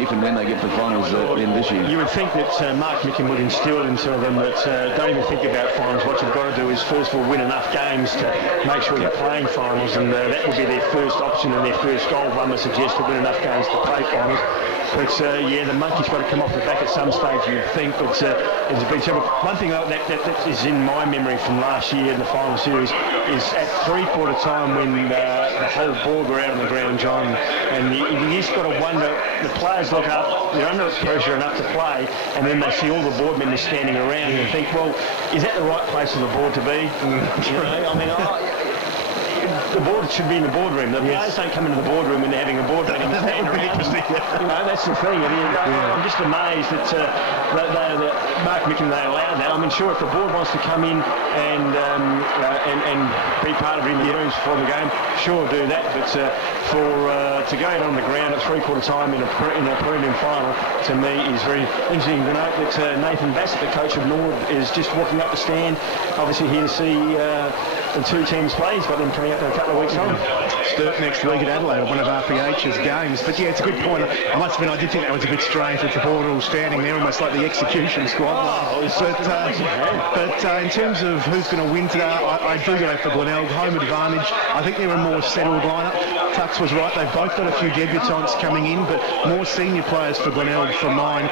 if and when they get to the finals in this year. You would think that Mark Mickham would instill into them that don't even think about finals. What you've got to do is first of all win enough games to make sure you're playing finals, and that would be their first option and their first goal. One would suggest to win enough games to play finals. But the monkey's got to come off the back at some stage, you'd think. But it's been terrible. One thing that is in my memory from last year in the final series is at three-quarter time when the whole board were out on the ground, John, and you just got to wonder, the players look up, they're under pressure enough to play, and then they see all the board members standing around and think, well, is that the right place for the board to be? The board should be in the boardroom. The players don't come into the boardroom when they're having a board meeting. That would be interesting. That's the thing. I'm just amazed that Mark Mickham, they allowed that. I mean, sure, if the board wants to come in and be part of it in the rooms before the game, sure, do that. But to go out on the ground at three-quarter time in a prelim final, to me, is very interesting to note that Nathan Bassett, the coach of Nord, is just walking up the stand, obviously here to see the two teams play. He's got them coming up in a couple of weeks' time. Sturt next week at Adelaide, one of RPH's games. But yeah, it's a good point. I must admit, I did think that was a bit strange with the board all standing there, almost like the execution squad. But in terms of who's going to win today, I do go for Glenelg, home advantage. I think they're a more settled lineup. Tux was right, they've both got a few debutants coming in, but more senior players for Glenelg for mine.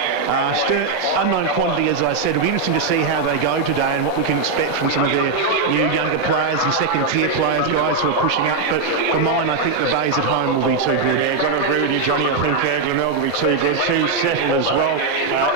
Sturt, unknown quantity, as I said. It'll be interesting to see how they go today and what we can expect from some of their new younger players and second-tier players, guys who are pushing up. But for mine, I think the Bays at home will be too good. Yeah, got to agree with you, Johnny. I think Glenelg will be too good, too settled as well.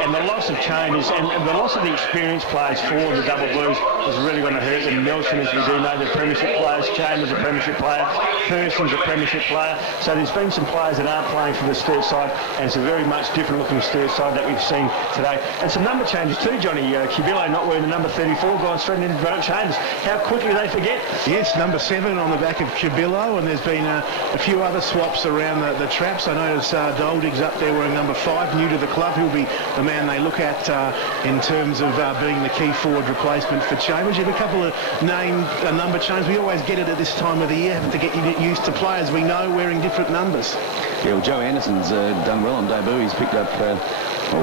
And the loss of changes and the loss of the experienced players for the Double Blues is really going to hurt them. Nelson, as we do know, the premiership players. Chambers, a premiership player. Thurston's a premiership player. So there's been some players that aren't playing for the Sturt side, and it's a very much different looking Sturt side that we've seen today. And some number changes too, Johnny. Cubillo not wearing the number 34, going straight into Grant Chambers. How quickly they forget. Yes, number 7 on the back of Cubillo, and there's been a few other swaps around the traps. I noticed Doldig's up there wearing number 5, new to the club. He'll be the man they look at in terms of being the key forward replacement for Chambers. You have a couple of number changes. We always get it at this time of the year, having to get used to players we know wearing different numbers. Yeah, well, Joe Anderson's done well on debut. He's picked up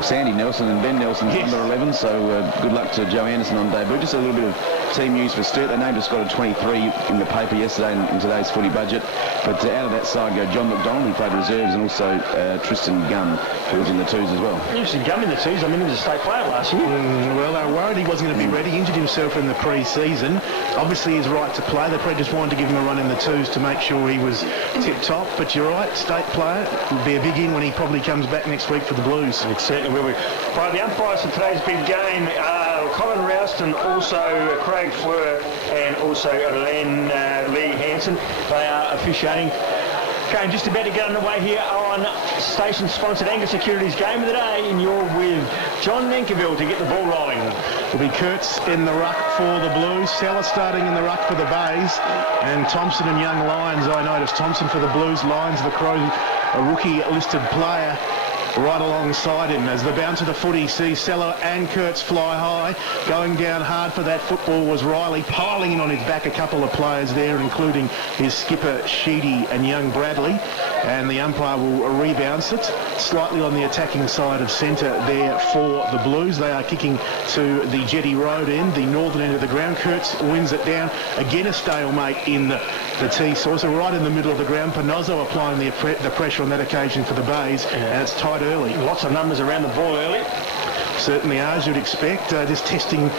Sandy Nelson and Ben Nelson's under 11, so good luck to Joe Anderson on debut. Just a little bit of team news for Sturt. They named a squad of 23 in the paper yesterday in today's footy budget, but out of that side go John McDonald, who played reserves, and also Tristan Gunn, who was in the twos as well. Tristan Gunn in the twos. I mean, he was a state player last year. Well, they were worried he wasn't going to be ready. He injured himself in the pre-season. Obviously, his right to play. They probably just wanted to give him a run in the twos to make sure he was tip-top. But you're right, state player. Will be a big in when he probably comes back next week for the Blues. It certainly will be. Right, the umpires for today's big game are Colin Rouston, also Craig Fleur, and also Len Lee Hansen. They are officiating. Okay, just about to get underway here on station-sponsored Angus Securities Game of the Day, and you're with John Nankerville to get the ball rolling. It'll be Kurtz in the ruck for the Blues, Seller starting in the ruck for the Bays, and Thompson and Young Lions. I noticed Thompson for the Blues, Lions the Crows, a rookie-listed player, right alongside him. As the bounce of the footy sees Seller and Kurtz fly high. Going down hard for that football was Riley, piling in on his back a couple of players there, including his skipper Sheedy and young Bradley. And the umpire will rebounce it slightly on the attacking side of centre there for the Blues. They are kicking to the Jetty Road end, the northern end of the ground. Kurtz wins it down. Again a stalemate in the T-saw, so right in the middle of the ground. Panozzo applying the pressure on that occasion for the Bays, and it's tight early. Lots of numbers around the ball early. Certainly are, as you'd expect, just testing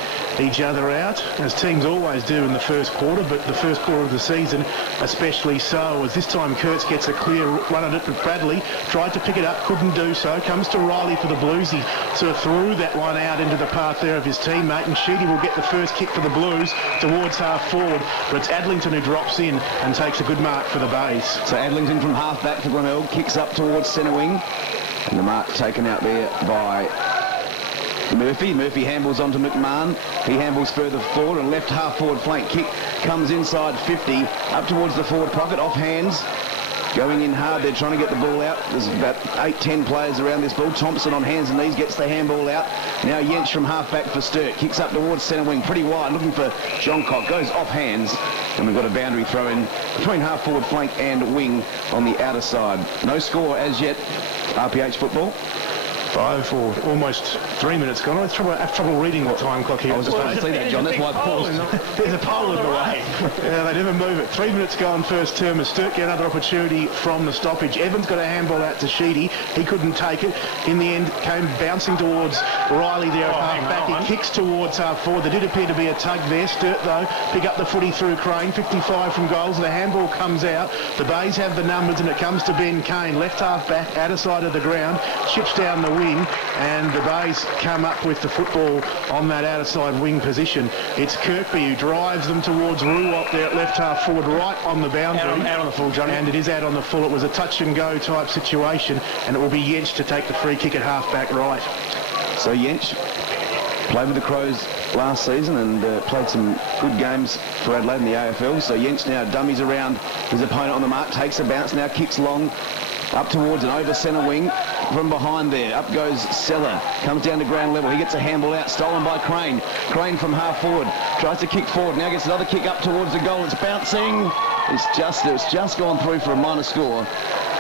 each other out, as teams always do in the first quarter, but the first quarter of the season especially so, as this time Kurtz gets a clear run at it, but Bradley tried to pick it up, couldn't do so, comes to Riley for the Blues. He sort of threw that one out into the path there of his teammate, and Sheedy will get the first kick for the Blues towards half forward, but it's Adlington who drops in and takes a good mark for the Bays. So Adlington from half back for Glenelg, kicks up towards centre wing, and the mark taken out there by Murphy. Murphy handballs onto McMahon. He handballs further forward, and left half forward flank kick comes inside 50, up towards the forward pocket, off hands. going in hard. They're trying to get the ball out. There's about 8-10 players around this ball. Thompson on hands and knees gets the handball out. Now Jentsch from half-back for Sturt. Kicks up towards centre wing. Pretty wide. Looking for Johncock. Goes off hands. And we've got a boundary throw in between half-forward flank and wing on the outer side. No score as yet. RPH football. 5 or almost 3 minutes gone. I have trouble reading the time clock here. I was just trying to see that, John. That's why I paused. There's a pole in the way. Yeah, they never move it. 3 minutes gone first term. As Sturt get another opportunity from the stoppage. Evans got a handball out to Sheedy. He couldn't take it. In the end, came bouncing towards Riley there at half-back. He kicks towards half-forward. There did appear to be a tug there. Sturt, though, pick up the footy through Crane. 55 from goals. The handball comes out. The Bays have the numbers, and it comes to Ben Kane. Left half-back, outer side of the ground. Chips down the wing. And the Bays come up with the football on that outer side wing position. It's Kirkby who drives them towards Ruwop there at left half forward, right on the boundary. Out on the full, Johnny. And it is out on the full. It was a touch and go type situation, and it will be Jentsch to take the free kick at half back right. So Jentsch played with the Crows last season and played some good games for Adelaide in the AFL. So Jentsch now dummies around his opponent on the mark, takes a bounce, now kicks long up towards and over centre wing. From behind there, up goes Seller, comes down to ground level. He gets a handball out, stolen by Crane. Crane from half forward, tries to kick forward, now gets another kick up towards the goal. It's bouncing. It's just gone through for a minor score.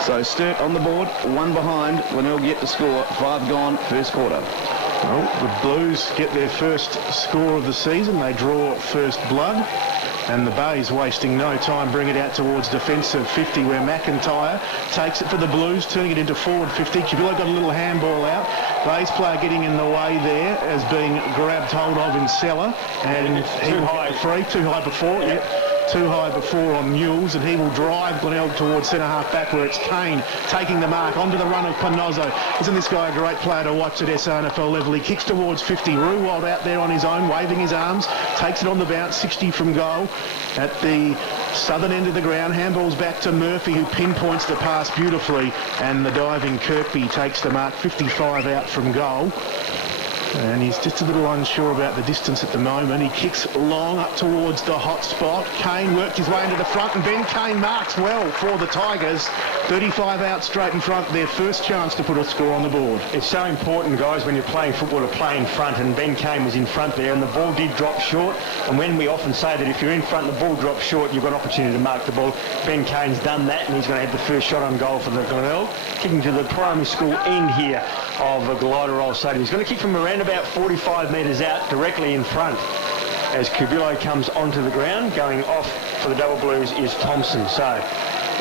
So Sturt on the board, one behind. Glenelg yet to score, 5 gone, first quarter. Well, the Blues get their first score of the season. They draw first blood. And the Bays wasting no time, bring it out towards defensive 50 where McIntyre takes it for the Blues, turning it into forward 50. Chabilla got a little handball out. Bays player getting in the way there as being grabbed hold of in Seller. And he will get free, too high before, too high before on Mules, and he will drive Glenelg towards centre half back where it's Kane taking the mark onto the run of Panozzo. Isn't this guy a great player to watch at SANFL level? He kicks towards 50. Ruwald out there on his own, waving his arms, takes it on the bounce, 60 from goal at the southern end of the ground. Handballs back to Murphy, who pinpoints the pass beautifully, and the diving Kirkby takes the mark, 55 out from goal. And he's just a little unsure about the distance at the moment. He kicks long up towards the hot spot. Kane worked his way into the front, and Ben Kane marks well for the Tigers. 35 out straight in front, their first chance to put a score on the board. It's so important, guys, when you're playing football to play in front, and Ben Kane was in front there, and the ball did drop short. And when we often say that if you're in front and the ball drops short, you've got an opportunity to mark the ball. Ben Kane's done that, and he's going to have the first shot on goal for the Glenelg. Kicking to the primary school end here of a glider roll stadium. He's going to kick from around about 45 metres out, directly in front, as Cubillo comes onto the ground. Going off for the Double Blues is Thompson. So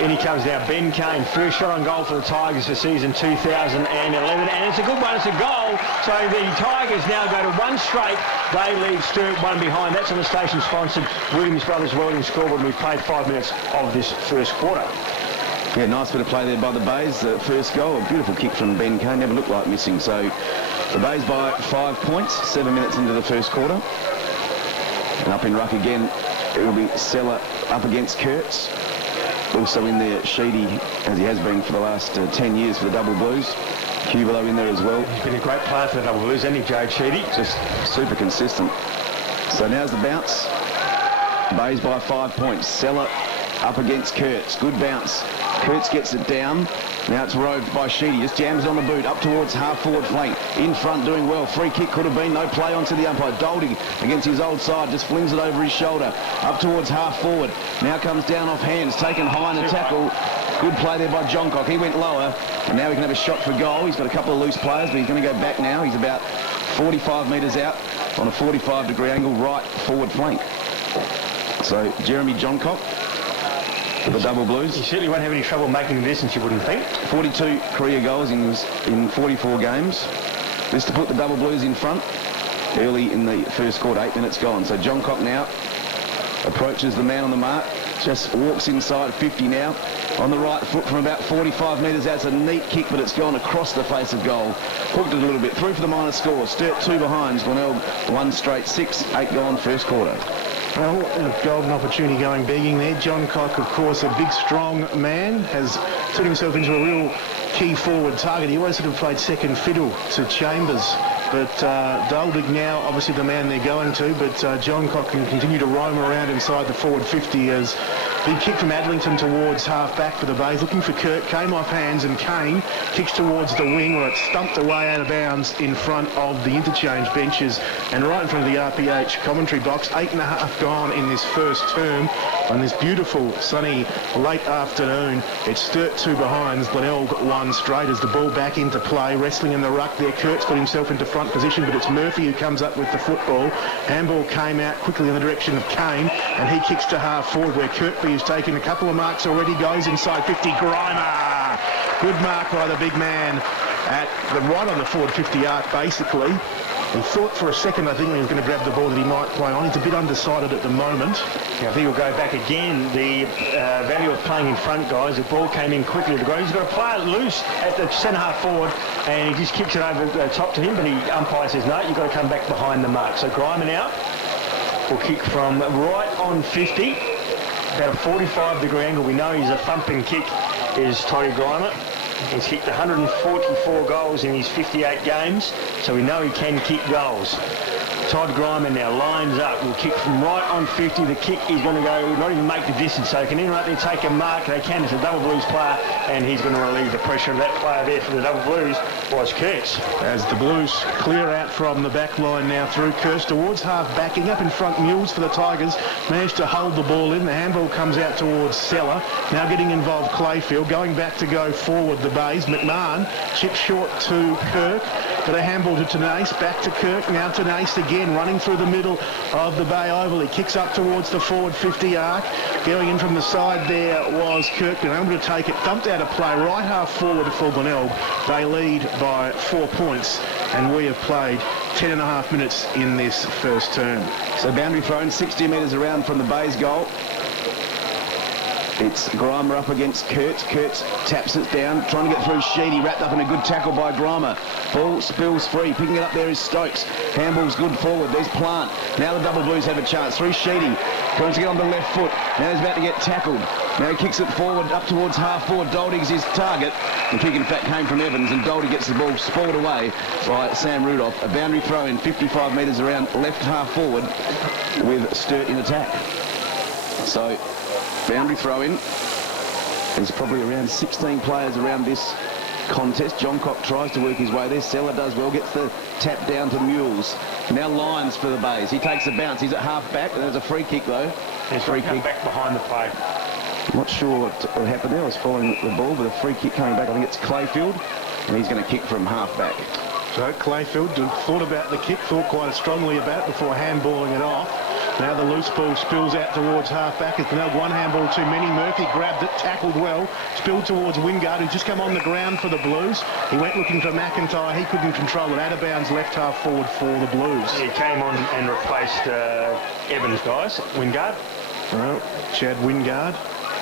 in he comes now, Ben Kane, first shot on goal for the Tigers for season 2011, and it's a good one, it's a goal. So the Tigers now go to one straight. They leave Sturt one behind. That's on the station-sponsored Williams Brothers Welding scoreboard. We've played 5 minutes of this first quarter. Yeah, nice bit of play there by the Bays. The first goal, a beautiful kick from Ben Kane, never looked like missing. So the Bays by 5 points, 7 minutes into the first quarter. And up in ruck again, it will be Seller up against Kurtz. Also in there, Sheedy, as he has been for the last 10 years for the Double Blues. Cubillo in there as well. He's been a great player for the Double Blues, hasn't he, Jade Sheedy? Just super consistent. So now's the bounce. Bays by 5 points. Seller up against Kurtz. Good bounce. Kurtz gets it down. Now it's roved by Sheedy. Just jams on the boot up towards half-forward flank. In front doing well. Free kick could have been. No play onto the umpire. Dolding against his old side. Just flings it over his shoulder. Up towards half-forward. Now comes down off hands. Taken high in a tackle. Good play there by Johncock. He went lower. And now he can have a shot for goal. He's got a couple of loose players, but he's going to go back now. He's about 45 metres out on a 45-degree angle right forward flank. So Jeremy Johncock, the Double Blues. He certainly won't have any trouble making the distance, you wouldn't think. 42 career goals in 44 games. This to put the Double Blues in front early in the first quarter, 8 minutes gone. So Johncock now approaches the man on the mark, just walks inside 50 now. On the right foot from about 45 metres out. It's a neat kick, but it's gone across the face of goal. Hooked it a little bit. Through for the minor score. Sturt 2 behind. Glenelg 1 straight, 6, 8 gone, first quarter. Well, a golden opportunity going begging there. Johncock, of course, a big, strong man, has turned himself into a real key forward target. He always sort of played second fiddle to Chambers But Duldig now, obviously the man they're going to, but John Cock can continue to roam around inside the forward 50 as big kick from Adlington towards half-back for the Bays, looking for Kirk, came off hands, and Kane kicks towards the wing where it's stumped away out of bounds in front of the interchange benches and right in front of the RPH commentary box. 8.5 gone in this first term on this beautiful sunny late afternoon. It's Sturt 2 behinds, Glenelg 1 straight as the ball back into play, wrestling in the ruck there. Kurt's got himself into front position, but it's Murphy who comes up with the football. Handball came out quickly in the direction of Kane, and he kicks to half forward where Kirkby has taken a couple of marks already, goes inside 50. Grimer, good mark by the big man at the right on the forward 50 arc basically. He thought for a second, I think, when he was going to grab the ball that he might play on. He's a bit undecided at the moment. Yeah, I think he'll go back again. The value of playing in front, guys. The ball came in quickly to the ground. He's got to play it loose at the centre half forward, and he just kicks it over the top to him, but he umpire says, no, you've got to come back behind the mark. So Grimer now will kick from right on 50, about a 45-degree angle. We know he's a thumping kick, is Toddy Grimer. He's kicked 144 goals in his 58 games, so we know he can kick goals. Todd Grimer now lines up, will kick from right on 50. The kick is going to go, not even make the distance, so he can in right there take a mark. They can, it's a double Blues player, and he's going to relieve the pressure of that player there for the double Blues, was Kurtz. As the Blues clear out from the back line now through Kurtz towards half, backing up in front. Mules for the Tigers managed to hold the ball in. The handball comes out towards Seller. Now getting involved Clayfield, going back to go forward the Bays. McMahon chips short to Kirk, but a handball to Tenace, back to Kirk, now Tenace again, running through the middle of the Bay Oval. He kicks up towards the forward 50 arc. Going in from the side there was Kirk, and able to take it, dumped out of play, right half forward for Glenelg. They lead by 4 points, and we have played 10.5 minutes in this first term. So boundary thrown 60 metres around from the Bays goal. It's Grimer up against Kurtz. Kurtz taps it down, trying to get through Sheedy, wrapped up in a good tackle by Grimer. Ball spills free, picking it up there is Stokes. Handball's good forward, there's Plant. Now the double Blues have a chance through Sheedy. Trying to get on the left foot, now he's about to get tackled. Now he kicks it forward, up towards half forward. Doldig's his target. The kick in fact came from Evans, and Doldig gets the ball spoiled away by Sam Rudolph. A boundary throw in 55 metres around left half forward with Sturt in attack. So boundary throw in. There's probably around 16 players around this contest. John Cock tries to work his way there. Seller does well, gets the tap down to Mules. Now Lyons for the Bays. He takes a bounce. He's at half back, and there's a free kick though. There's free kick back behind the play. I'm not sure what happened there. I was following the ball, but a free kick coming back. I think it's Clayfield, and he's going to kick from half back. So Clayfield thought about the kick, thought quite strongly about it before handballing it off. Now the loose ball spills out towards half-back. It's now one handball too many. Murphy grabbed it, tackled well, spilled towards Wingard, who's just come on the ground for the Blues. He went looking for McIntyre. He couldn't control it. Out of bounds left half forward for the Blues. He came on and replaced Evans, guys. Wingard. Well, Chad Wingard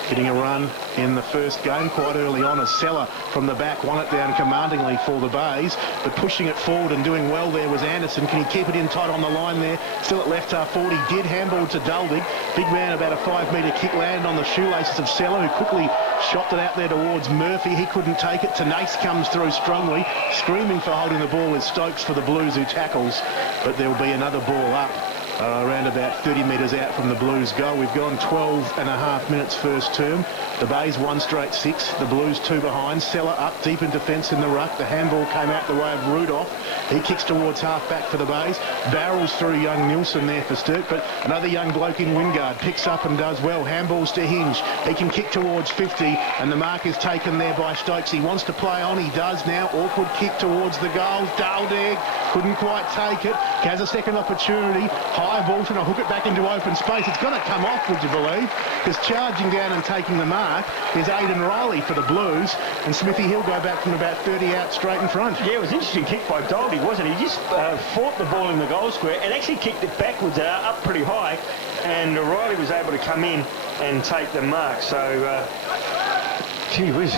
getting a run in the first game quite early on as Seller from the back won it down commandingly for the Bays, but pushing it forward and doing well there was Anderson. Can he keep it in tight on the line there? Still at left half forward. He did handball to Duldig. Big man, about a 5-metre kick, landed on the shoelaces of Seller, who quickly shot it out there towards Murphy. He couldn't take it. Tenace comes through strongly. Screaming for holding the ball is Stokes for the Blues, who tackles, but there will be another ball up. Around about 30 metres out from the Blues goal. We've gone 12.5 minutes first term. The Bays 1 straight 6. The Blues 2 behind. Seller up deep in defence in the ruck. The handball came out the way of Rudolph. He kicks towards half back for the Bays. Barrels through young Nielsen there for Sturt, but another young bloke in Wingard picks up and does well. Handballs to Hinge. He can kick towards 50, and the mark is taken there by Stokes. He wants to play on. He does now. Awkward kick towards the goals. Duldig couldn't quite take it. Has a second opportunity. High ball, trying to hook it back into open space. It's going to come off, would you believe? Because charging down and taking the mark is Aidan Riley for the Blues, and Smithy Hill go back from about 30 out straight in front. Yeah, it was an interesting kick by Doldig, wasn't he? He just fought the ball in the goal square and actually kicked it backwards up pretty high, and Riley was able to come in and take the mark. So, gee whiz.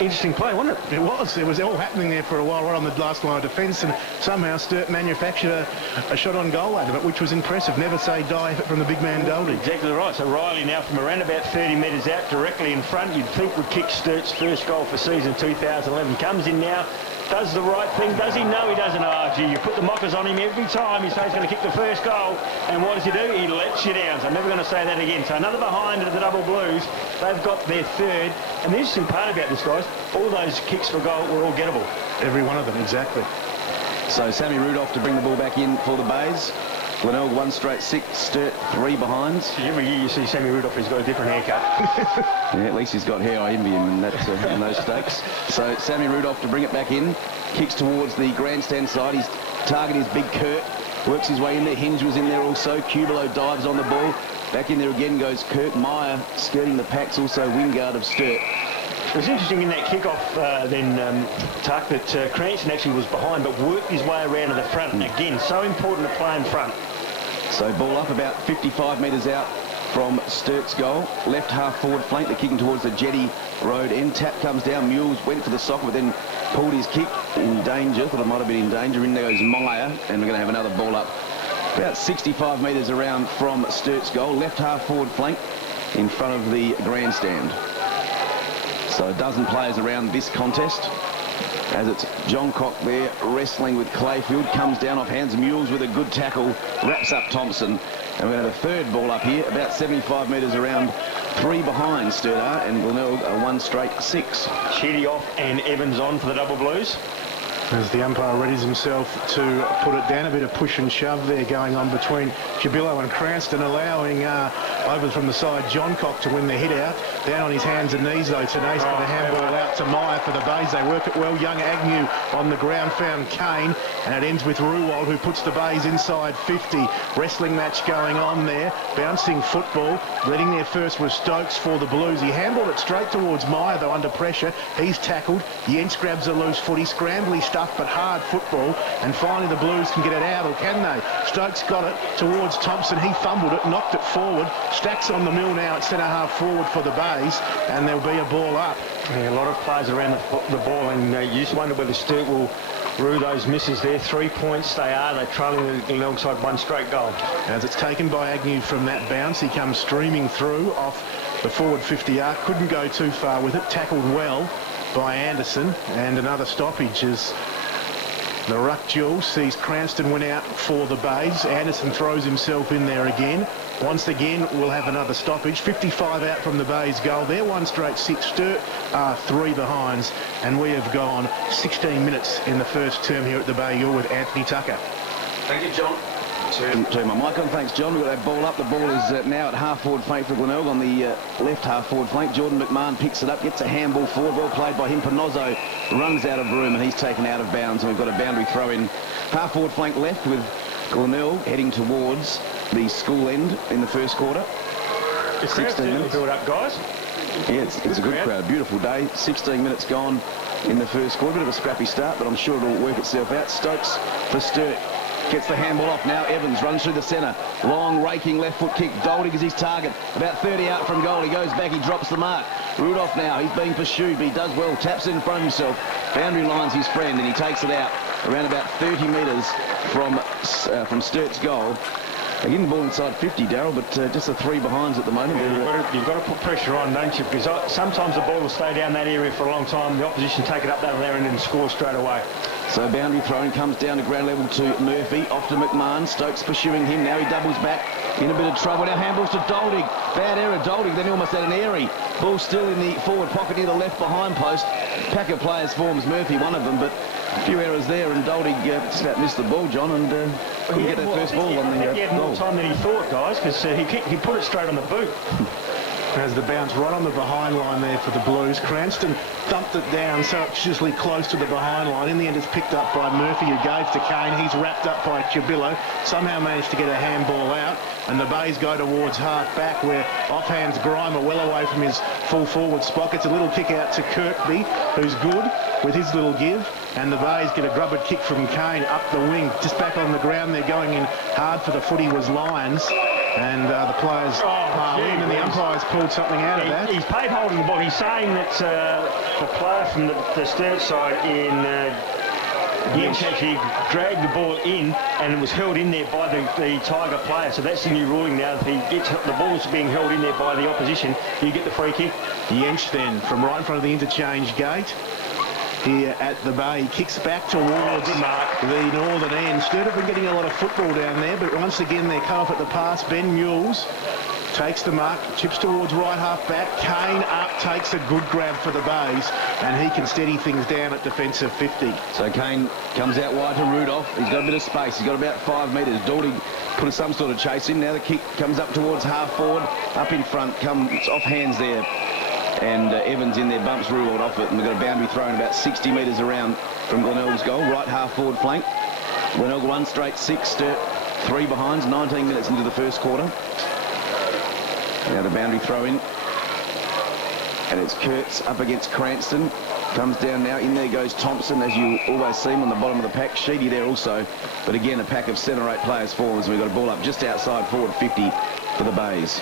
Interesting play, wasn't it? It was. It was all happening there for a while right on the last line of defence, and somehow Sturt manufactured a shot on goal out of it, which was impressive. Never say die from the big man Doldig. Exactly right. So Riley now from around about 30 metres out, directly in front, you'd think would kick Sturt's first goal for season 2011. Comes in now does the right thing. Does he? No, he doesn't. Oh, gee, you put the mockers on him every time. You say he's going to kick the first goal. And what does he do? He lets you down. So I'm never going to say that again. So another behind to the Double Blues. They've got their third. And the interesting part about this, guys, all those kicks for goal were all gettable. Every one of them, exactly. So Sammy Rudolph to bring the ball back in for the Bays. Glenelg 1 straight 6, Sturt 3 behinds. Every year you see Sammy Rudolph, he's got a different haircut. Yeah, at least he's got hair. I envy him in, in those stakes. So Sammy Rudolph to bring it back in. Kicks towards the grandstand side. His target is Big Kurt. Works his way in there. Hinge was in there also. Cubelow dives on the ball. Back in there again goes Kurt. Meyer skirting the packs. Also Wingard of Sturt. It was interesting in that kick-off Tuck, that Cranston actually was behind but worked his way around to the front. And again, so important to play in front. So ball up about 55 metres out from Sturt's goal. Left half forward flank. They're kicking towards the Jetty Road end. Tap comes down. Mules went for the socket but then pulled his kick. In danger. Thought it might have been in danger. In there goes Meyer. And we're going to have another ball up about 65 metres around from Sturt's goal. Left half forward flank in front of the grandstand. So a dozen players around this contest as it's John Cock there wrestling with Clayfield. Comes down off hands. Mules with a good tackle. Wraps up Thompson. And we're going to have a third ball up here about 75 metres around. 3 behind Sturt and Glenelg a 1 straight 6. Chitty off and Evans on for the Double Blues. As the umpire readies himself to put it down, a bit of push and shove there going on between Jubillo and Cranston, allowing over from the side John Cock to win the hit out. Down on his hands and knees though, Tanay's got a handball out to Meyer for the Bays. They work it well. Young Agnew on the ground found Kane, and it ends with Ruwald who puts the Bays inside 50. Wrestling match going on there. Bouncing football. Leading there first was Stokes for the Blues. He handballed it straight towards Meyer though under pressure. He's tackled. Yench grabs a loose footy. Scrambly stuff but hard football, and finally the Blues can get it out, or can they? Stokes got it towards Thompson. He fumbled it, knocked it forward. Stacks on the mill now at centre half forward for the Bays, and there'll be a ball up. Yeah, a lot of players around the ball, and you just wonder whether Sturt will rue those misses there. 3 points they are. They're trailing alongside 1 straight goal. As it's taken by Agnew from that bounce, he comes streaming through off the forward 50 arc. Couldn't go too far with it. Tackled well by Anderson, and another stoppage as the ruck duel sees Cranston win out for the Bays. Anderson throws himself in there again. Once again, we'll have another stoppage. 55 out from the Bays goal. They're 1 straight 6. Sturt are 3 behinds, and we have gone 16 minutes in the first term here at the Bay. You're with Anthony Tucker. Thank you, John. Turn my mic on. Thanks, John. We've got that ball up. The ball is now at half forward flank for Glenelg on the left half forward flank. Jordan McMahon picks it up, gets a handball forward. Well played by him. Panozzo runs out of room and he's taken out of bounds. And we've got a boundary throw in half forward flank left with Glenelg heading towards the school end in the first quarter. The crowd's certainly built up, guys. Yeah, it's a good crowd. Beautiful day. 16 minutes gone in the first quarter. Bit of a scrappy start, but I'm sure it'll work itself out. Stokes for Sturt. Gets the handball off now. Evans runs through the centre. Long, raking left foot kick. Doldig is his target. About 30 out from goal. He goes back. He drops the mark. Rudolph now. He's being pursued, but he does well. Taps it in front of himself. Boundary line's his friend, and he takes it out around about 30 metres from Sturt's goal. They're getting the ball inside 50, Darryl, but just the 3 behinds at the moment. Yeah, you've got to put pressure on, don't you? Because sometimes the ball will stay down that area for a long time. The opposition take it up that there and then score straight away. So boundary throwing comes down to ground level to Murphy. Off to McMahon. Stokes pursuing him. Now he doubles back in a bit of trouble. Now handballs to Doldig. Bad error, Doldig. Then he almost had an airy. Ball still in the forward pocket near the left behind post. Pack of players forms. Murphy one of them, but a few errors there, and Doldig just about missed the ball, John, and couldn't get that first ball on the goal. He had more time than he thought, guys, because he put it straight on the boot. As the bounce right on the behind line there for the Blues. Cranston thumped it down suspiciously close to the behind line. In the end, it's picked up by Murphy, who gave to Kane. He's wrapped up by Jubillo. Somehow managed to get a handball out. And the Bays go towards half back, where offhands Grimer well away from his full forward spot. Gets a little kick out to Kirkby, who's good with his little give. And the Bays get a grubbered kick from Kane up the wing. Just back on the ground, they're going in hard for the footy was Lyons. And the players pile in, and the umpire's pulled something out of that. He's paid hold of the ball. He's saying that the player from the Sturt side in Yench actually dragged the ball in, and it was held in there by the Tiger player. So that's the new ruling now. If the ball's being held in there by the opposition, you get the free kick. Yench then from right in front of the interchange gate. here at the Bay. He kicks back towards the northern end. Sturt have been getting a lot of football down there, but once again they cut off at the pass. Ben Mules takes the mark, chips towards right half back. Kane up, takes a good grab for the Bays, and he can steady things down at defensive 50. So Kane comes out wide to Rudolph. He's got a bit of space. He's got about 5 metres. Daldy put some sort of chase in. Now the kick comes up towards half forward. Up in front, it's off hands there. And Evans in there bumps Rudolph off it. And we've got a boundary thrown about 60 metres around from Glenelg's goal. Right half forward flank. Glenelg 1 straight 6. Sturt 3 behinds. 19 minutes into the first quarter. Now the boundary throw in. And it's Kurtz up against Cranston. Comes down now. In there goes Thompson, as you always see him on the bottom of the pack. Sheedy there also. But again, a pack of 7 or 8 players forwards. We've got a ball up just outside forward 50 for the Bays.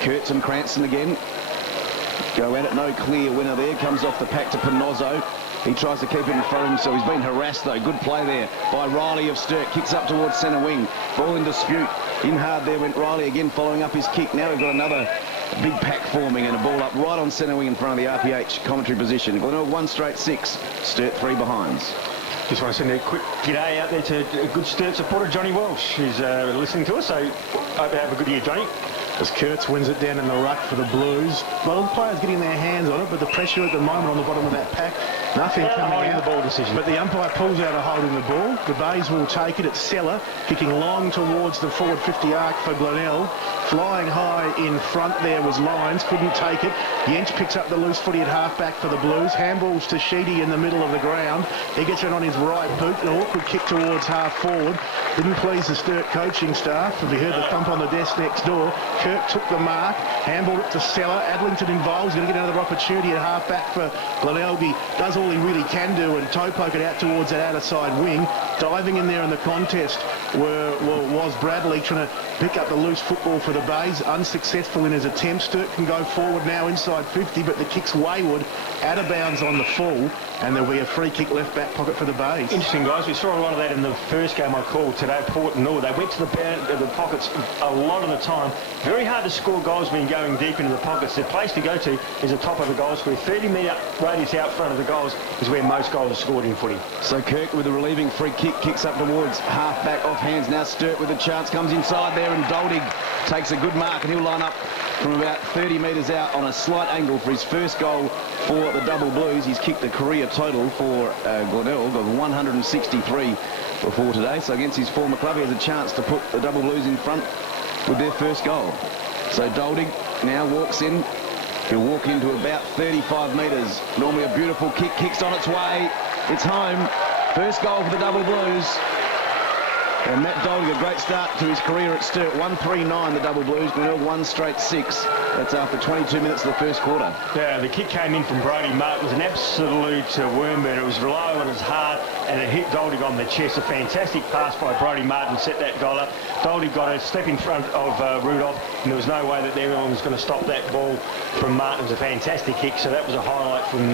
Kurtz and Cranston again. Go at it. No clear winner there. Comes off the pack to Panozzo. He tries to keep it in front of him, so he's been harassed though. Good play there by Riley of Sturt. Kicks up towards centre wing. Ball in dispute. In hard there went Riley again, following up his kick. Now we've got another big pack forming and a ball up right on centre wing in front of the RPH commentary position. Glenelg 1 straight 6. Sturt 3 behinds. Just want to send a quick g'day out there to a good Sturt supporter, Johnny Welsh, who's listening to us. So hope you have a good year, Johnny. As Kurtz wins it down in the ruck for the Blues. A lot of players getting their hands on it, but the pressure at the moment on the bottom of that pack, nothing coming out. The ball decision. But the umpire pulls out a holding the ball. The Bays will take it. It's Seller kicking long towards the forward 50 arc for Glenelg. Flying high in front there was Lyons, couldn't take it. Yench picks up the loose footy at half-back for the Blues. Handballs to Sheedy in the middle of the ground. He gets it on his right boot. An awkward kick towards half-forward. Didn't please the Sturt coaching staff. Have you heard the thump on the desk next door? Kirk took the mark. Handballed it to Seller. Adlington involved. He's going to get another opportunity at half-back for Glenelg. He does all he really can do and toe poke it out towards that outer side wing. Diving in there in the contest was Bradley, trying to pick up the loose football for the Bays. Unsuccessful in his attempt. Sturt can go forward now inside 50, but the kick's wayward, out of bounds on the full, and there'll be a free kick left back pocket for the Bays. Interesting, guys. We saw a lot of that in the first game I called today, Port and North. They went to the pockets a lot of the time. Very hard to score goals when going deep into the pockets. The place to go to is the top of the goal square. 30-metre radius out front of the goals is where most goals are scored in footy. So Kirk with a relieving free kick, kicks up towards half-back off hands. Now Sturt with a chance, comes inside there, and Doldig takes a good mark, and he'll line up from about 30 metres out on a slight angle for his first goal for the Double Blues. He's kicked a career total for Glenelg of 163 before today. So against his former club, he has a chance to put the Double Blues in front with their first goal. So Doldig now walks in. He'll walk into about 35 metres. Normally a beautiful kick, kicks on its way. It's home. First goal for the Double Blues. And Matt Doldig, a great start to his career at Sturt. 1-3-9, the Double Blues. Glenelg 1 straight 6. That's after 22 minutes of the first quarter. Yeah, the kick came in from Brodie Martin. It was an absolute worm burner. It was low and it was hard, and it hit Doldig on the chest. A fantastic pass by Brodie Martin set that goal up. Doldig got a step in front of Rudolph, and there was no way that anyone was going to stop that ball from Martin. It was a fantastic kick, so that was a highlight from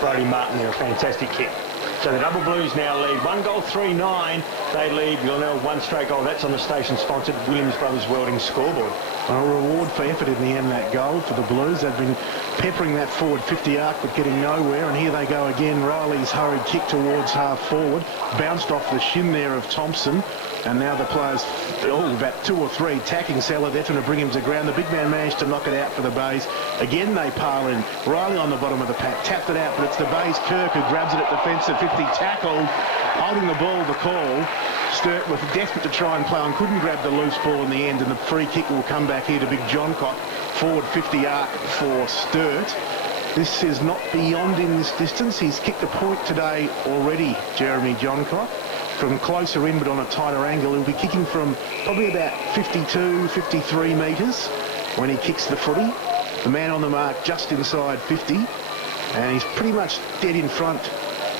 Brodie Martin there, a fantastic kick. So the Double Blues now lead 1-3-9. They lead Glenelg 1 straight goal. That's on the station-sponsored Williams Brothers Welding scoreboard. A reward for effort in the end, that goal for the Blues. They've been peppering that forward 50 arc but getting nowhere, and here they go again. Riley's hurried kick towards half forward, bounced off the shin there of Thompson, and now the players, about 2 or 3 tacking Seller. They're trying to bring him to ground. The big man managed to knock it out for the Bays. Again they pile in. Riley on the bottom of the pack, tapped it out, but it's the Bays Kirk who grabs it at defensive 50, tackled, holding the ball, the call. Sturt was desperate to try and play on, couldn't grab the loose ball in the end, and the free kick will come back here to Big Johncock. Forward 50 arc for Sturt. This is not beyond in this distance. He's kicked a point today already, Jeremy Johncock. From closer in but on a tighter angle, he'll be kicking from probably about 52, 53 metres when he kicks the footy. The man on the mark just inside 50, and he's pretty much dead in front.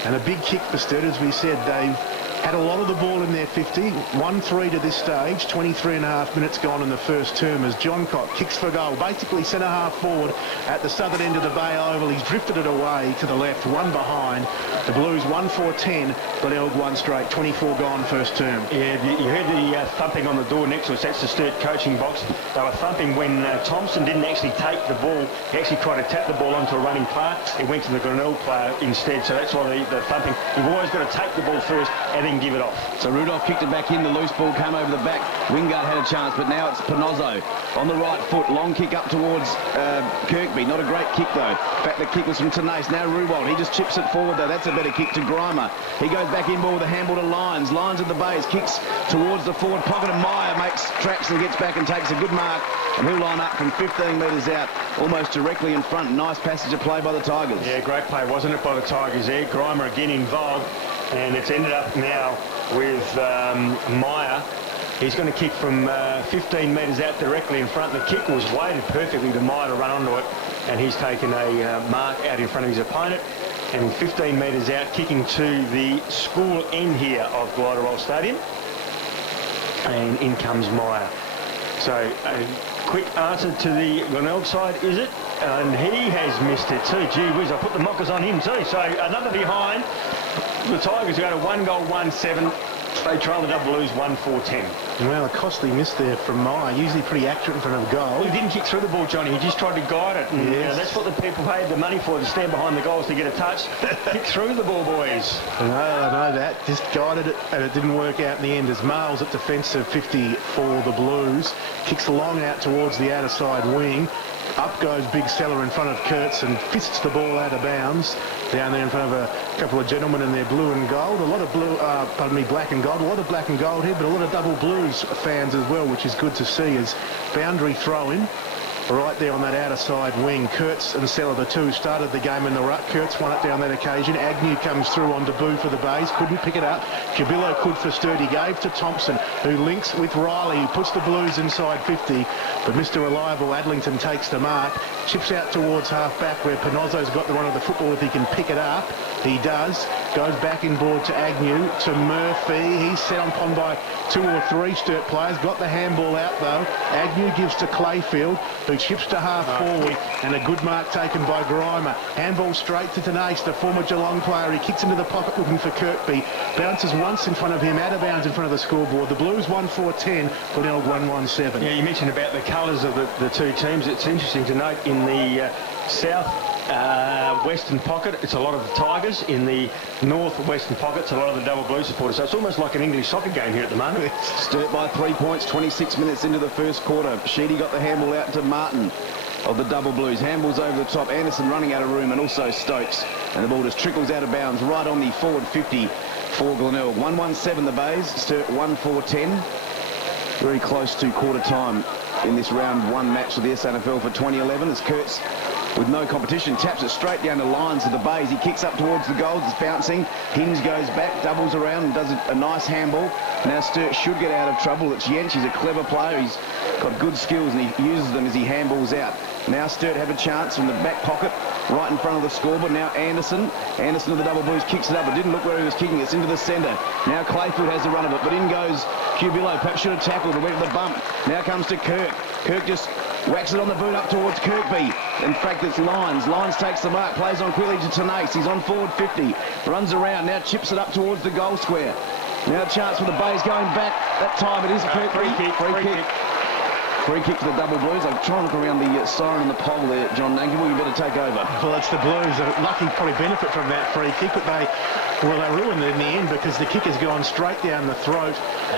And a big kick for Sturt, as we said, Dave. Had a lot of the ball in their 50. 1-3 to this stage. 23 and a half minutes gone in the first term as John Cott kicks for goal. Basically centre half forward at the southern end of the Bay Oval. He's drifted it away to the left. One behind. The Blues 1-4-10. Glenelg 1 straight. 24 gone first term. Yeah, you heard the thumping on the door next to us. That's the Sturt coaching box. They were thumping when Thompson didn't actually take the ball. He actually tried to tap the ball onto a running player. It went to the Glenelg player instead. So that's why the thumping. You've always got to take the ball first and then give it off. So Rudolph kicked it back in. The loose ball came over the back. Wingard had a chance, but now it's Panozzo on the right foot. Long kick up towards Kirkby. Not a great kick, though. In fact, the kick was from Tenace. Now Ruwald. He just chips it forward, though. That's a better kick to Grimer. He goes back in ball with a handball to Lyons. Lyons at the base. Kicks towards the forward pocket, and Meyer makes tracks and gets back and takes a good mark. And he'll line up from 15 metres out, almost directly in front. Nice passage of play by the Tigers. Yeah, great play, wasn't it, by the Tigers there? Grimer again involved, and it's ended up now with Meyer. He's going to kick from 15 metres out directly in front. The kick was weighted perfectly to Meyer to run onto it, and he's taken a mark out in front of his opponent. And 15 metres out, kicking to the school end here of Glenelg Stadium. And in comes Meyer. So a quick answer to the Glenelg side, is it? And he has missed it too. Gee whiz, I put the mockers on him too. So another behind. The Tigers go to 1 goal, 1-7. They trail the Double Blues 1-4-10. Well, a costly miss there from Meyer. Usually pretty accurate in front of goal. Well, he didn't kick through the ball, Johnny. He just tried to guide it. And, yes. That's what the people paid the money for, to stand behind the goals to get a touch. Kick through the ball, boys. I know that. Just guided it, and it didn't work out in the end as Miles at defensive 50 for the Blues. Kicks long out towards the outer side wing. Up goes Big Seller in front of Kurtz and fists the ball out of bounds. Down there in front of a couple of gentlemen in their blue and gold. A lot of black and gold. A lot of black and gold here, but a lot of Double Blues fans as well, which is good to see as boundary throw-in. Right there on that outer side wing. Kurtz and Seller, the two, started the game in the ruck. Kurtz won it down that occasion. Agnew comes through on debut for the Bays. Couldn't pick it up. Cubillo could for Sturt. He gave to Thompson, who links with Riley, who puts the Blues inside 50. But Mr. Reliable Adlington takes the mark. Chips out towards half-back where Panozzo's got the run of the football if he can pick it up. He does. Goes back inboard to Agnew, to Murphy. He's set upon by 2 or 3 Sturt players. Got the handball out, though. Agnew gives to Clayfield, who chips to half forward, and a good mark taken by Grimer. Handball straight to Tenace, the former Geelong player. He kicks into the pocket looking for Kirkby. Bounces once in front of him, out of bounds in front of the scoreboard. The Blues 1-4-10, Glenelg 1-1-7. Yeah, you mentioned about the colours of the two teams. It's interesting to note in the south western pocket, it's a lot of the Tigers. In the north-western pocket, it's a lot of the Double Blue supporters. So it's almost like an English soccer game here at the moment. Sturt by 3 points, 26 minutes into the first quarter. Sheedy got the handball out to Martin of the Double Blues. Handballs over the top. Anderson running out of room, and also Stokes. And the ball just trickles out of bounds right on the forward 50 for Glenelg. 1-1-7 the Bays. Sturt 1-4-10. Very close to quarter time in this round 1 match of the SNFL for 2011 as Kurtz, with no competition, taps it straight down the lines of the Bays. He kicks up towards the goals. It's bouncing. Hinge goes back, doubles around and does a nice handball. Now Sturt should get out of trouble. It's Jentsch. He's a clever player. He's got good skills and he uses them as he handballs out. Now Sturt have a chance from the back pocket right in front of the scoreboard. Now Anderson of the Double Blues kicks it up. It didn't look where he was kicking. It's into the centre. Now Clayfield has the run of it, but in goes Cubillo. Perhaps should have tackled, but went to the bump. Now comes to Kirk. Kirk just whacks it on the boot up towards Kirkby. In fact, it's Lyons. Lyons takes the mark, plays on quickly to Tenace. He's on forward 50. Runs around, now chips it up towards the goal square. Now a chance for the Bays going back. That time it is Kirkby. Free kick to the Double Blues. I'm trying to look around the siren and the pole there, John Nangible. You better take over. Well, it's the Blues. Lucky probably benefit from that free kick, but they ruined it in the end because the kick has gone straight down the throat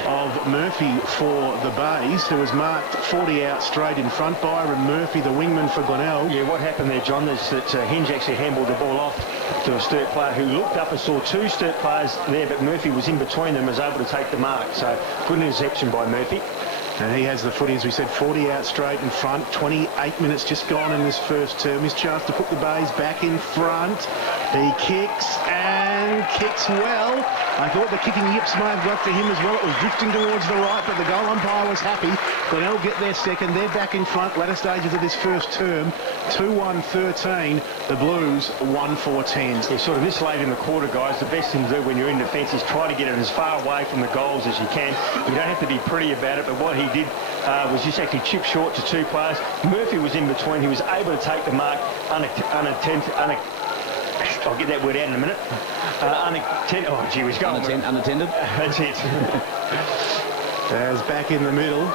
of Murphy for the Bays, who was marked 40 out straight in front. Byron Murphy, the wingman for Glenelg. Yeah, what happened there, John, is that Hinge actually handballed the ball off to a Sturt player who looked up and saw 2 Sturt players there, but Murphy was in between them and was able to take the mark. So good interception by Murphy. And he has the footy, as we said, 40 out straight in front. 28 minutes just gone in this first term. His chance to put the Bays back in front. He kicks and kicks well. I thought the kicking yips may have got to him as well. It was drifting towards the right, but the goal umpire was happy. Glenelg get their second. They're back in front. Latter stages of this first term. 2-1-13. The Blues 1-4-10. Yeah, sort of this late in the quarter, guys, the best thing to do when you're in defence is try to get it as far away from the goals as you can. You don't have to be pretty about it, but what he did was just actually chip short to two players. Murphy was in between. He was able to take the mark unattended. I'll get that word out in a minute. Unattended. Oh, gee, he's going. Unattended. That's it. As back in the middle,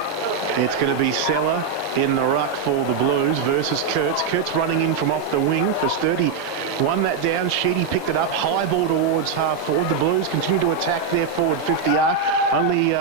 it's going to be Seller in the ruck for the Blues versus Kurtz. Kurtz running in from off the wing for Sturt. He won that down. Sheedy picked it up. High ball towards half forward. The Blues continue to attack their forward 50 arc. Only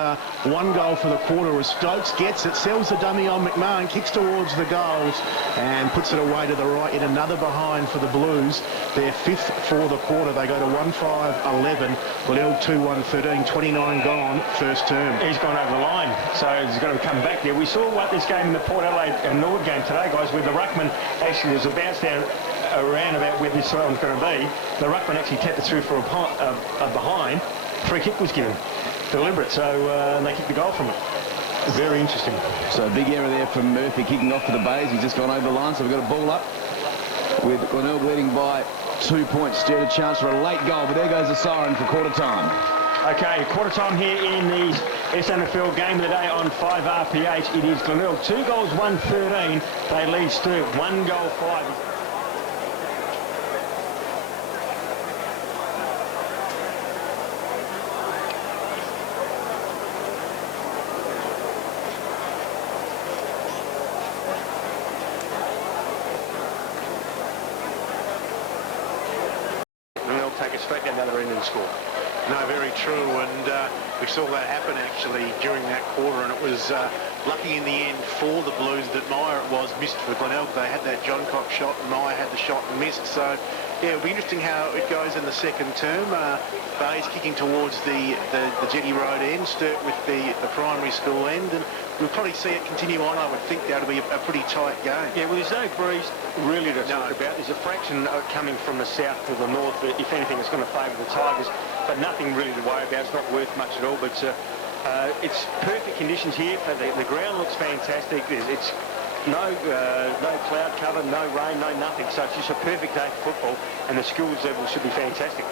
one goal for the quarter as Stokes gets it, sells the dummy on McMahon, kicks towards the goals and puts it away to the right in another behind for the Blues. Their fifth for the quarter. They go to 1-5-11. Glenelg 2-1-13. 29 gone first term. He's gone over the line, so he's got to come back there. We saw what this game in the Port Adelaide and Nord game today, guys, where the ruckman actually was a bounce down around about where this one's going to be. The ruckman actually tapped it through for a behind. Free kick was given. Deliberate, so they kicked the goal from it. Very interesting. So a big error there from Murphy kicking off to the bays. He's just gone over the line, so we've got a ball up with Glenelg leading by 2 points. Sturt a chance for a late goal, but there goes the siren for quarter time. Okay, quarter time here in the SNFL game of the day on 5RPH. It is Glenelg 2 goals, 1-13. They lead Sturt 1 goal, 5. Take it straight down the other end of the score. No, very true, and we saw that happen actually during that quarter, and it was lucky in the end for the Blues that Meyer missed for Glenelg. They had that John Cox shot, and Meyer had the shot and missed. So, yeah, it'll be interesting how it goes in the second term. Bayes kicking towards the Jetty Road end, Sturt with the primary school end, and we'll probably see it continue on. I would think that'll be a pretty tight game. Yeah, well, there's no breeze really to talk about. There's a fraction coming from the south to the north, but if anything, it's going to favour the Tigers. But nothing really to worry about. It's not worth much at all. But it's perfect conditions here. The ground looks fantastic. It's no cloud cover, no rain, no nothing. So it's just a perfect day for football, and the schools level should be fantastic.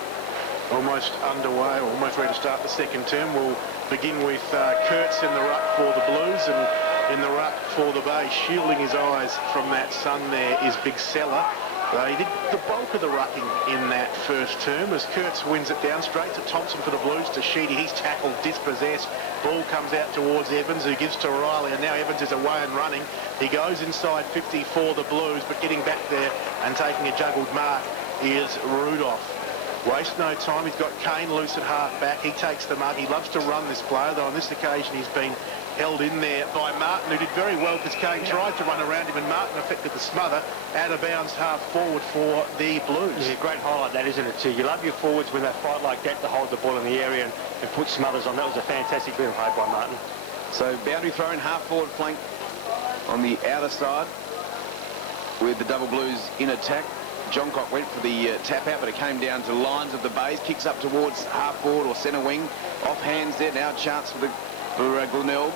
Almost underway, almost ready to start the second term. We'll begin with Kurtz in the ruck for the Blues, and in the ruck for the Bay, shielding his eyes from that sun there is Big Seller. He did the bulk of the rucking in that first term as Kurtz wins it down straight to Thompson for the Blues, to Sheedy. He's tackled, dispossessed. Ball comes out towards Evans, who gives to Riley, and now Evans is away and running. He goes inside 50 for the Blues, but getting back there and taking a juggled mark is Rudolph. Waste no time. He's got Kane loose at half back. He takes the mark. He loves to run this player, though on this occasion he's been held in there by Martin, who did very well because Kane tried to run around him and Martin affected the smother. Out of bounds half forward for the Blues. Yeah, great highlight that, isn't it, too? You love your forwards when they fight like that to hold the ball in the area and put smothers on. That was a fantastic bit of play by Martin. So boundary throw in, half forward flank on the outer side with the double Blues in attack. John Cock went for the tap out, but it came down to lines of the bays. Kicks up towards half forward or centre wing. Off hands there now. Chance for Glenelg.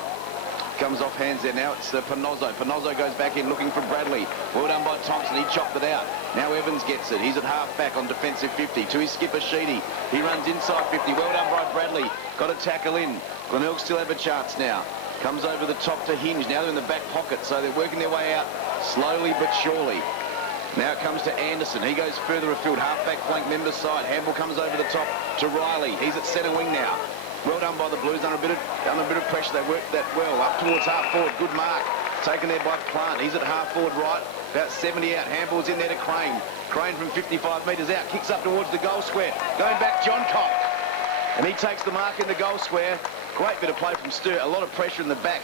Comes off hands there now. It's Panozzo. Panozzo goes back in looking for Bradley. Well done by Thompson. He chopped it out. Now Evans gets it. He's at half back on defensive 50. To his skipper Sheedy. He runs inside 50. Well done by Bradley. Got a tackle in. Glenelg still have a chance now. Comes over the top to Hinge. Now they're in the back pocket, so they're working their way out slowly but surely. Now it comes to Anderson. He goes further afield. Half-back flank member side. Handball comes over the top to Riley. He's at centre wing now. Well done by the Blues. Under a bit of pressure. They worked that well. Up towards half forward. Good mark. Taken there by Plant. He's at half forward right. About 70 out. Handball's in there to Crane. Crane from 55 metres out. Kicks up towards the goal square. Going back, John Cock. And he takes the mark in the goal square. Great bit of play from Sturt. A lot of pressure in the back.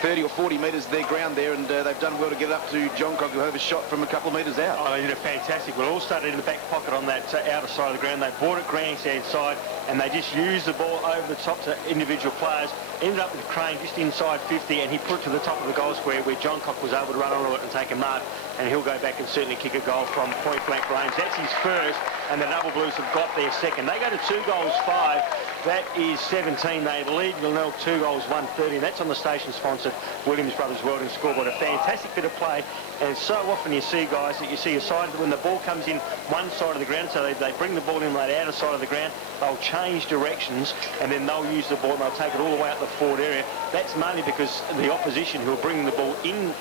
30 or 40 metres their ground there, and they've done well to get up to John Cock, who have a shot from a couple of metres out. Oh, they did a fantastic. Well, all started in the back pocket on that outer side of the ground. They brought it grandstand side. and they just used the ball over the top to individual players. Ended up with Crane just inside 50, and he put it to the top of the goal square where John Cock was able to run onto it and take a mark, and he'll go back and certainly kick a goal from point-blank range. That's his first, and the Double Blues have got their second. They go to 2 goals 5. That is 17. They lead Glenelg 2 goals 130. That's on the station-sponsored Williams Brothers Welding scoreboard. A fantastic bit of play, and so often you see, guys, that you see a side when the ball comes in one side of the ground, so they bring the ball in that outer side of the ground, they'll change directions, and then they'll use the ball and they'll take it all the way out the forward area. That's mainly because the opposition who are bringing the ball in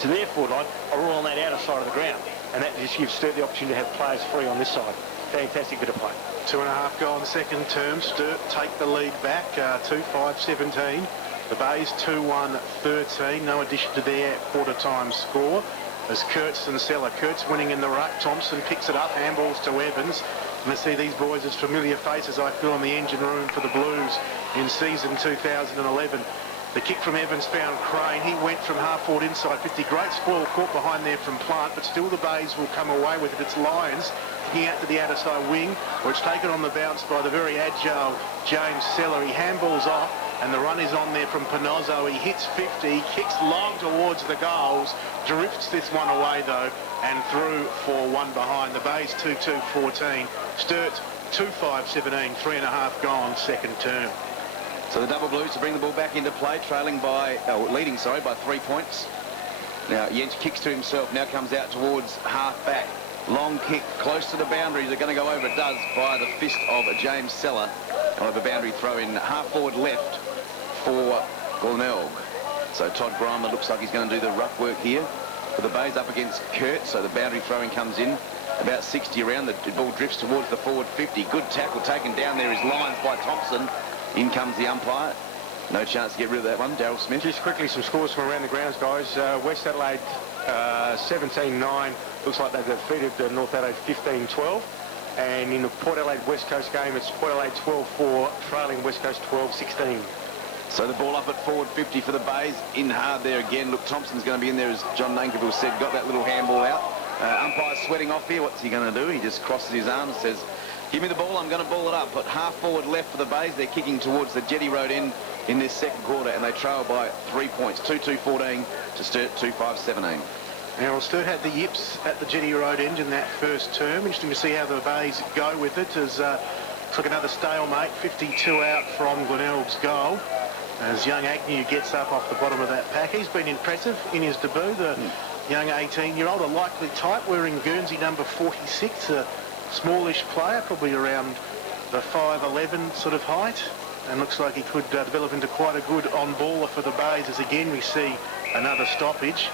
to their forward line are all on that outer side of the ground, and that just gives Sturt the opportunity to have players free on this side. Fantastic bit of play. 2.5 gone second term. Sturt take the lead back, 2-5-17. The Bays 2-1-13. No addition to their quarter-time score. As Kurtz and Seller. Kurtz winning in the ruck. Thompson picks it up. Handballs to Evans. And I see these boys as familiar faces, I feel, in the engine room for the Blues in season 2011. The kick from Evans found Crane. He went from half-forward inside 50. Great spoil caught behind there from Plant, but still the Bays will come away with it. It's Lyons kicking out to the outer side wing, where it's taken on the bounce by the very agile James Seller. He handballs off, and the run is on there from Pinozzo. He hits 50, kicks long towards the goals, drifts this one away though, and through for one behind. The Bays 2-2-14. Sturt 2-5-17, 3.5 gone second term. So the Double Blues to bring the ball back into play, leading by 3 points. Now Jens kicks to himself, now comes out towards half-back. Long kick, close to the boundary. They're going to go over. It does by the fist of James Seller. On the boundary throw in half-forward left for Glenelg. So Todd Grimer looks like he's going to do the ruck work here. For the Bays up against Kurt, so the boundary throwing comes in. About 60 around, the ball drifts towards the forward 50. Good tackle taken down there is Lyons by Thompson. In comes the umpire. No chance to get rid of that one. Daryl Smith. Just quickly some scores from around the grounds, guys. West Adelaide 17-9. Looks like they've defeated North Adelaide 15-12. And in the Port Adelaide West Coast game, it's Port Adelaide 12-4, trailing West Coast 12-16. So the ball up at forward 50 for the Bays. In hard there again. Look, Thompson's going to be in there, as John Nankerville said. Got that little handball out. Umpire's sweating off here. What's he going to do? He just crosses his arms and says, give me the ball, I'm going to ball it up. But half forward left for the Bays. They're kicking towards the Jetty Road end in this second quarter, and they trail by 3 points. 2-2-14 to Sturt 2-5-17. Now, Sturt had the yips at the Jetty Road end in that first term. Interesting to see how the Bays go with it, as took another stalemate, 52 out from Glenelg's goal. As young Agnew gets up off the bottom of that pack. He's been impressive in his debut, the young 18-year-old, a likely type, wearing Guernsey number 46, a smallish player, probably around the 5'11" sort of height, and looks like he could develop into quite a good on-baller for the Bays, as again we see another stoppage.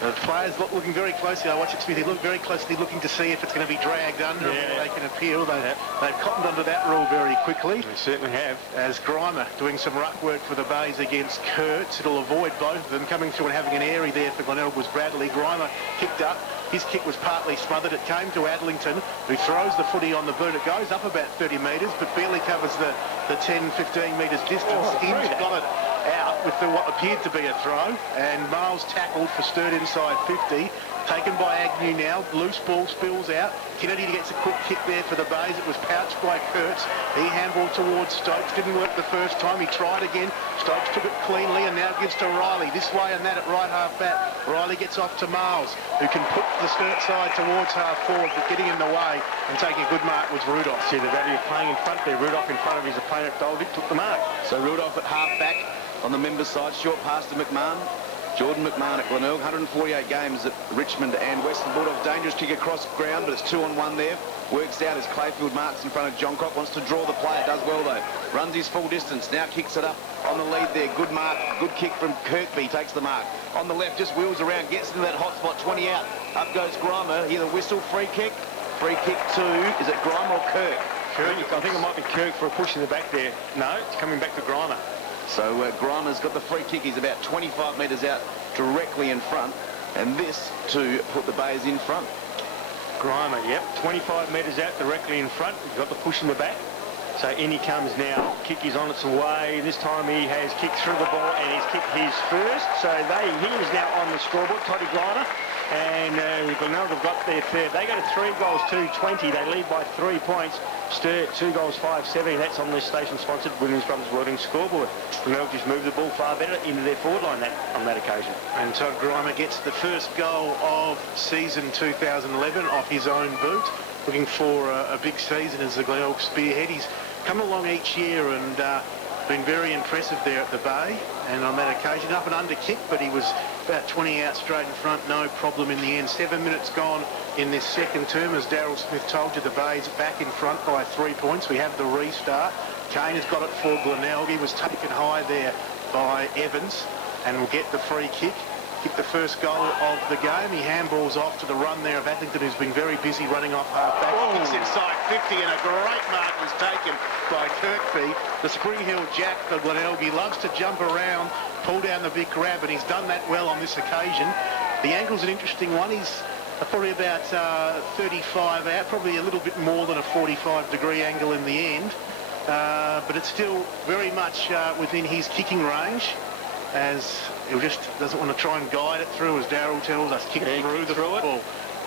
The players looking very closely. I watch it, Smithy, look very closely, looking to see if it's going to be dragged under, or they can appeal. They've cottoned onto that rule very quickly. They certainly have. As Grimer doing some ruck work for the Bays against Kurtz. It'll avoid both of them. Coming through and having an airy there for Glenelg was Bradley. Grimer kicked up. His kick was partly smothered. It came to Adlington, who throws the footy on the boot. It goes up about 30 metres, but barely covers the 10-15 metres distance. Inge got it out with what appeared to be a throw, and Miles tackled for Sturt inside 50. Taken by Agnew now. Loose ball spills out. Kennedy gets a quick kick there for the Bays. It was pouched by Kurtz. He handballed towards Stokes. Didn't work the first time. He tried again. Stokes took it cleanly and now gives to Riley. This way and that at right half back. Riley gets off to Miles, who can put the Sturt side towards half forward, but getting in the way and taking a good mark was Rudolph. See the value of playing in front there. Rudolph in front of his opponent, Doldick took the mark. So Rudolph at half back on the members' side. Short pass to McMahon. Jordan McMahon at Glenelg, 148 games at Richmond and Western Bulldogs. Dangerous kick across ground, but it's 2-on-1 there. Works out as Clayfield marks in front of John Cock. Wants to draw the play. Does well though. Runs his full distance. Now kicks it up on the lead there. Good mark. Good kick from Kirkby. Takes the mark. On the left, just wheels around. Gets into that hot spot. 20 out. Up goes Grimer. Hear the whistle. Free kick. Free kick to, is it Grimer or Kirk? I think it might be Kirk for a push in the back there. No, it's coming back to Grimer. So Grimer's got the free kick. He's about 25 metres out directly in front. And this to put the Bays in front. Grimer, yep. 25 metres out directly in front. He's got the push in the back. So in he comes now. Kick is on its way. This time he has kicked through the ball and he's kicked his first. So he is now on the scoreboard. Toddy Grimer And Glenelg have got their third. They go to 3 goals, 2-20. They lead by 3 points. Sturt, 2 goals, 5-70. That's on this station-sponsored Williams Brothers Welding scoreboard. Glenelg just moved the ball far better into their forward line on that occasion. And Todd Grimer gets the first goal of season 2011 off his own boot. Looking for a big season as the Glenelg spearhead. He's come along each year and been very impressive there at the Bay. And on that occasion, up and under kick, but he was about 20 out straight in front, no problem in the end. 7 minutes gone in this second term. As Daryl Smith told you, the Bay's back in front by 3 points. We have the restart. Kane has got it for Glenelg. He was taken high there by Evans and will get the free kick. Kick the first goal of the game. He handballs off to the run there of Atherton, who's been very busy running off half-back. Kicks inside 50 and a great mark was taken by Kirkby. The Spring Hill Jack for Glenelg. He loves to jump around, pull down the big grab, and he's done that well on this occasion. The angle's an interesting one. He's probably about 35 out, probably a little bit more than a 45-degree angle in the end. But it's still very much within his kicking range, as he just doesn't want to try and guide it through, as Darryl tells us, kick through the football.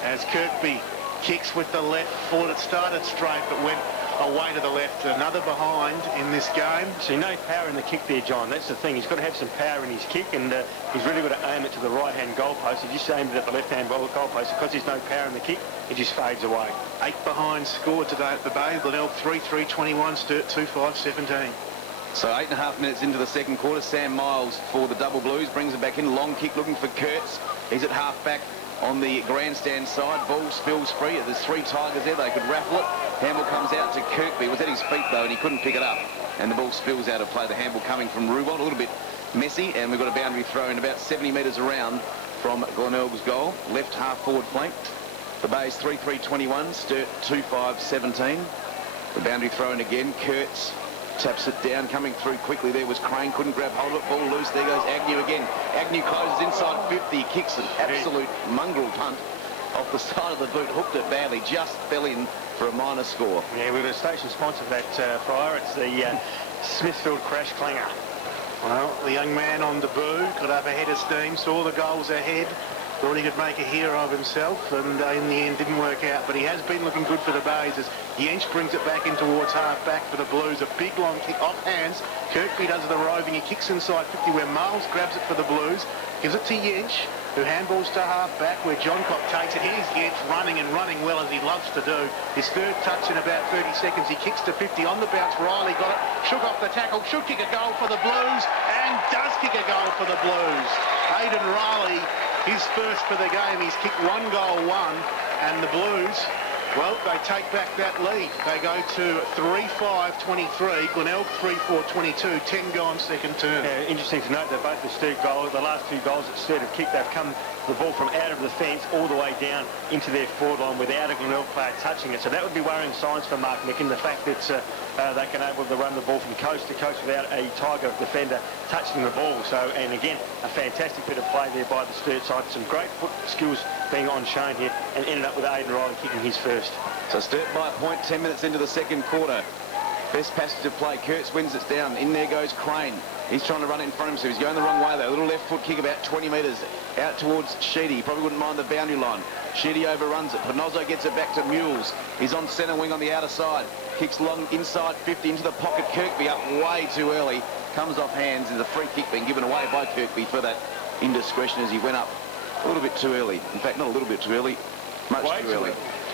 As Kirkby kicks with the left foot. It started straight but went away to the left. Another behind in this game. See, no power in the kick there, John. That's the thing. He's got to have some power in his kick, and he's really got to aim it to the right-hand goalpost. He just aimed it at the left-hand goalpost. Because there's no power in the kick, it just fades away. 8 behind scored today at the Bay. Glenelg 3-3-21, Sturt 2-5-17. So 8.5 minutes into the second quarter, Sam Miles for the Double Blues brings it back in. Long kick looking for Kurtz. He's at half-back on the grandstand side. Ball spills free. There's 3 Tigers there. They could raffle it. Handball comes out to Kirkby. It was at his feet, though, and he couldn't pick it up. And the ball spills out of play. The handball coming from Rubon. A little bit messy, and we've got a boundary throw in about 70 metres around from Glenelg's goal. Left half-forward flank. The Bay's 3-3-21. Sturt 2-5-17. The boundary throw in again. Kurtz taps it down, coming through quickly. There was Crane, couldn't grab hold of it. Ball loose. There goes Agnew again. Agnew closes inside 50. Kicks an absolute mongrel punt off the side of the boot. Hooked it badly. Just fell in for a minor score. Yeah, we've got a station sponsor for that, Fryer. It's the Smithfield Crash Clanger. Well, the young man on the boo got up ahead of steam, saw the goals ahead, thought he could make a hero of himself, and in the end didn't work out. But he has been looking good for the Bays as Yench brings it back in towards half-back for the Blues. A big long kick off hands. Kirkby does the roving. He kicks inside 50 where Miles grabs it for the Blues. Gives it to Yench, who handballs to half-back where Johncock takes it. Here's Yench running and running well, as he loves to do. His third touch in about 30 seconds. He kicks to 50 on the bounce. Riley got it. Shook off the tackle. Should kick a goal for the Blues and does kick a goal for the Blues. Aidan Riley, his first for the game. He's kicked 1 goal, 1, and the Blues, well, they take back that lead. They go to 3-5-23. Glenelg 3-4-22. 10 gone second term. Interesting to note that both the Sturt goals, the last 2 goals that Sturt have kicked, they've come the ball from out of the fence all the way down into their forward line without a Glenelg player touching it. So that would be worrying signs for Mark Micken, the fact that they can able to run the ball from coast to coast without a Tiger defender touching the ball. So, and again, a fantastic bit of play there by the Sturt side. Some great foot skills being on shown here, and ended up with Aidan Riley kicking his first. So Sturt by a point, 10 minutes into the second quarter. Best passage of play. Kurtz wins it down. In there goes Crane. He's trying to run it in front of him, so he's going the wrong way, though. A little left foot kick about 20 metres out towards Sheedy. He probably wouldn't mind the boundary line. Sheedy overruns it. Panozzo gets it back to Mules. He's on centre wing on the outer side. Kicks long inside 50 into the pocket. Kirkby up way too early. Comes off hands. There's a free kick being given away by Kirkby for that indiscretion as he went up a little bit too early. In fact, not a little bit too early. Much too early.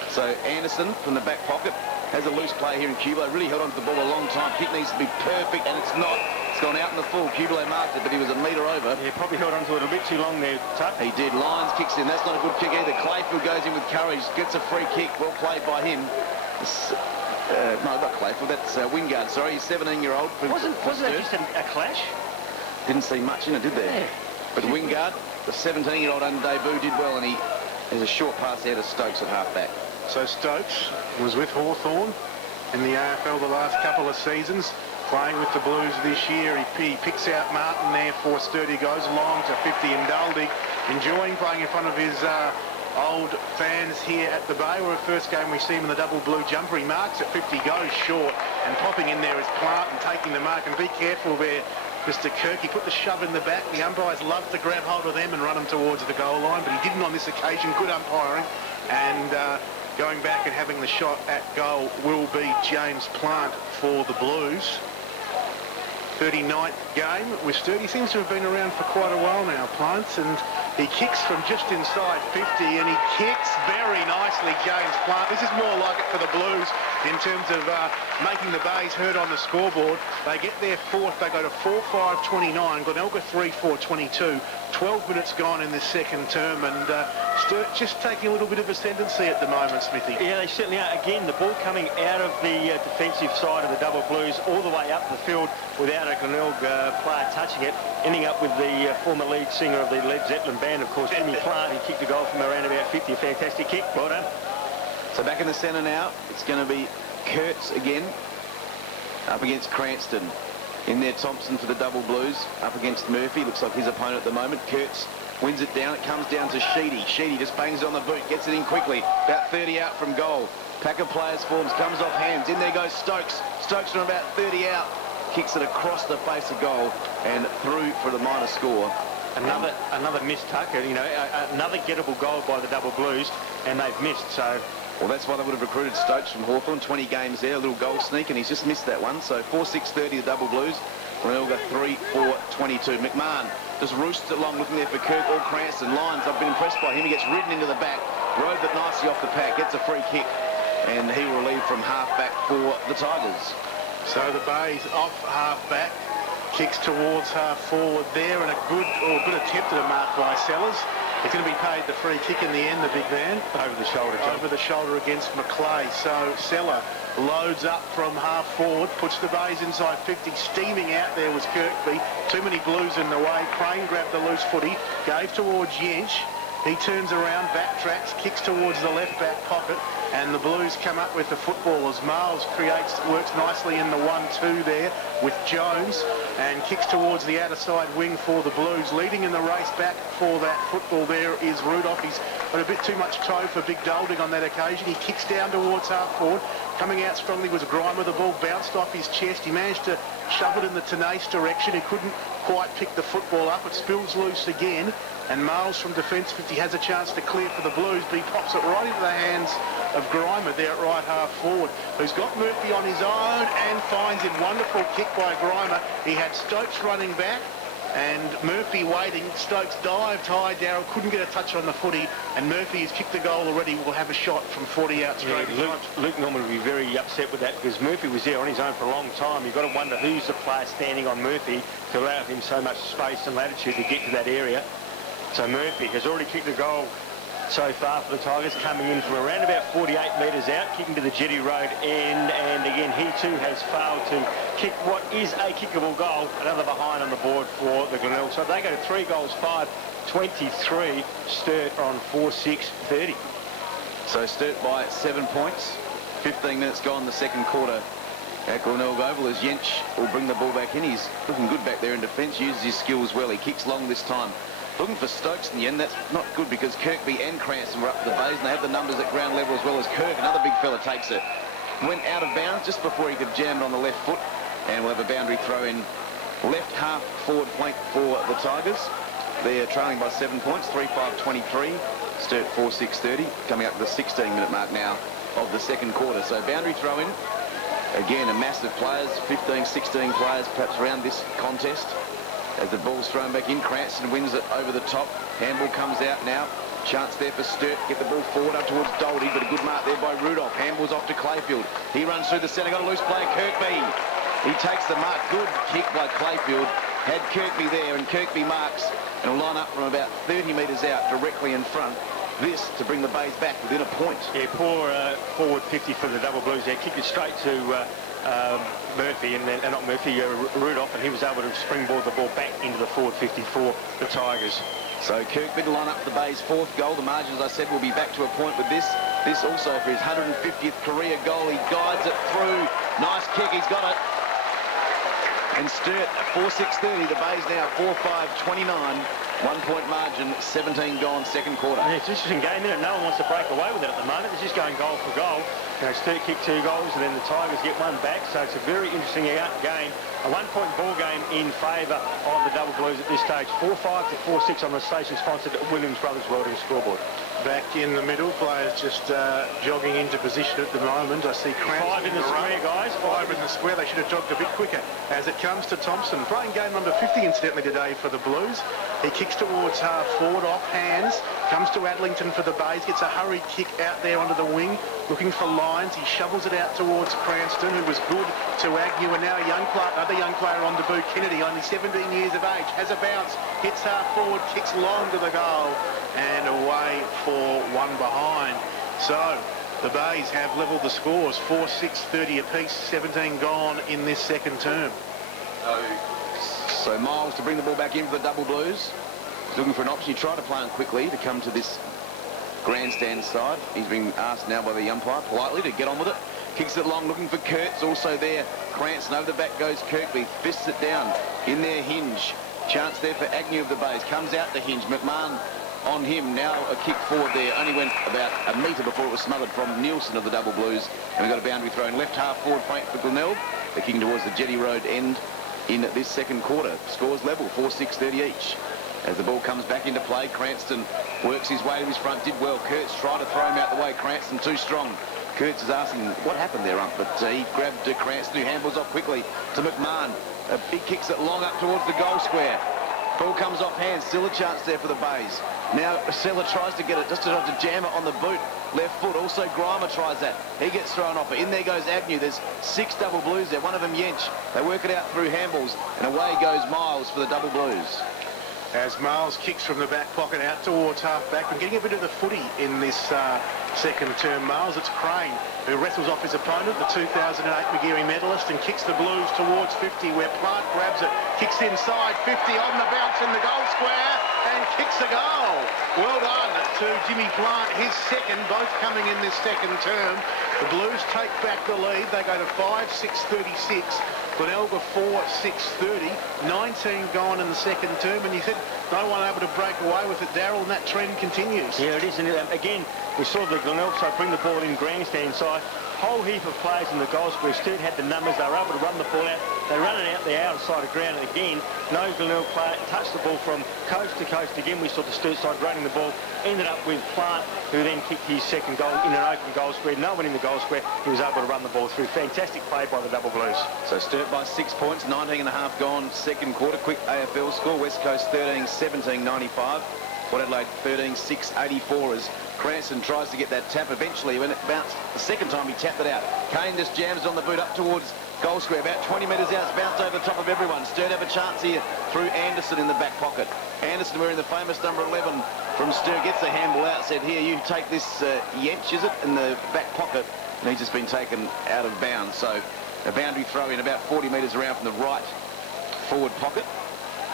So Anderson from the back pocket has a loose play here in Kubler. Really held on to the ball a long time. Kick needs to be perfect, and it's not. It's gone out in the full. Kubler marked it, but he was a metre over. Yeah, probably held on to it a bit too long there, Tuck. He did. Lyons kicks in. That's not a good kick either. Clayfield goes in with courage. Gets a free kick. Well played by him. No, not Clayfield. That's Wingard. Sorry, he's 17-year-old. Wasn't that just a clash? Didn't see much in it, did there? Yeah. But Wingard, the 17-year-old under debut, did well, and he has a short pass out of Stokes at half-back. So Stokes was with Hawthorn in the AFL the last couple of seasons, playing with the Blues this year. He picks out Martin there for Sturt. He goes along to 50 and Duldig, enjoying playing in front of his old fans here at the Bay. Where the first game we see him in the double blue jumper. He marks at 50, goes short, and popping in there is Plant and taking the mark. And be careful there, Mr. Kirk. He put the shove in the back. The umpires love to grab hold of them and run them towards the goal line, but he didn't on this occasion. Good umpiring. And going back and having the shot at goal will be James Plant for the Blues. 39th game with Sturt. He seems to have been around for quite a while now, Plant, and he kicks from just inside 50, and he kicks very nicely, James Plant. This is more like it for the Blues in terms of making the Bays hurt on the scoreboard. They get their fourth. They go to 4-5-29. Glenelg 3-4-22. 12 minutes gone in this second term, and Sturt just taking a little bit of ascendancy at the moment, Smithy. Yeah, they certainly are. Again, the ball coming out of the defensive side of the double Blues all the way up the field without a Glenelg player touching it, ending up with the former lead singer of the Led Zeppelin band, of course, Jimmy Plant. He kicked a goal from around about 50. A fantastic kick. Well done. So back in the centre now, it's going to be Kurtz again up against Cranston. In there, Thompson for the double Blues up against Murphy. Looks like his opponent at the moment. Kurtz wins it down. It comes down to Sheedy. Sheedy just bangs it on the boot, gets it in quickly. About 30 out from goal. Pack of players forms, comes off hands. In there goes Stokes. Stokes from about 30 out. Kicks it across the face of goal and through for the minor score. Another missed tucker, you know, another gettable goal by the double Blues, and they've missed, so... Well, that's why they would have recruited Stokes from Hawthorn. 20 games there, a little goal sneak, and he's just missed that one. So 4-6-30 the double Blues. Glenelg 3-4-22. McMahon just roosts it along, looking there for Kirk or Cranston. Lyons, I've been impressed by him. He gets ridden into the back, rode it nicely off the pack, gets a free kick, and he will leave from half-back for the Tigers. So the Bays off half-back, kicks towards half-forward there, and a good attempt at a mark by Sellers. He's going to be paid the free kick in the end, the big man. Over the shoulder, John. Over the shoulder against McClay. So Seller loads up from half forward, puts the Bays inside 50. Steaming out there was Kirkby. Too many Blues in the way. Crane grabbed the loose footy, gave towards Yench. He turns around, backtracks, kicks towards the left back pocket, and the Blues come up with the football as Miles works nicely in the 1-2 there with Jones, and kicks towards the outer side wing for the Blues. Leading in the race back for that football there is Rudolph. He's got a bit too much toe for Big Dolding on that occasion. He kicks down towards half forward. Coming out strongly was Grimer. The ball bounced off his chest. He managed to shove it in the Tenace direction. He couldn't quite pick the football up. It spills loose again. And Miles from defence 50 has a chance to clear for the Blues, but he pops it right into the hands of Grimer there at right half forward, who's got Murphy on his own and finds him. Wonderful kick by Grimer. He had Stokes running back and Murphy waiting. Stokes dived high. Darrell couldn't get a touch on the footy, and Murphy has kicked the goal already. Will have a shot from 40 out straight. Yeah, Luke Norman will be very upset with that, because Murphy was there on his own for a long time. You've got to wonder who's the player standing on Murphy to allow him so much space and latitude to get to that area. So Murphy has already kicked a goal so far for the Tigers, coming in from around about 48 metres out, kicking to the Jetty Road end, and again he too has failed to kick what is a kickable goal. Another behind on the board for the Glenelg. So they go to 3 goals, 5-23. Sturt on 4-6-30. So Sturt by 7 points. 15 minutes gone the second quarter at Glenelg Oval, as Yench will bring the ball back in. He's looking good back there in defence, uses his skills well. He kicks long this time. Looking for Stokes in the end. That's not good, because Kirkby and Cranston were up to the Bays, and they have the numbers at ground level as well as Kirk. Another big fella takes it. Went out of bounds just before he could jam it on the left foot, and we'll have a boundary throw in left half forward flank for the Tigers. They're trailing by 7 points, 3-5-23. Sturt 4-6-30, coming up to the 16-minute mark now of the second quarter. So boundary throw in. Again, a mass of players, 15, 16 players perhaps around this contest. As the ball's thrown back in, Cranston wins it over the top. Handball comes out now. Chance there for Sturt. Get the ball forward up towards Doldie, but a good mark there by Rudolph. Handball's off to Clayfield. He runs through the centre, got a loose player, Kirkby. He takes the mark. Good kick by Clayfield. Had Kirkby there, and Kirkby marks and will line up from about 30 metres out directly in front. This to bring the Bays back within a point. Yeah, poor forward 50 for the double Blues there. Kicked it straight to Murphy, and then not Murphy, Rudolph, and he was able to springboard the ball back into the forward 50 for the Tigers. So Kirkby to line up for the Bays' 4th goal. The margin, as I said, will be back to a point with this. This also for his 150th career goal. He guides it through. Nice kick, he's got it. And Sturt 4-6-30. The Bays now 4-5-29. 1 point margin, 17 gone, second quarter. Yeah, it's an interesting game, isn't it? No one wants to break away with it at the moment. It's just going goal for goal. You know, Sturt kicked 2 goals, and then the Tigers get 1 back. So it's a very interesting game. A 1 point ball game in favour of the Double Blues at this stage. 4-5 to 4-6 on the station-sponsored Williams Brothers Welding scoreboard. Back in the middle, players just jogging into position at the moment. I see Cranston. 5 in the square, guys. 5 in the square. They should have jogged a bit quicker. As it comes to Thompson, playing game number 50 incidentally today for the Blues. He kicks towards half forward, off hands, comes to Adlington for the base, gets a hurried kick out there onto the wing, looking for lines. He shovels it out towards Cranston, who was good to Agnew, and now another young player on debut, Kennedy, only 17 years of age, has a bounce, hits half forward, kicks long to the goal, and away for one behind. So the Bays have levelled the scores, 4-6, 30 apiece, 17 gone in this second term. So Miles to bring the ball back in for the Double Blues. He's looking for an option. He tried to play on quickly to come to this grandstand side. He's being asked now by the umpire politely to get on with it. Kicks it long, looking for Kurtz. Also there, Cranston. Over the back goes Kirkby. Fists it down in their hinge. Chance there for Agnew of the Bays. Comes out the hinge. McMahon on him. Now a kick forward there. Only went about a metre before it was smothered from Nielsen of the Double Blues. And we've got a boundary throw in left half forward feint for Glenelg. They're kicking towards the Jetty Road end in this second quarter. Scores level, 4-6, 30 each. As the ball comes back into play, Cranston works his way to his front, did well. Kurtz tried to throw him out the way. Cranston too strong. Kurtz is asking what happened there, Ump, but he grabbed Cranston, who handballs off quickly to McMahon. A big kicks it long up towards the goal square. Ball comes off hands, still a chance there for the Bays. Now Sella tries to get it, just to jam it on the boot. Left foot, also Grimer tries that. He gets thrown off it. In there goes Agnew. There's 6 Double Blues there, one of them Yench. They work it out through handballs, and away goes Miles for the Double Blues. As Miles kicks from the back pocket out towards half-back. We're getting a bit of the footy in this second term, Miles. It's Crane who wrestles off his opponent, the 2008 Magarey medalist, and kicks the Blues towards 50, where Plant grabs it, kicks inside 50 on the bounce in the goal square, and kicks a goal. Well done to Jimmy Plant, his second, both coming in this second term. The Blues take back the lead. They go to 5-6-36. Glenelg 4-6-30. 19 gone in the second term, and you said no one able to break away with it, Darryl, and that trend continues. Yeah, it is. And again, we saw the Glenelg side bring the ball in grandstand side. Whole heap of players in the goal square. Sturt had the numbers. They were able to run the ball out. They run it out the outside of ground, and again, no Glenelg player touched the ball from coast to coast. Again, we saw the Sturt side running the ball. Ended up with Plant, who then kicked his second goal in an open goal square. No one in the goal square. He was able to run the ball through. Fantastic play by the Double Blues. So Sturt by 6 points, 19 and a half gone second quarter. Quick AFL score. West Coast 13-17, 95. Port Adelaide 13-6, 84 as Cranston tries to get that tap. Eventually, when it bounced the second time, he tapped it out. Kane just jams on the boot up towards goal square. About 20 metres out, it's bounced over the top of everyone. Sturt have a chance here through Anderson in the back pocket. Anderson wearing the famous number 11 from Sturt gets the handball out, said, here, you take this Yench, is it, in the back pocket. And he's just been taken out of bounds. So a boundary throw in about 40 metres around from the right forward pocket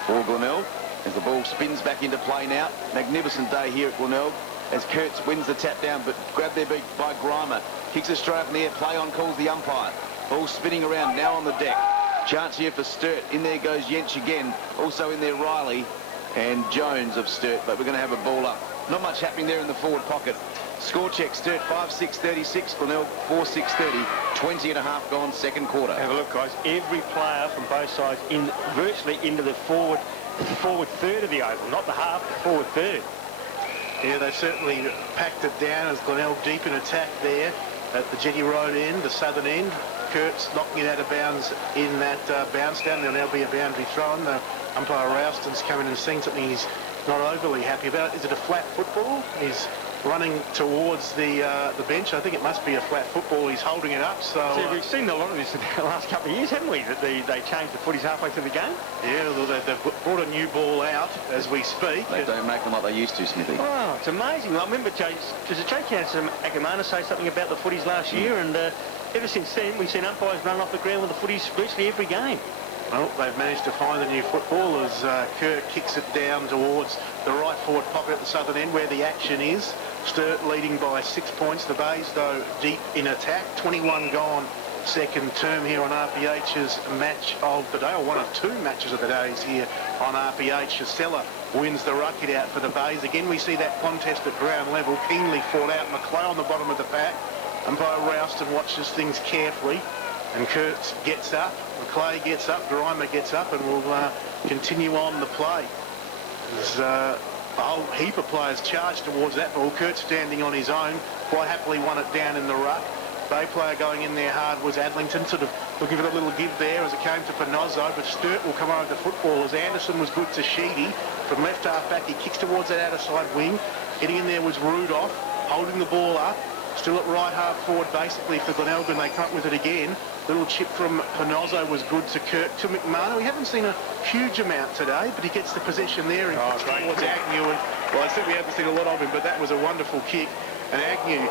for Glenelg. As the ball spins back into play now. Magnificent day here at Glenelg as Kurtz wins the tap down, but grabbed there by Grimer. Kicks it straight up in the air. Play on calls the umpire. Ball spinning around now on the deck. Chance here for Sturt. In there goes Yench again. Also in there Riley and Jones of Sturt, but we're going to have a ball up. Not much happening there in the forward pocket. Score check, Sturt 5-6-36, Glenelg 4-6-30, 20 and a half gone second quarter. Have a look, guys. Every player from both sides in virtually into the forward third of the oval, not the half, the forward third. Yeah, they certainly packed it down as Glenelg deep in attack there at the Jetty Road end, the southern end. Kurtz knocking it out of bounds in that bounce down. There'll now be a boundary throw in. The umpire Rouston's come in and seen something he's not overly happy about. Is it a flat football? He's running towards the bench. I think it must be a flat football. He's holding it up. So we've seen a lot of this in the last couple of years, haven't we? That they changed the footies halfway through the game. Yeah, well, they've brought a new ball out as we speak. They don't make them like they used to, Smithy. Oh, it's amazing. I remember Jay Akamana say something about the footies last year, and ever since then we've seen umpires run off the ground with the footies virtually every game. Well, they've managed to find a new football as Kirk kicks it down towards the right forward pocket at the southern end where the action is. Sturt leading by 6 points. The Bays, though, deep in attack. 21 gone second term here on RPH's match of the day, or one of 2 matches of the days here on RPH. Sella wins the ruck hit out for the Bays. Again, we see that contest at ground level, keenly fought out. McLeod on the bottom of the pack. Umpire Rouston watches things carefully. And Kurtz gets up, McClay gets up, Grimer gets up, and will continue on the play. There's a whole heap of players charged towards that ball. Kurtz standing on his own, quite happily won it down in the ruck. Bay player going in there hard was Adlington, sort of looking for a little give there as it came to Panozzo, but Sturt will come over to football as Anderson was good to Sheedy. From left half back, he kicks towards that outer side wing. Getting in there was Rudolph, holding the ball up. Still at right half forward basically for Glenelg, and they come up with it again. Little chip from Panozzo was good to Kirk, to McMahon. We haven't seen a huge amount today, but he gets the possession there and kicks towards Agnew. And, well, I said we haven't seen a lot of him, but that was a wonderful kick. And Agnew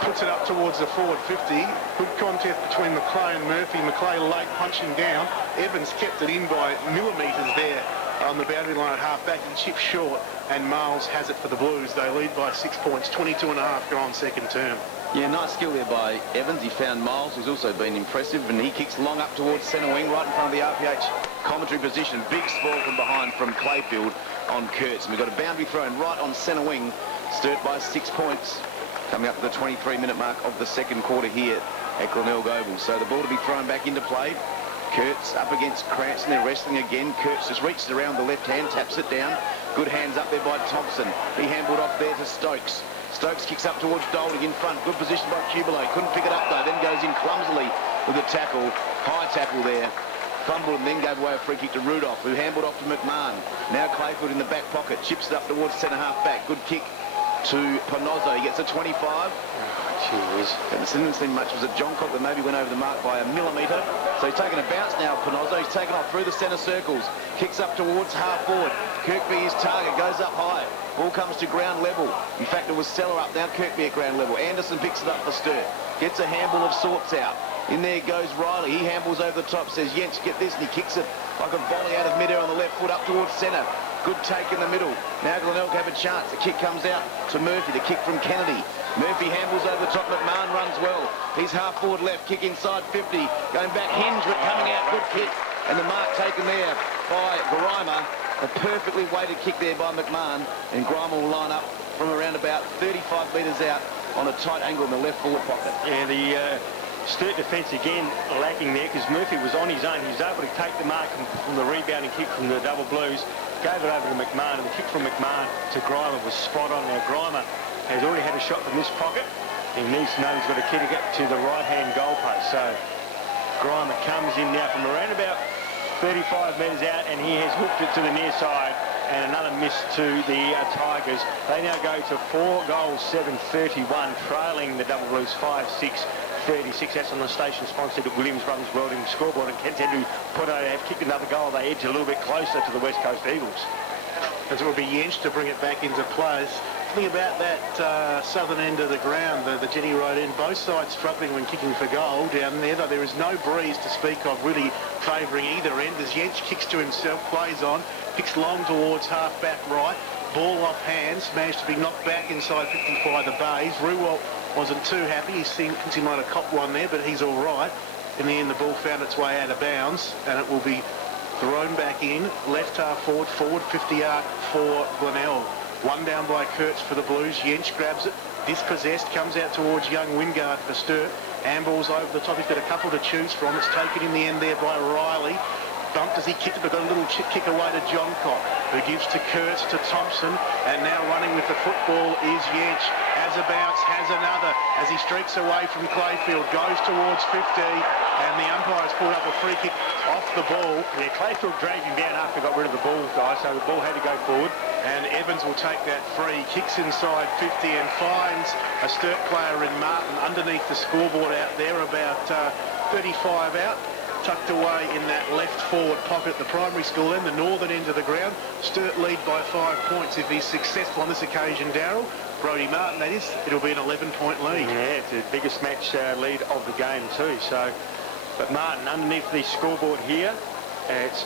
puts it up towards the forward 50. Good contest between McClay and Murphy. McClay late punching down. Evans kept it in by millimetres there on the boundary line at half-back. He chips short, and Miles has it for the Blues. They lead by 6 points, 22.5 gone second term. Yeah, nice skill there by Evans. He found Miles, who's also been impressive, and he kicks long up towards centre wing, right in front of the RPH commentary position. Big spoil from behind from Clayfield on Kurtz. And we've got a boundary thrown right on centre wing. Sturt by 6 points. Coming up to the 23-minute mark of the second quarter here at Glenelg Oval. So the ball to be thrown back into play. Kurtz up against Cranston. They're wrestling again. Kurtz just reaches around the left hand, taps it down. Good hands up there by Thompson. He handballed off there to Stokes. Stokes kicks up towards Dolding in front. Good position by Cubelet. Couldn't pick it up though. Then goes in clumsily with a tackle. High tackle there. Fumbled and then gave away a free kick to Rudolph, who handballed off to McMahon. Now Clayfield in the back pocket. Chips it up towards centre half back. Good kick to Panozzo. He gets a 25. But there didn't seem much. It was a Johncock that maybe went over the mark by a millimetre. So he's taken a bounce now, Panozzo. He's taken off through the centre circles. Kicks up towards half forward. Kirkby, his target, goes up high. Ball comes to ground level. In fact, it was Seller up. Now Kirkby at ground level. Anderson picks it up for Sturt. Gets a handball of sorts out. In there goes Riley. He handballs over the top. Says, Jens, get this. And he kicks it like a volley out of midair on the left foot up towards centre. Good take in the middle. Now Glenelg have a chance. The kick comes out to Murphy. The kick from Kennedy. Murphy handballs over the top. McMahon runs well. He's half forward left. Kick inside 50. Going back hinge, but coming out. Good kick. And the mark taken there by Grimer. A perfectly weighted kick there by McMahon. And Grimer will line up from around about 35 metres out on a tight angle in the left forward pocket. Yeah, the Sturt defence again lacking there because Murphy was on his own. He was able to take the mark from the rebounding kick from the double Blues. Gave it over to McMahon, and the kick from McMahon to Grimer was spot on. Now Grimer has already had a shot from this pocket. He needs to know he's got to kick it to the right-hand goalpost. So Grimer comes in now from around about 35 metres out, and he has hooked it to the near side, and another miss to the Tigers. They now go to 4 goals, 7-31, trailing the double Blues 5-6. 36. That's on the station sponsored at Williams Brothers Welding scoreboard, and Kentendru have kicked another goal. They edge a little bit closer to the West Coast Eagles. As it will be Jens to bring it back into play. Something about that southern end of the ground, the Jetty Road end, both sides struggling when kicking for goal down there, though there is no breeze to speak of really favouring either end. As Jens kicks to himself, plays on, kicks long towards half-back right, ball off hands, managed to be knocked back inside 50 by the Bays. Ruwalt wasn't too happy. He seemed he might have copped one there, but he's all right. In the end, the ball found its way out of bounds, and it will be thrown back in. Left half forward, 50 arc for Glenelg. One down by Kurtz for the Blues. Jens grabs it, dispossessed, comes out towards young Wingard for Sturt. Handballs over the top. He's got a couple to choose from. It's taken in the end there by Riley. Bumped as he kicked it, but got a little kick away to Johncock, who gives to Kurtz, to Thompson, and now running with the football is Jens. Has a bounce, has another, as he streaks away from Clayfield, goes towards 50, and the umpire's pulled up a free kick off the ball. Yeah, Clayfield dragged him down after he got rid of the ball, guys, so the ball had to go forward. And Evans will take that free, kicks inside 50 and finds a Sturt player in Martin underneath the scoreboard out there, about 35 out. Tucked away in that left forward pocket, the primary school end, the northern end of the ground. Sturt lead by 5 points if he's successful on this occasion, Darryl. Brody Martin, that is, it'll be an 11-point lead. Yeah, it's the biggest match lead of the game too. So, but Martin underneath the scoreboard here, it's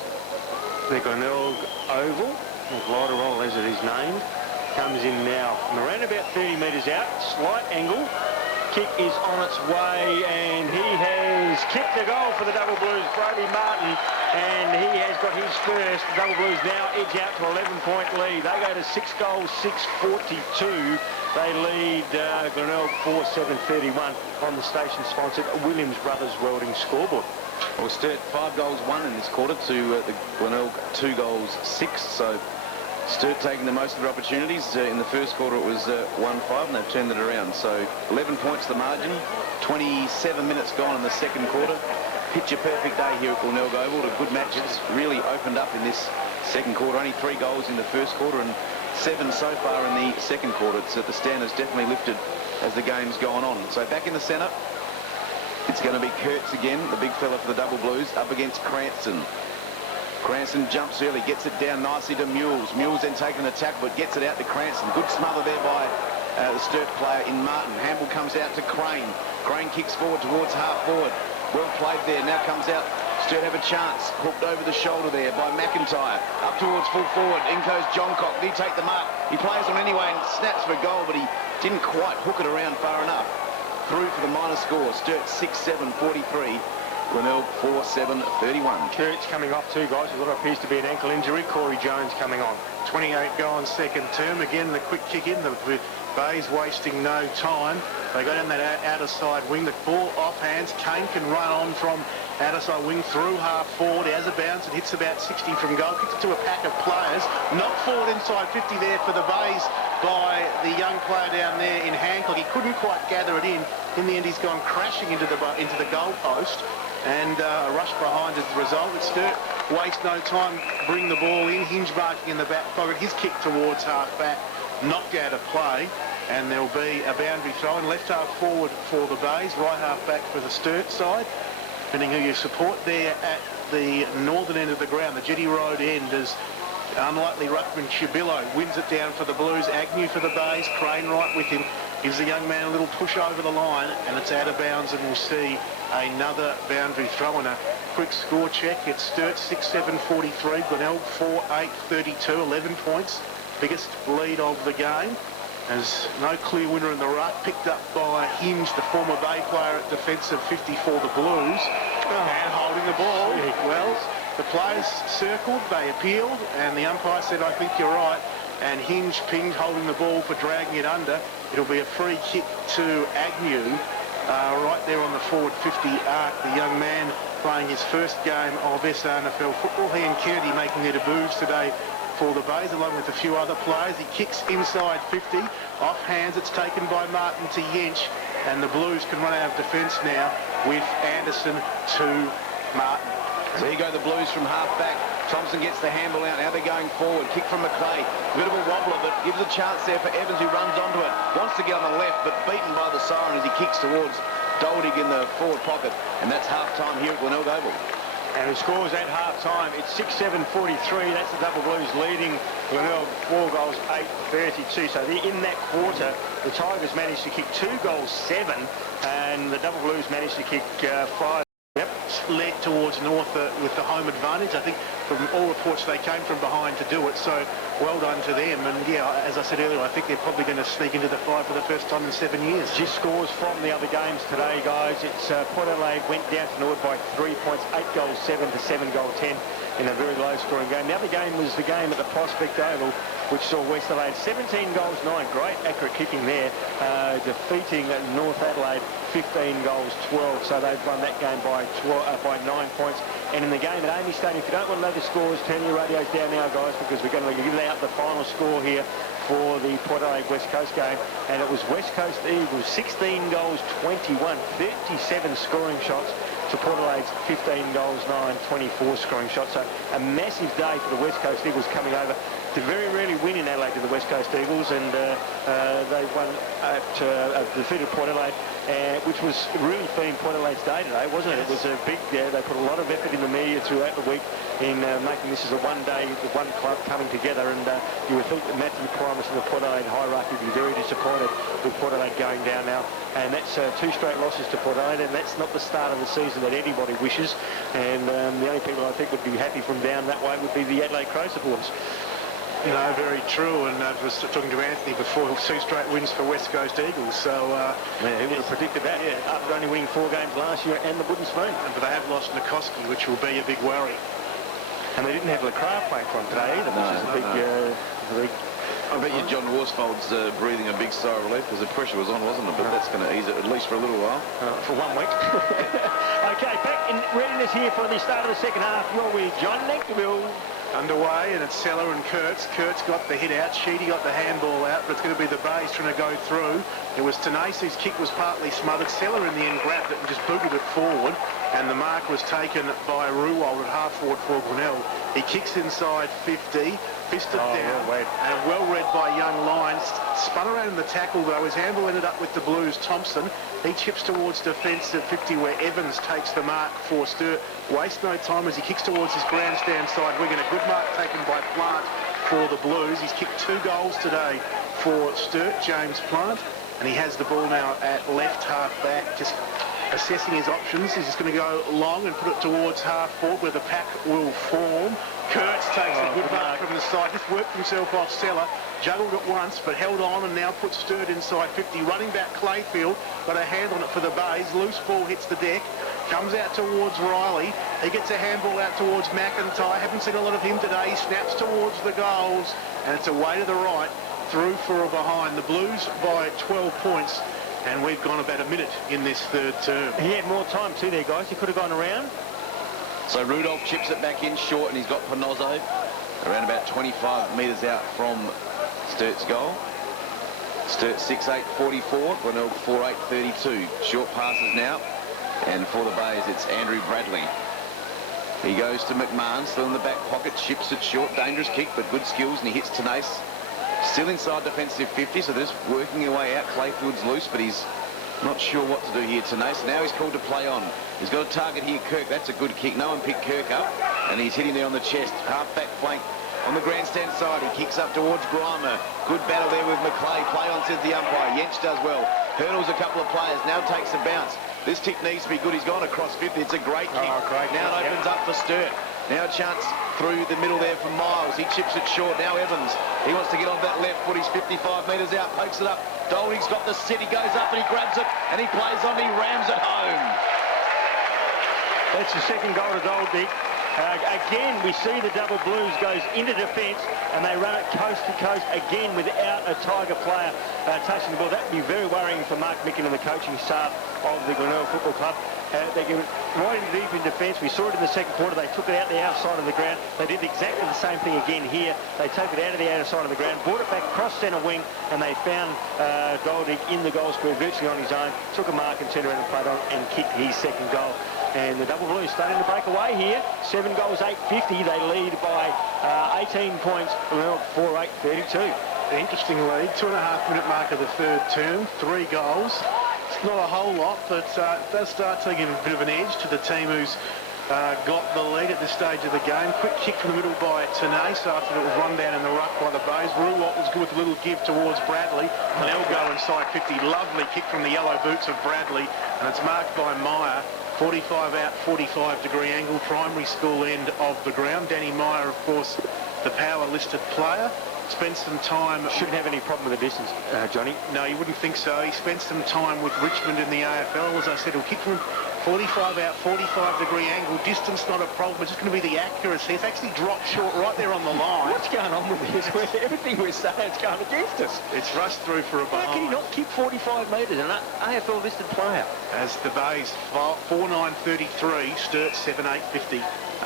the Glenelg Oval, or Gliderol as it is named, comes in now from around about 30 metres out, slight angle. Kick is on its way, and he has kicked the goal for the Double Blues, Brody Martin, and he has got his first. The Double Blues now edge out to 11-point lead. They go to 6 goals, 6-42, They lead Glenelg 4-7-31 on the station-sponsored Williams Brothers Welding scoreboard. Well, Sturt 5 goals 1 in this quarter to the Glenelg 2 goals 6. So Sturt taking the most of their opportunities. In the first quarter it was 1-5 and they've turned it around. So 11 points the margin. 27 minutes gone in the second quarter. Picture perfect day here at Glenelg Oval. A good match. It's really opened up in this second quarter. Only 3 goals in the first quarter and 7 so far in the second quarter. So the standard's definitely lifted as the game's gone on. So back in the centre, it's going to be Kurtz again, the big fella for the Double Blues, up against Cranston. Cranston jumps early, gets it down nicely to Mules. Mules then taking the tackle, but gets it out to Cranston. Good smother there by the Sturt player in Martin. Hamble comes out to Crane. Crane kicks forward towards half forward. Well played there. Now comes out. Sturt have a chance. Hooked over the shoulder there by McIntyre. Up towards full forward. In goes Johncock. Did he take the mark? He plays on anyway and snaps for goal, but he didn't quite hook it around far enough. Through for the minor score. Sturt 6-7-43. Glenelg 4-7-31. Kurtz coming off 2 guys. What appears to be an ankle injury. Corey Jones coming on. 28 gone second term. Again, the quick kick in. The Bays wasting no time. They go down that outer side wing. The ball off hands. Kane can run on from outer side wing through half forward. Has a bounce and hits about 60 from goal. Kicks it to a pack of players. Knocked forward inside 50 there for the Bays by the young player down there in Hancock. He couldn't quite gather it in. In the end, he's gone crashing into the goal post. And a rush behind as the result. It's Sturt waste no time. Bring the ball in. Hinge marking in the back pocket. His kick towards half back. Knocked out of play. And there'll be a boundary throw in. Left half forward for the Bays. Right half back for the Sturt side. Depending who you support there at the northern end of the ground. The Jetty Road end is unlikely ruckman Chibillo wins it down for the Blues. Agnew for the Bays. Crane right with him. Gives the young man a little push over the line. And it's out of bounds and we'll see another boundary throw and a quick score check. It's Sturt 6-7-43. Glenelg 4-8-32. 11 points. Biggest lead of the game. There's no clear winner in the ruck. Picked up by Hinge, the former Bay player at defensive 50 for the Blues. And holding the ball. Well, the players circled, they appealed, and the umpire said, I think you're right. And Hinge pinged, holding the ball for dragging it under. It'll be a free kick to Agnew, right there on the forward 50 arc. The young man playing his first game of SANFL football. He and Kennedy making their debuts today for the Bays, along with a few other players. He kicks inside 50. Off hands, it's taken by Martin to Yench. And the Blues can run out of defence now with Anderson to Martin. So here go the Blues from half back. Thompson gets the handle out. Now they're going forward. Kick from McLeay. A bit of a wobbler, but gives a chance there for Evans, who runs onto it. Wants to get on the left, but beaten by the siren as he kicks towards Doldig in the forward pocket. And that's half-time here at Glenelg Oval. And the scores at half-time. It's 6-7-43. That's the Double Blues leading Glenelg 4 goals, 8-32. So in that quarter, the Tigers managed to kick 2 goals, 7, and the Double Blues managed to kick 5. Yep. Led towards North with the home advantage. I think from all reports they came from behind to do it, so well done to them. And yeah, as I said earlier, I think they're probably going to sneak into the fight for the first time in 7 years. Just scores from the other games today, guys. It's Port Adelaide went down to North by 3 points, 8 goals 7 to 7 goal 10 in a very low scoring game. The other game was the game at the Prospect Oval, which saw West Adelaide 17 goals 9. Great accurate kicking there, defeating North Adelaide 15 goals 12. So they've won that game by 9 points. And in the game at Amy Stadium, if you don't want to know the scores, turn your radios down now, guys, because we're going to give out the final score here for the Port Adelaide West Coast game. And it was West Coast Eagles 16 goals 21, 37 scoring shots to Port Adelaide's 15 goals 9, 24 scoring shots. So a massive day for the West Coast Eagles coming over. To very rarely win in Adelaide to the West Coast Eagles, and they won at defeated Port Adelaide, which was really been Port Adelaide's day today, wasn't it? It was a big, they put a lot of effort in the media throughout the week in making this as a one day, the one club coming together, and you would think that Matthew Primus and the Port Adelaide hierarchy would be very disappointed with Port Adelaide going down now, and that's 2 straight losses to Port Adelaide, and that's not the start of the season that anybody wishes, and the only people I think would be happy from down that way would be the Adelaide Crow supporters. No, very true, and I was talking to Anthony before, 2 straight wins for West Coast Eagles, so... yeah, who would have predicted that, after only winning 4 games last year and the wooden spoon. But they have lost Nikoski, which will be a big worry. And they didn't have LeCraft playing for him today either, which is a big... I bet you John Worsfold's breathing a big sigh of relief because the pressure was on, wasn't it? But that's going to ease it, at least for a little while. For 1 week. Okay, back in readiness here for the start of the second half. You're with John Nectarville. Underway, and it's Seller and Kurtz. Kurtz got the hit out, Sheedy got the handball out, but it's going to be the Bays trying to go through. It was Tenace, whose kick was partly smothered. Seller in the end grabbed it and just booted it forward, and the mark was taken by Ruwald at half forward for Glenelg. He kicks inside 50, fisted down, and well read by Young Lyons. Spun around in the tackle though. His handball ended up with the Blues. Thompson, he chips towards defence at 50 where Evans takes the mark for Sturt. Waste no time as he kicks towards his grandstand side. Wigan, a good mark taken by Plant for the Blues. He's kicked 2 goals today for Sturt, James Plant, and he has the ball now at left half back, just assessing his options. He's just going to go long and put it towards half forward where the pack will form. Kurtz takes a good mark from the side, just worked himself off Seller, juggled it once but held on and now puts Sturt inside 50. Running back Clayfield, got a hand on it for the Bays. Loose ball hits the deck, comes out towards Riley. He gets a handball out towards McIntyre. Haven't seen a lot of him today. He snaps towards the goals and it's away to the right, through for a behind. The Blues by 12 points. And we've gone about a minute in this third term. He had more time too there, guys. He could have gone around. So Rudolph chips it back in short, and he's got Panozzo around about 25 metres out from Sturt's goal. Sturt 6'8", 44, Glenelg 4'8", 32. Short passes now, and for the Bays, it's Andrew Bradley. He goes to McMahon, still in the back pocket, chips it short, dangerous kick, but good skills, and he hits Tenace. Still inside defensive 50, so they're just working their way out. Clayfield's loose, but he's not sure what to do here tonight. So now he's called to play on. He's got a target here, Kirk. That's a good kick. No one picked Kirk up, and he's hitting there on the chest. Half-back flank on the grandstand side. He kicks up towards Grimer. Good battle there with McClay. Play on, says the umpire. Yench does well. Hurdles a couple of players. Now takes a bounce. This kick needs to be good. He's gone across 50. It's a great kick. Now it opens up for Sturt. Now a chance through the middle there for Miles. He chips it short. Now Evans. He wants to get on that left foot. He's 55 metres out. Pokes it up. Dolding's got the sit. He goes up and he grabs it. And he plays on. He rams it home. That's the second goal to Dolding. Again, we see the double Blues goes into defence and they run it coast to coast again without a Tiger player touching the ball. That would be very worrying for Mark Micken and the coaching staff of the Glenelg Football Club. They get right in deep in defence. We saw it in the second quarter. They took it out the outside of the ground. They did exactly the same thing again here. They took it out of the outside of the ground, brought it back across centre wing, and they found Golding in the goal square virtually on his own. Took a mark and turned around and played on and kicked his second goal. And the double Blues starting to break away here. 7 goals, 850. They lead by 18 points. 4-8, 32. An interesting lead. 2.5-minute mark of the third term. 3 goals. It's not a whole lot, but it does start taking a bit of an edge to the team who's got the lead at this stage of the game. Quick kick from the middle by Tenace after it was run down in the ruck by the Bays. Ruwalt was good with a little give towards Bradley. An elbow inside 50. Lovely kick from the yellow boots of Bradley. And it's marked by Meyer. 45 out, 45-degree angle, primary school end of the ground. Danny Meyer, of course, the power-listed player. Spent some time... Shouldn't have any problem with the distance, Johnny. No, you wouldn't think so. He spent some time with Richmond in the AFL. As I said, he'll kick from 45 out, 45-degree angle. Distance not a problem. It's just going to be the accuracy. It's actually dropped short right there on the line. What's going on with this? Everything we're saying is going against us. It's rushed through for a behind. How can he not kick 45 metres? An AFL-listed player. As the Bays 4-9-33, Sturt 7-8-50.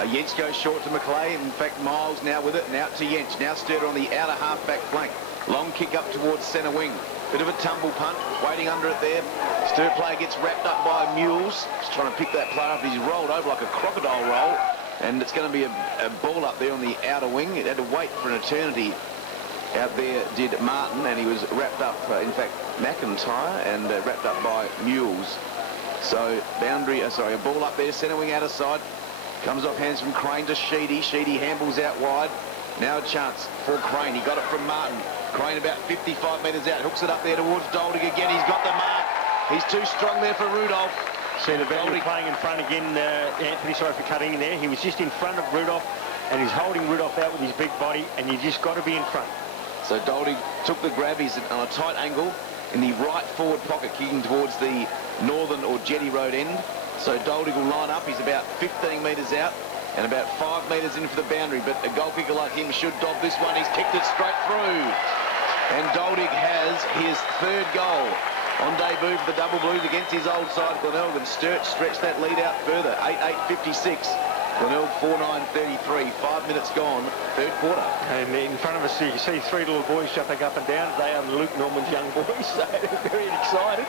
Yench goes short to McClay. In fact, Miles now with it, and out to Yench. Now Sturt on the outer half-back flank. Long kick up towards centre wing. Bit of a tumble punt, waiting under it there. Sturt player gets wrapped up by Mules. He's trying to pick that player up. He's rolled over like a crocodile roll. And it's going to be a ball up there on the outer wing. It had to wait for an eternity. Out there did Martin, and he was wrapped up, in fact, McIntyre, and wrapped up by Mules. So, a ball up there, centre wing outer side. Comes off hands from Crane to Sheedy. Sheedy handballs out wide. Now a chance for Crane. He got it from Martin. Crane about 55 metres out. Hooks it up there towards Dolding again. He's got the mark. He's too strong there for Rudolph. See the Dolding playing in front again. Anthony, sorry for cutting in there. He was just in front of Rudolph, and he's holding Rudolph out with his big body, and you just got to be in front. So Dolding took the grab. He's on a tight angle in the right forward pocket, kicking towards the northern or Jetty Road end. So Dolding will line up. He's about 15 metres out. and about 5 metres in for the boundary, but a goal kicker like him should dob this one. He's kicked it straight through. And Doldig has his third goal on debut for the Double Blues against his old side, Glenelg, and Sturt stretched that lead out further. 8-8-56. Glenelg 4-9-33. 5 minutes gone, third quarter. And in front of us, you can see three little boys jumping up and down. They are Luke Norman's young boys, so they're very excited.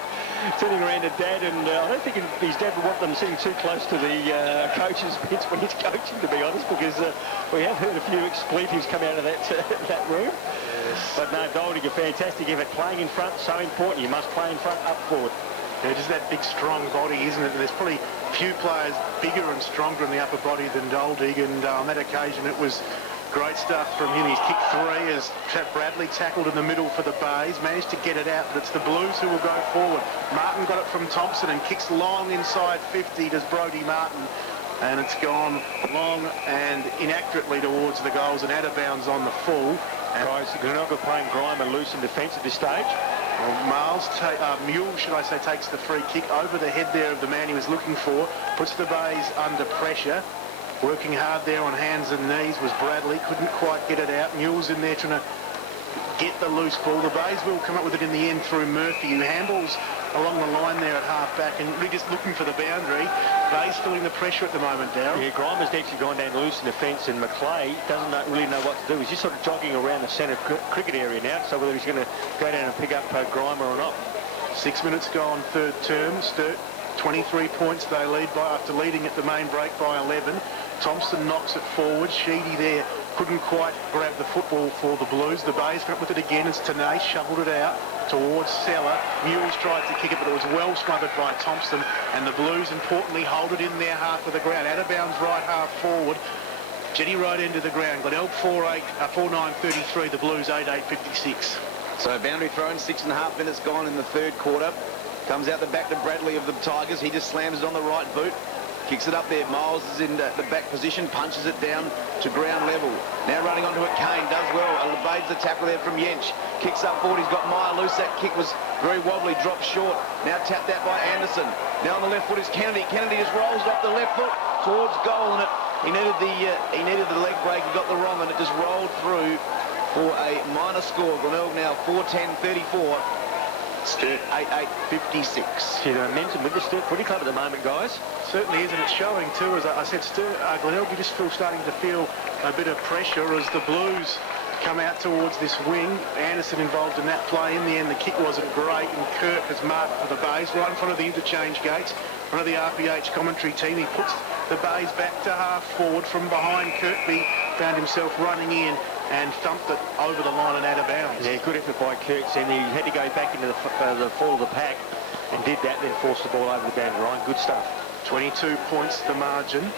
Turning around to Dad, and I don't think his dad would want them sitting too close to the coach's bench when he's coaching, to be honest, because we have heard a few expletives come out of that room. Yes. But no, Doldig, a fantastic effort. Playing in front, so important. You must play in front, up forward. Yeah, just that big, strong body, isn't it? There's probably few players bigger and stronger in the upper body than Doldig, and on that occasion it was great stuff from him. He's kicked three as Bradley tackled in the middle for the Bays, managed to get it out, but it's the Blues who will go forward. Martin got it from Thompson and kicks long inside 50, does Brodie Martin, and it's gone long and inaccurately towards the goals and out of bounds on the full. And guys, Glenelg are playing Grimer loose in defence at this stage. Mule, should I say, takes the free kick over the head there of the man he was looking for, puts the Bays under pressure. Working hard there on hands and knees was Bradley, couldn't quite get it out. Mule's in there trying to get the loose ball. The Bays will come up with it in the end through Murphy, who handles along the line there at half-back and really just looking for the boundary. Bays feeling the pressure at the moment, Darryl. Yeah, Grimer's actually gone down loose in the fence, and McClay doesn't really know what to do. He's just sort of jogging around the centre cricket area now, so whether he's going to go down and pick up Grimer or not. 6 minutes gone, third term. Sturt, 23 points they lead by after leading at the main break by 11. Thompson knocks it forward. Sheedy there couldn't quite grab the football for the Blues. The Bays got with it again as Tanay shoveled it out towards Seller. Mules tried to kick it, but it was well smothered by Thompson, and the Blues importantly hold it in their half of the ground. Out of bounds right half forward. Jetty right end of the ground. Glenelg 4-9-33. The Blues 8-8-56. So boundary thrown, 6.5 minutes gone in the third quarter. Comes out the back to Bradley of the Tigers. He just slams it on the right boot. Kicks it up there. Miles is in the back position, punches it down to ground level. Now running onto it, Kane does well. Evades the tackle there from Yench. Kicks up forward. He's got Meyer loose. That kick was very wobbly, dropped short. Now tapped out by Anderson. Now on the left foot is Kennedy. Kennedy just rolls off the left foot towards goal, and he needed the leg break. He got the wrong, and it just rolled through for a minor score. Glenelg now 4-10-34. Sturt 8-8-56. See the momentum with the Sturt Footy Club at the moment, guys. Certainly is, and it's showing too. As I said, Glenelg, you just starting to feel a bit of pressure as the Blues come out towards this wing. Anderson involved in that play. In the end, the kick wasn't great, and Kirk has marked for the Bays right in front of the interchange gates. One of the RPH commentary team. He puts the Bays back to half forward from behind. Kirkby found himself running in and thumped it over the line and out of bounds. Yeah, good effort by Kurtz, and he had to go back into the fall of the pack and did that, then forced the ball over the boundary line. Good stuff. 22 points the margin,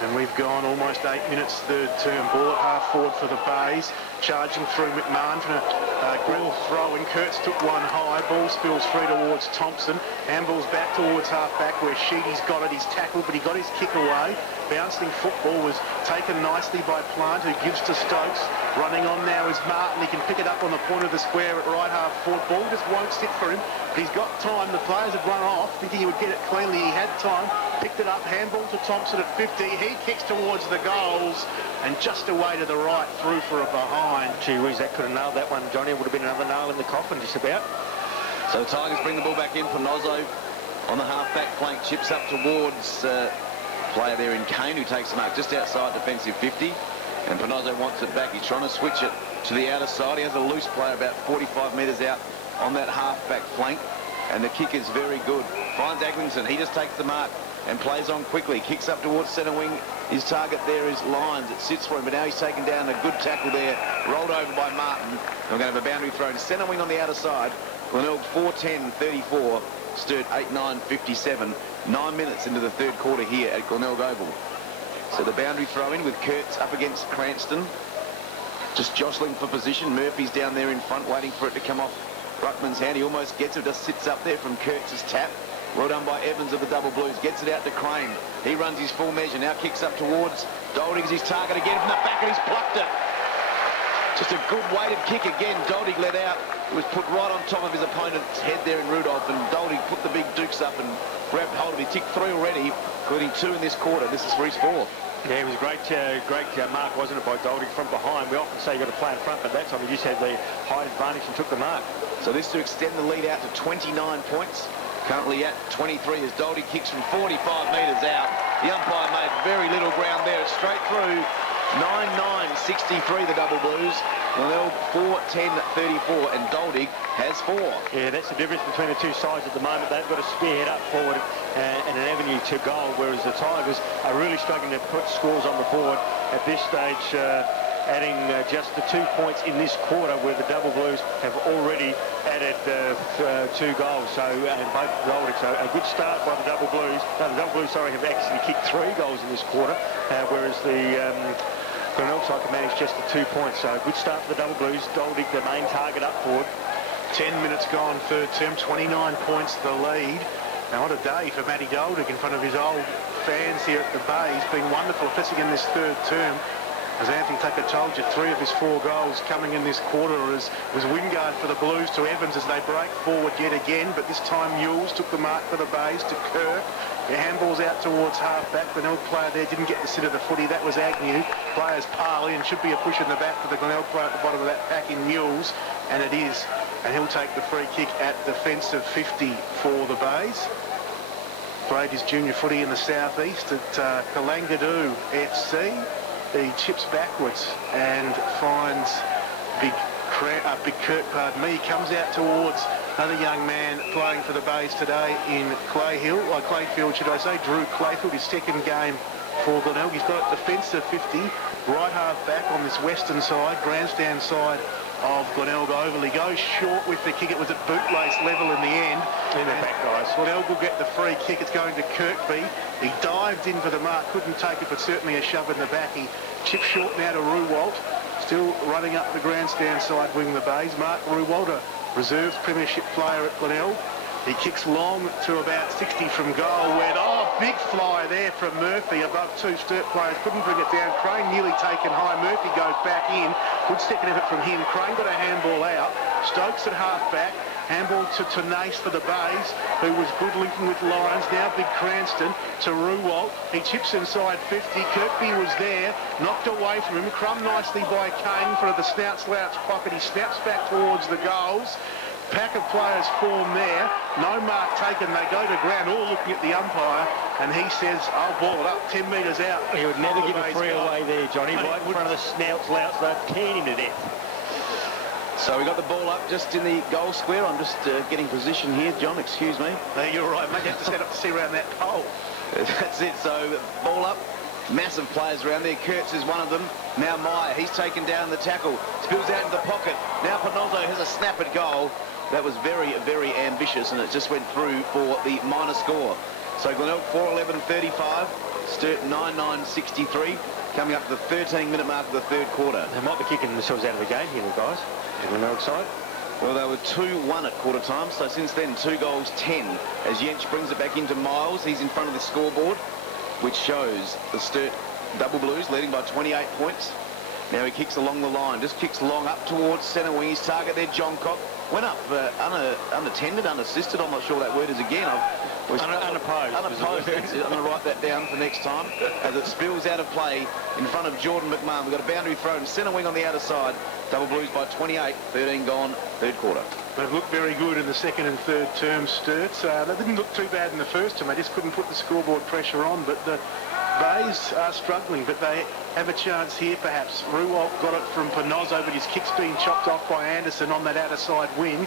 and we've gone almost 8 minutes third term. Ball at half forward for the Bays, charging through McMahon for a grill throw, and Kurtz took one high. Ball spills free towards Thompson. Handball's back towards half back where Sheedy's got it. He's tackled, but he got his kick away. Bouncing football was taken nicely by Plant, who gives to Stokes. Running on now is Martin. He can pick it up on the point of the square at right half forward. Ball just won't sit for him, but he's got time. The players have run off, thinking he would get it cleanly. He had time. Picked it up. Handball to Thompson at 50. He kicks towards the goals, and just away to the right, through for a behind. Gee whiz, that could have nailed that one, Johnny. It would have been another nail in the coffin, just about. So the Tigers bring the ball back in from Nozzo on the half-back flank. Chips up towards player there in Kane, who takes the mark just outside defensive 50. And Panozzo wants it back. He's trying to switch it to the outer side. He has a loose player about 45 metres out on that half-back flank. And the kick is very good. Finds Eglinton. He just takes the mark and plays on quickly. Kicks up towards centre wing. His target there is Lyons. It sits for him, but now he's taken down a good tackle there. Rolled over by Martin. We're going to have a boundary throw to centre wing on the outer side. Glenelg 4-10-34. Sturt 8-9-57. 9 minutes into the third quarter here at Glenelg Oval. So the boundary throw in with Kurtz up against Cranston. Just jostling for position. Murphy's down there in front waiting for it to come off Ruckman's hand. He almost gets it. Just sits up there from Kurtz's tap. Well done by Evans of the Double Blues. Gets it out to Crane. He runs his full measure. Now kicks up towards Doldig's his target again from the back, and he's plucked it. Just a good weighted kick again. Doldig let out. It was put right on top of his opponent's head there in Rudolph, and Doldig put the big dukes up and grabbed hold of it. He ticked 3 already, including 2 in this quarter. This is for his 4th. Yeah, it was a great mark, wasn't it, by Goldie from behind. We often say you've got to play in front, but that time he just had the height advantage and took the mark. So this to extend the lead out to 29 points. Currently at 23 as Goldie kicks from 45 metres out. The umpire made very little ground there. It's straight through. 9-9-63 the double blues. Glenelg 4-10-34 and Goldie has 4. Yeah, that's the difference between the two sides at the moment. They've got a spearhead up forward and an avenue to goal, whereas the Tigers are really struggling to put scores on the board at this stage, adding just the 2 points in this quarter, where the double blues have already added 2 goals. So and both Goldie, so a good start by the double blues. No, the double blues, sorry, have actually kicked 3 goals in this quarter, whereas the Glenelg side can manage just the 2 points. So a good start for the double blues. Goldie, the main target up forward. 10 minutes gone, third term, 29 points the lead. Now what a day for Matty Goldie in front of his old fans here at the Bay. He's been wonderful, especially in this third term. As Anthony Tucker told you, 3 of his 4 goals coming in this quarter was Wingard for the Blues to Evans as they break forward yet again. But this time Mules took the mark for the Bays to Kirk. The handball's out towards half-back. The Glenelg player there didn't get the sit of the footy. That was Agnew. Players parley and should be a push in the back for the Glenelg player at the bottom of that pack in Mules. And it is. And he'll take the free kick at defensive 50 for the Bays. Played his junior footy in the southeast at Kalangadoo FC. He chips backwards and finds Big Kirk, pardon me. He comes out towards another young man playing for the Bays today in Clayfield, should I say. Drew Clayfield, his second game for Glenelg. He's got a defensive 50, right half back on this western side, grandstand side of Glenelg Oval. He goes short with the kick. It was at bootlace level in the end. In the back, guys. Glenelg will get the free kick. It's going to Kirkby. He dived in for the mark, couldn't take it, but certainly a shove in the back. He chips short now to Ruwalt. Still running up the grandstand side wing the Bays. Mark Ruwalt, a reserves premiership player at Glenelg. He kicks long to about 60 from goal. Big fly there from Murphy above 2 Sturt players. Couldn't bring it down. Crane nearly taken high. Murphy goes back in. Good second effort from him. Crane got a handball out. Stokes at half-back. Handball to Tenace for the Bays, who was good linking with Lyons. Now Big Cranston to Ruwalt. He chips inside 50. Kirkby was there. Knocked away from him. Crumb nicely by Kane for the snout-slouch pocket. He snaps back towards the goals. Pack of players form there. No mark taken. They go to ground, all looking at the umpire, and he says, I'll ball it up 10 metres out. He would never give a free away there, Johnny. Right in front of the snout-slouch. They'd can him to death. So we got the ball up just in the goal square. I'm just getting position here, John, excuse me. No, you're right, mate. You have to set up to see around that pole. That's it. So ball up. Massive players around there. Kurtz is one of them. Now Meyer, he's taken down the tackle. Spills out into the pocket. Now Panolzo has a snap at goal. That was very, very ambitious, and it just went through for the minor score. So Glenelg 4-11-35, Sturt 9-9-63, coming up to the 13-minute mark of the third quarter. They might be kicking themselves out of the game here, the guys, the Glenelg side. Well, they were 2-1 at quarter time, so since then 2 goals 10. As Jench brings it back into Miles, he's in front of the scoreboard, which shows the Sturt double blues leading by 28 points. Now he kicks along the line, just kicks long up towards centre wing. His target there, John Cock, went up unattended, unassisted. I'm not sure what that word is again. Unopposed. Unopposed. I'm going to write that down for next time. As it spills out of play in front of Jordan McMahon. We've got a boundary throw in centre wing on the outer side. Double blues by 28, 13 gone, third quarter. They've looked very good in the second and third term, Sturt. They didn't look too bad in the first term. They just couldn't put the scoreboard pressure on. But the Bays are struggling, but they have a chance here perhaps. Ruwalt got it from Panozzo, but his kick's been chopped off by Anderson on that outer side wing.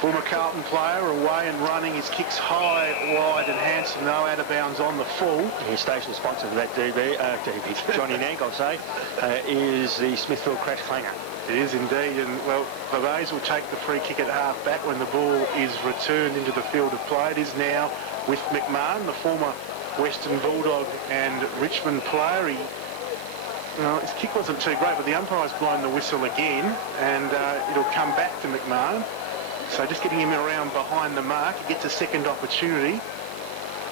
Former Carlton player away and running. His kick's high, wide and handsome, though, out of bounds on the full. His station sponsor for that Johnny Nank, I'll say, is the Smithfield Crash Clanger. It is indeed, and well, the Bays will take the free kick at half-back when the ball is returned into the field of play. It is now with McMahon, the former Western Bulldog and Richmond player. His kick wasn't too great, but the umpire's blown the whistle again, and it'll come back to McMahon. So just getting him around behind the mark, he gets a second opportunity.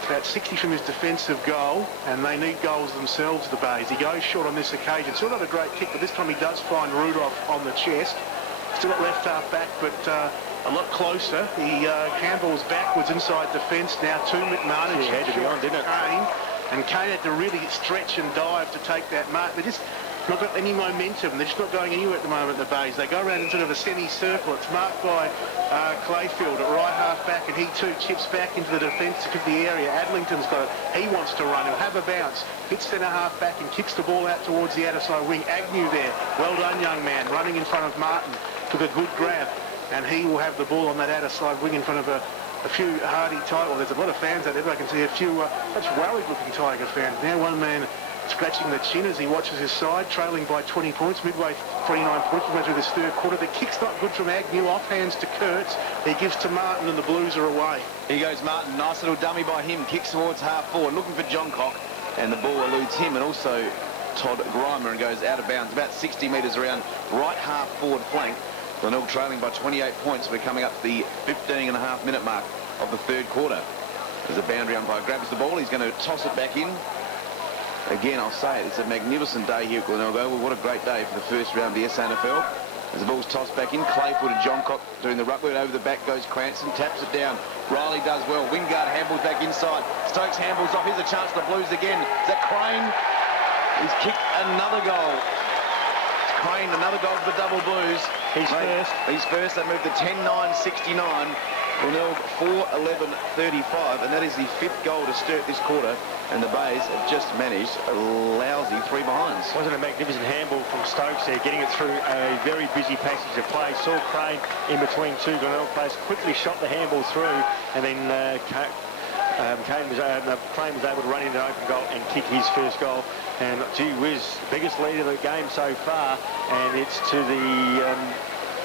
About 60 from his defensive goal, and they need goals themselves, the Bays. He goes short on this occasion. Still not a great kick, but this time he does find Rudolph on the chest. Still at left half back, but a lot closer. He handballs backwards inside defence now to McMahon. He had to be on, didn't it? and Kane had to really stretch and dive to take that mark. They're just not got any momentum. They're just not going anywhere at the moment, the Bays. They go around in sort of a semicircle. It's marked by Clayfield at right half back, and he too chips back into the defensive of the area. Adlington's got it. He wants to run. He'll have a bounce. Hits centre half back and kicks the ball out towards the outer side wing. Agnew there. Well done, young man. Running in front of Martin. Took a good grab, and he will have the ball on that outer side wing in front of a few hardy Tiger. Well, there's a lot of fans out there, but I can see a few such worried-looking Tiger fans. Now one man scratching the chin as he watches his side, trailing by 20 points, midway 29 points, midway through this third quarter. The kick's not good from Agnew, off hands to Kurtz. He gives to Martin, and the Blues are away. Here goes Martin, nice little dummy by him, kicks towards half forward, looking for Johncock, and the ball eludes him, and also Todd Grimer, and goes out of bounds, about 60 metres around right half forward flank. Glenelg trailing by 28 points. We're coming up to the 15.5-minute mark of the third quarter. As a boundary umpire grabs the ball, he's going to toss it back in. Again, I'll say it, it's a magnificent day here at Glenelg Oval. What a great day for the first round of the SANFL. As the ball's tossed back in, Clayford and Johncock doing the ruckman. Over the back goes Cranston, taps it down. Riley does well. Wingard handballs back inside. Stokes handballs off. Here's a chance for the Blues again. Is that Crane? He's kicked another goal. Crane, another goal for the double Blues. He's first. He's first. They move to 10-9-69. Glenelg 4-11-35, and that is the 5th goal to Sturt this quarter, and the Bays have just managed a lousy 3 behinds. Wasn't a magnificent handball from Stokes there, getting it through a very busy passage of play. Saw Crane in between two Glenelg players, quickly shot the handball through, and then Crane was able to run into an open goal and kick his first goal. And gee whiz, biggest lead of the game so far, and it's to the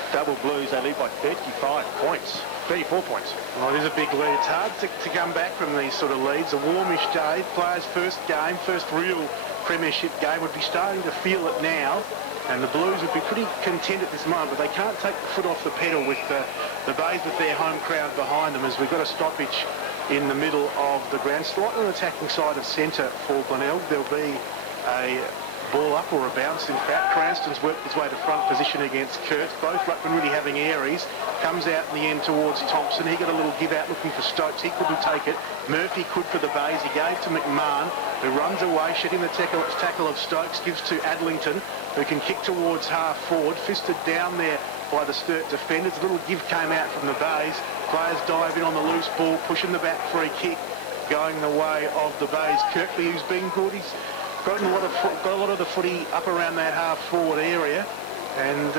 double Blues. They lead by 35 points. 34 points. Well, it is a big lead. It's hard to come back from these sort of leads. A warmish day. Players' first game, first real premiership game, would be starting to feel it now. And the Blues would be pretty content at this moment, but they can't take the foot off the pedal with the Bays with their home crowd behind them, as we've got a stoppage in the middle of the ground. Slightly on the attacking side of centre for Glenelg. There'll be a ball up or a bounce. In fact, Cranston's worked his way to front position against Kurtz. Both ruckmen really having aries. Comes out in the end towards Thompson. He got a little give out looking for Stokes. He couldn't take it. Murphy could for the Bays. He gave to McMahon, who runs away, shedding the tackle of Stokes. Gives to Adlington, who can kick towards half forward. Fisted down there by the Sturt defenders. A little give came out from the Bays. Players dive in on the loose ball, pushing the back free kick, going the way of the Bays. Kirkley, who's been good. He's got a lot of the footy up around that half-forward area, and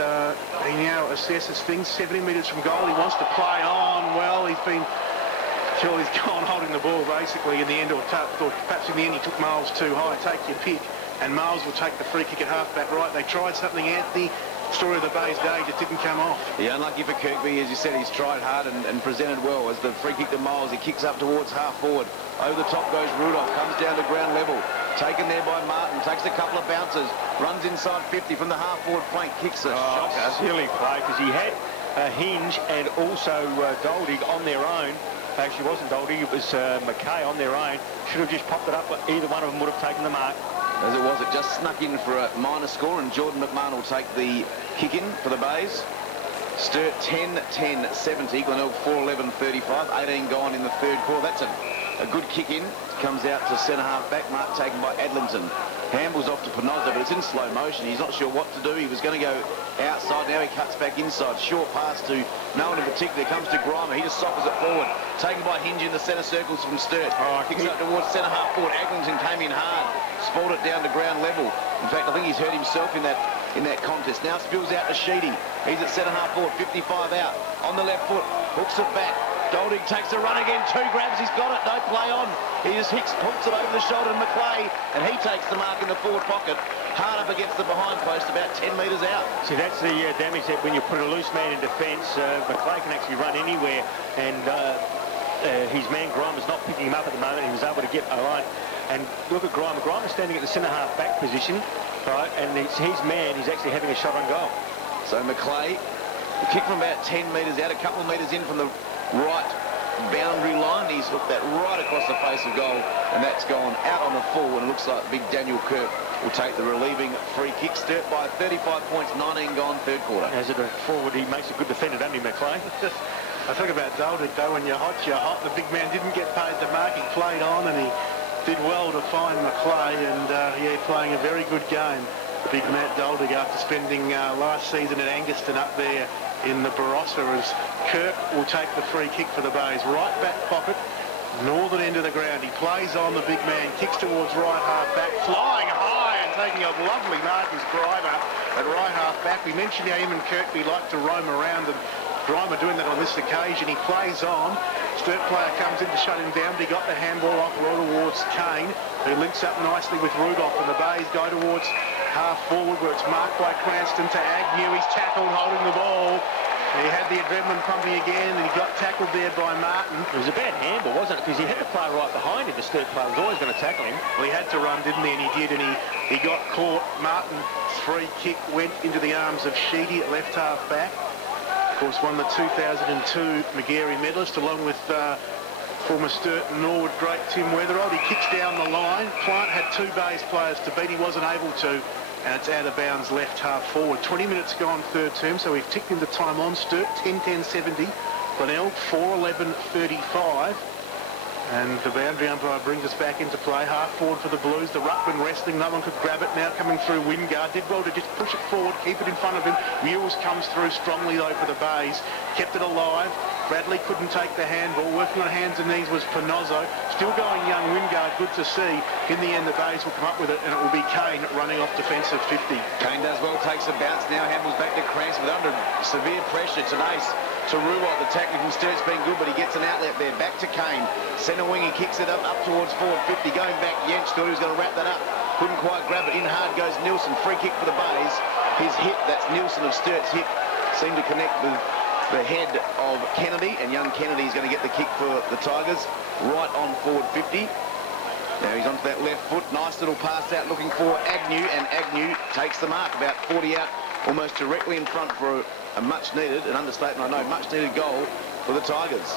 he now assesses things 70 metres from goal. He wants to play on. Well, he's gone holding the ball basically in the end, or perhaps in the end he took Miles too high. Take your pick, and Miles will take the free kick at half-back right. They tried something out. The story of the Bays day just didn't come off. Yeah, unlucky for Kirkby, as you said, he's tried hard and presented well. As the free kick to Miles, he kicks up towards half-forward. Over the top goes Rudolph, comes down to ground level. Taken there by Martin, takes a couple of bounces, runs inside 50 from the half-forward flank, kicks a shocker. Silly play, because he had Hinge and also Doldig on their own. Actually, it wasn't Doldig, it was McKay on their own. Should have just popped it up, but either one of them would have taken the mark. As it was, it just snuck in for a minor score, and Jordan McMahon will take the kick in for the Bays. Sturt 10-10-70, Glenelg 4-11-35, 18 gone in the third quarter. That's a good kick in. Comes out to centre half back, mark taken by Adlington. Handballs off to Penozza, but it's in slow motion. He's not sure what to do. He was going to go outside. Now he cuts back inside. Short pass to no one in particular. Comes to Grimer. He just softens it forward. Taken by Hinge in the centre circles from Sturt. Kicks up towards centre half forward. Adlington came in hard. Spoiled it down to ground level. In fact, I think he's hurt himself in that contest. Now spills out to Sheedy. He's at centre half forward. 55 out. On the left foot. Hooks it back. Doldig takes a run again, 2 grabs, he's got it, no play on. He just hooks it over the shoulder to McClay, and he takes the mark in the forward pocket, hard up against the behind post, about 10 metres out. See, that's the damage that when you put a loose man in defence, McClay can actually run anywhere, and his man Grimer's not picking him up at the moment. He was able to get a line. And look at Grimer. Grimer's standing at the centre half back position, right, and his man is actually having a shot on goal. So McClay, the kick from about 10 metres out, a couple of metres in from the right boundary line. He's hooked that right across the face of goal, and that's gone out on the full, and it looks like big Daniel Kirk will take the relieving free kick. Sturt by 35 points, 19 gone, third quarter. As a forward, he makes a good defender, doesn't he, McClay? I think about Doldig, though, when you're hot, you're hot. The big man didn't get paid the mark. He played on, and he did well to find McClay, and yeah, playing a very good game. Big Matt Doldig, after spending last season at Anguston up there in the Barossa, as Kirk will take the free kick for the Bays. Right back pocket, northern end of the ground. He plays on the big man, kicks towards right half back, flying high and taking a lovely mark is Grimer at right half back. We mentioned how him and Kirkby like to roam around, and Grimer doing that on this occasion. He plays on. Sturt player comes in to shut him down, but he got the handball off right towards Kane, who links up nicely with Rudolph, and the Bays go towards half forward, where it's marked by Cranston to Agnew. He's tackled, holding the ball. He had the adrenaline pumping again, and he got tackled there by Martin. It was a bad handball, wasn't it? Because he had the player right behind him. The Sturt player was always going to tackle him. Well, he had to run, didn't he? And he did, and he got caught. Martin's free kick went into the arms of Sheedy at left half back. Of course, won the 2002 Magarey medalist, along with former Sturt and Norwood great Tim Weatherald. He kicks down the line. Plant had two Bays players to beat. He wasn't able to, and it's out of bounds left half forward. 20 minutes gone third term, so we've ticked into time on. Sturt 10-10-70. Glenelg 4-11-35. And the boundary umpire brings us back into play. Half forward for the Blues. The ruckman wrestling. No one could grab it. Now coming through Wingard. Did well to just push it forward, keep it in front of him. Mules comes through strongly, though, for the Bays. Kept it alive. Bradley couldn't take the handball. Working on hands and knees was Panozzo. Still going young Wingard. Good to see. In the end, the Bays will come up with it, and it will be Kane running off defensive 50. Kane does well, takes a bounce now, handballs back to Cranston, but under severe pressure. It's an ace to Ruwalt. The tackling from Sturt's been good, but he gets an outlet there. Back to Kane. Centre wing, he kicks it up towards forward 50. Going back, Jens thought he was going to wrap that up. Couldn't quite grab it. In hard goes Nielsen. Free kick for the Bays. His hit, that's Nielsen of Sturt's hit, seemed to connect with the head of Kennedy, and young Kennedy is going to get the kick for the Tigers right on forward 50. Now he's onto that left foot. Nice little pass out looking for Agnew, and Agnew takes the mark about 40 out, almost directly in front for a much needed, an understatement I know, much needed goal for the Tigers.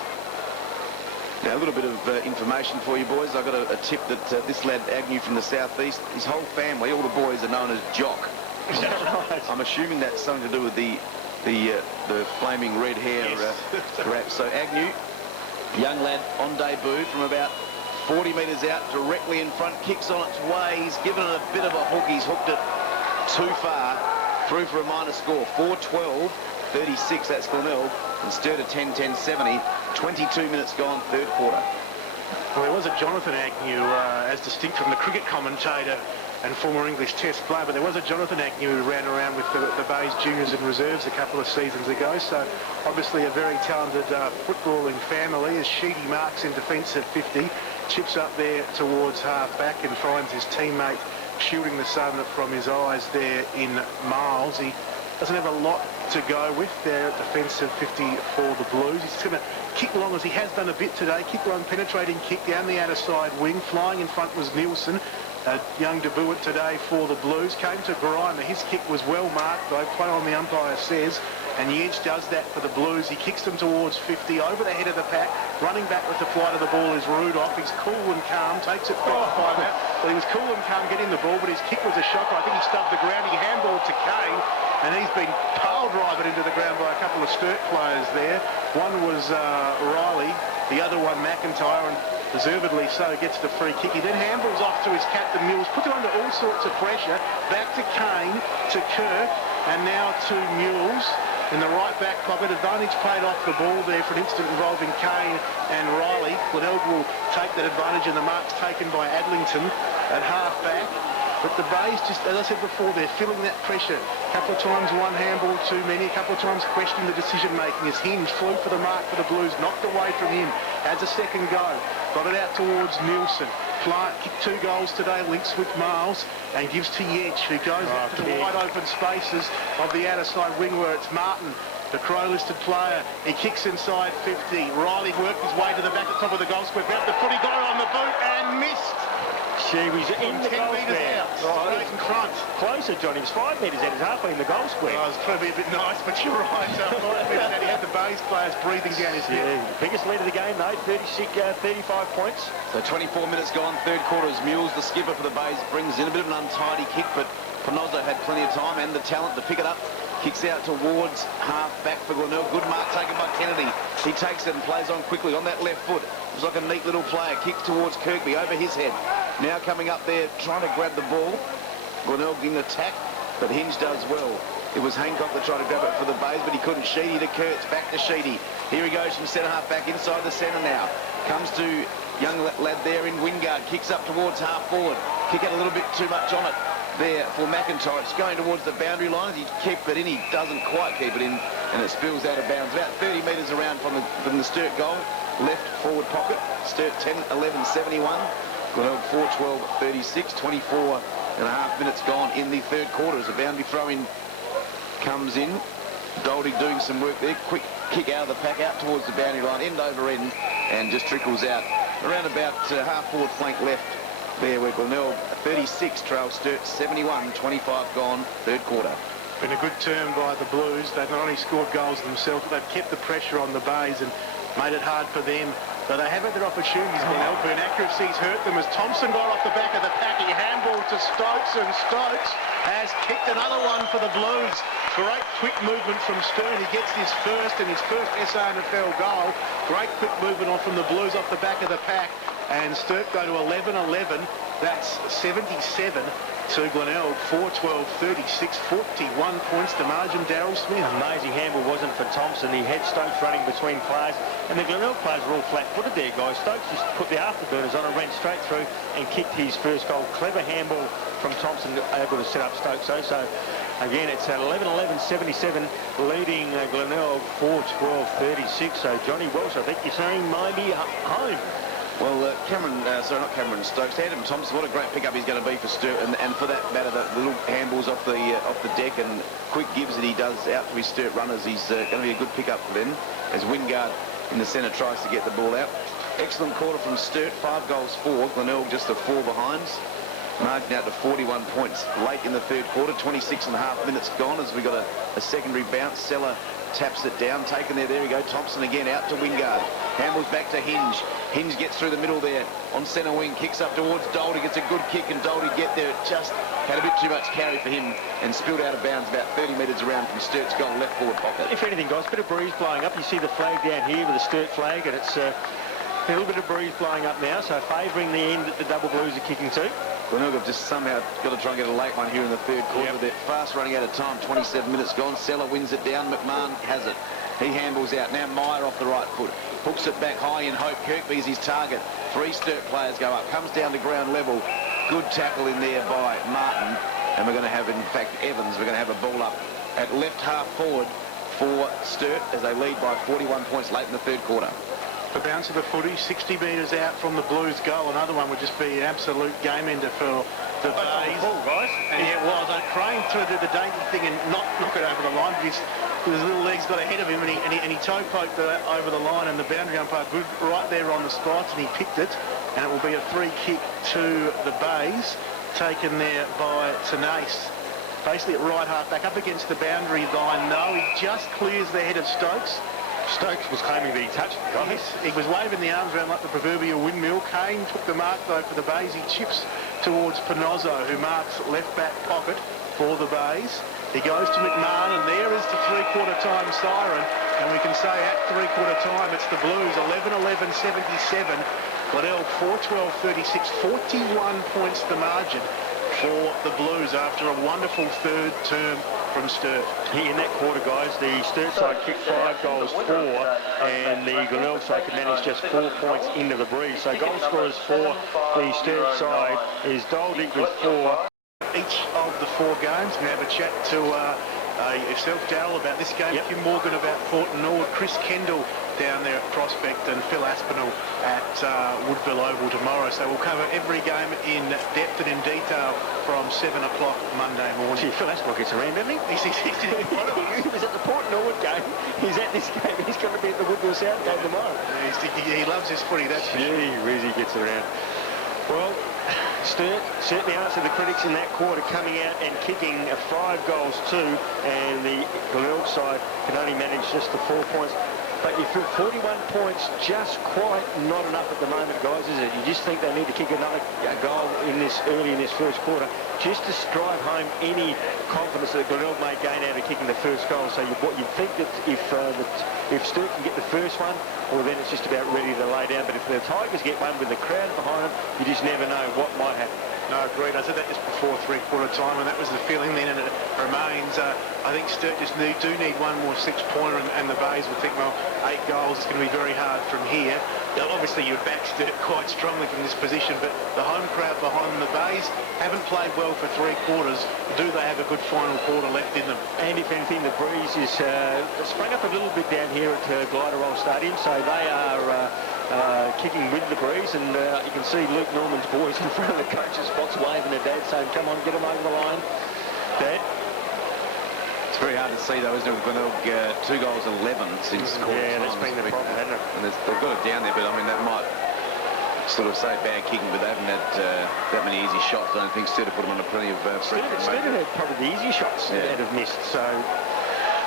Now a little bit of information for you boys. I got a tip that this lad Agnew from the southeast, his whole family, all the boys are known as Jock. Is that right? I'm assuming that's something to do with the flaming red hair, Yes. perhaps. So Agnew, young lad on debut from about 40 metres out, directly in front, kicks on its way. He's given it a bit of a hook. He's hooked it too far, through for a minor score. 4-12-36, that's Glenelg, and Sturt at 10-10-70. 22 minutes gone, third quarter. Well, there was a Jonathan Agnew, as distinct from the cricket commentator and former English Test player, but there was a Jonathan Agnew who ran around with the Bays juniors and reserves a couple of seasons ago, so obviously a very talented footballing family, as Sheedy marks in defence at 50, chips up there towards half-back and finds his teammate shielding the sun from his eyes there in Miles. He doesn't have a lot to go with there at defensive 50 for the Blues. He's going to kick long, as he has done a bit today. Kick long, penetrating kick down the outer side wing. Flying in front was Nielsen. A young debut today for the Blues. Came to Grimer. His kick was well marked, though. Play on the umpire says. And Yench does that for the Blues. He kicks them towards 50, over the head of the pack. Running back with the flight of the ball is Rudolph. He's cool and calm. Takes it back by that. Well, he was cool and calm getting the ball, but his kick was a shocker. I think he stubbed the ground. He handballed to Kane, and he's been pile-driven into the ground by a couple of Sturt players there. One was Riley, the other one McIntyre, and deservedly so gets the free kick. He then handballs off to his captain Mills, puts it under all sorts of pressure. Back to Kane, to Kirk, and now to Mills in the right back pocket. Advantage played off the ball there for an instant involving Kane and Riley. Glenelg will take that advantage, and the mark's taken by Adlington at half back. But the Bays, just as I said before, they're feeling that pressure. A couple of times one handball too many, a couple of times questioning the decision-making. His hinge flew for the mark for the Blues, knocked away from him. Has a second go. Got it out towards Nielsen. Plant kicked 2 goals today, links with Miles, and gives to Yench, who goes out to the wide open spaces of the outer side wing, where it's Martin, the Crow-listed player. He kicks inside 50. Riley worked his way to the back at top of the goal square. Out the foot, he got it on the boot and missed. She was in the 10 goal metres square. out, straight in front. Closer, Johnny. It was 5 metres out. It was halfway in the goal square. I was trying to be a bit nice, but you're right. 5 metres out, he had the Bays players breathing down his neck. Yeah, biggest lead of the game, though. 35 points. So 24 minutes gone, third quarter as Mules, the skipper for the Bays, brings in a bit of an untidy kick, but Panozzo had plenty of time and the talent to pick it up. Kicks out towards half back for Glenelg. Good mark taken by Kennedy. He takes it and plays on quickly on that left foot. It was like a neat little player. Kick towards Kirkby over his head. Now coming up there, trying to grab the ball. Glenelg in attack, but Hinge does well. It was Hancock that tried to grab it for the Bays, but he couldn't. Sheedy to Kurtz, back to Sheedy. Here he goes from centre half back inside the centre now. Comes to young lad there in Wingard, kicks up towards half forward. Kick out a little bit too much on it there for McIntyre. It's going towards the boundary line. He kicked it in, he doesn't quite keep it in, and it spills out of bounds. About 30 metres around from the Sturt goal. Left forward pocket. Sturt 10-11-71. Glenelg 4-12-36. 24 and a half minutes gone in the third quarter as a boundary throw-in comes in. Doherty doing some work there. Quick kick out of the pack, out towards the boundary line, end over end, and just trickles out. Around about half forward flank left there where Glenelg 36 trail Sturt 71, 25 gone, third quarter. Been a good turn by the Blues. They've not only scored goals themselves, but they've kept the pressure on the Bays and made it hard for them. But they have had their opportunities, Glenelg, but inaccuracies hurt them as Thompson got off the back of the pack. He handballed to Stokes, and Stokes has kicked another one for the Blues. Great quick movement from Sturt. He gets his first SANFL goal. Great quick movement on from the Blues off the back of the pack. And Sturt go to 11-11. That's 77 to Glenelg. 4-12-36, 41 points to margin. Daryl Smith. Amazing handball wasn't for Thompson. He had Stokes running between players, and the Glenelg players were all flat-footed there, guys. Stokes just put the afterburners on and ran straight through and kicked his first goal. Clever handball from Thompson, able to set up Stokes. So again, it's 11-11-77, leading Glenelg 4-12-36. So Johnny Welsh, I think you're saying maybe home. Well, Stokes, Adam Thompson, what a great pickup he's going to be for Sturt, and for that matter, the little handballs off the deck and quick gives that he does out to his Sturt runners, he's going to be a good pickup for them as Wingard in the centre tries to get the ball out. Excellent quarter from Sturt, 5 goals for Glenelg, just a 4 behinds. Margin out to 41 points late in the third quarter, 26 and a half minutes gone as we got a secondary bounce. Seller taps it down, taken there we go. Thompson again out to Wingard. Handballs back to Hinge. Hinge gets through the middle there on centre wing, kicks up towards Doherty, gets a good kick, and Doherty get there. It just had a bit too much carry for him and spilled out of bounds about 30 metres around from Sturt's goal, left forward pocket. If anything, guys, a bit of breeze blowing up. You see the flag down here with the Sturt flag, and it's a little bit of breeze blowing up now, so favouring the end that the double Blues are kicking to. Glenelg have just somehow got to try and get a late one here in the third quarter. Yep. They're fast running out of time, 27 minutes gone. Seller wins it down, McMahon has it. He handballs out. Now Meyer off the right foot. Hooks it back high in hope. Kirkby's his target. 3 Sturt players go up. Comes down to ground level. Good tackle in there by Martin. And we're going to have, in fact, Evans. We're going to have a ball up at left half forward for Sturt as they lead by 41 points late in the third quarter. The bounce of the footy, 60 metres out from the Blues goal. Another one would just be an absolute game ender for the Bays. Guys. And yeah, it was. Crane to do the dainty thing and not knock it over the line. His little legs got ahead of him and he toe poked it over the line, and the boundary umpire good right there on the spot, and he picked it, and it will be a free kick to the Bays, taken there by Tenace. Basically at right half back up against the boundary line. No, he just clears the head of Stokes. Stokes was claiming that he touched it, guys. He was waving the arms around like the proverbial windmill. Kane took the mark, though, for the Bays. He chips towards Pinozzo, who marks left back pocket for the Bays. He goes to McMahon, and there is the three-quarter time siren. And we can say at three-quarter time, it's the Blues, 11-11-77. Glenelg 4-12-36, 41 points the margin for the Blues after a wonderful third term from Sturt. In that quarter, guys, the Sturt side kicked 5 goals, 4, and the Glenelg side could manage just 4 points into the breeze. So goal scorers for the Sturt side is Doherty with 4. Each of the 4 games, we have a chat to yourself, Darryl, about this game. Yep. Kim Morgan about Port Nord, Chris Kendall down there at Prospect, and Phil Aspinall at Woodville Oval tomorrow. So we'll cover every game in depth and in detail from 7 o'clock Monday morning. Gee, Phil Aspinall gets around, doesn't he? He was at the Port Nord game. He's at this game. He's going to be at the Woodville South game tomorrow. He loves his footy, that's for sure. He gets around. Well, Sturt certainly answered the critics in that quarter, coming out and kicking 5 goals, 2, and the Glenelg side can only manage just the 4 points. But you feel 41 points just quite not enough at the moment, guys, is it? You just think they need to kick another goal in this early in this first quarter just to drive home any confidence that Glenelg may gain out of kicking kicking the first goal. So you'd think that if Sturt can get the first one, well, then it's just about ready to lay down. But if the Tigers get one with the crowd behind them, you just never know what might happen. No, agreed. I said that just before three-quarter time, and that was the feeling then, and it remains. I think Sturt just do need one more six-pointer, and the Bays would think, well, 8 goals is going to be very hard from here. Now, obviously, you would back Sturt quite strongly from this position, but the home crowd behind the Bays haven't played well for 3 quarters. Do they have a good final quarter left in them? And if anything, the breeze is sprung up a little bit down here at Glenelg Stadium, so they are kicking with the breeze, and you can see Luke Norman's boys in front of the coach's spots waving at Dad, saying, come on, get them over the line. Dad? It's very hard to see, though, isn't it, with Glenelg 2 goals 11 since quarter time. Yeah, that's been the problem, hasn't it? And they've got it down there, but I mean, that might sort of say bad kicking, but they haven't had that many easy shots. I don't think Sturt have put them under plenty of pressure. Sturt had probably the easier shots that have missed, so...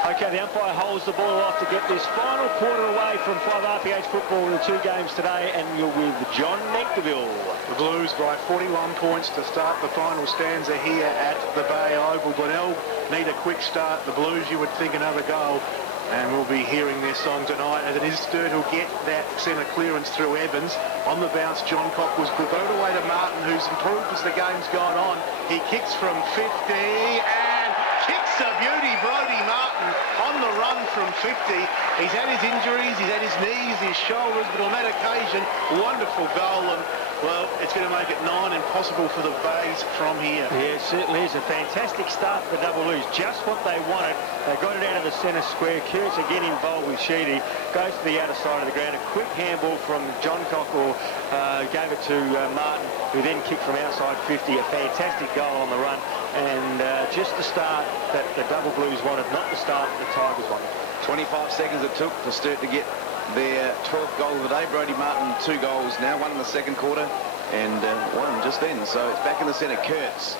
Okay, the umpire holds the ball off to get this final quarter away from 5 RPH football in the 2 games today, and you're with John Nectarville. The Blues by 41 points to start the final stanza here at the Bay Oval. Glenelg need a quick start. The Blues, you would think, another goal. And we'll be hearing their song tonight, as it is Sturt who'll get that centre clearance through Evans. On the bounce, John Cock was good. Vote away to Martin, who's improved as the game's gone on. He kicks from 50 and kicks a beauty. Brody Martin on the run from 50. He's had his injuries, he's had his knees, his shoulders, but on that occasion, wonderful goal. And well, it's going to make it 9 impossible for the Bays from here. Yeah, it certainly is a fantastic start for the Double Blues. Just what they wanted. They got it out of the centre square. Kurtz again involved with Sheedy. Goes to the outer side of the ground. A quick handball from John Cockle. Gave it to Martin, who then kicked from outside 50. A fantastic goal on the run. And just the start that the Double Blues wanted, not the start that the Tigers wanted. 25 seconds it took for Sturt to get their 12th goal of the day. Brody Martin, 2 goals now, 1 in the second quarter and 1 just then. So it's back in the centre. Kurtz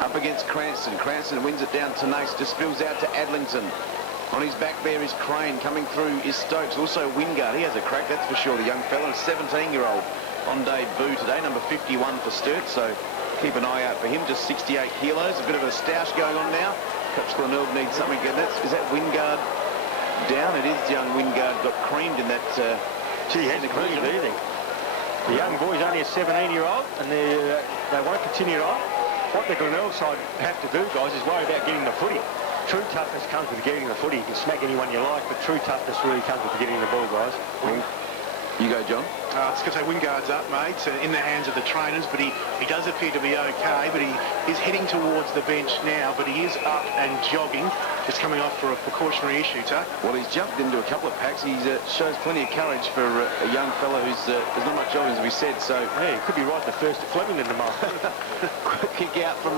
up against Cranston. Cranston wins it down to Nace, just spills out to Adlington. On his back there is Crane. Coming through is Stokes. Also Wingard. He has a crack, that's for sure, the young fella. 17-year-old on debut today, number 51 for Sturt. So keep an eye out for him. Just 68 kilos. A bit of a stoush going on now. Perhaps Glenelg needs something. Is that Wingard down? It is young Wingard. Got creamed in that. Gee, he hasn't creamed anything. The young boy's only a 17-year-old, and they won't continue on. What the Glenelg side have to do, guys, is worry about getting the footy. True toughness comes with getting the footy. You can smack anyone you like, but true toughness really comes with getting the ball, guys. You go, John. I was going to say Wingard's up, mate, in the hands of the trainers, but he does appear to be okay, but he is heading towards the bench now, but he is up and jogging, just coming off for a precautionary issue, Tuck. Well, he's jumped into a couple of packs. He shows plenty of courage for a young fella who's there's not much jogging, as we said, so... Yeah, he could be right the first to Flemington tomorrow. Quick kick out from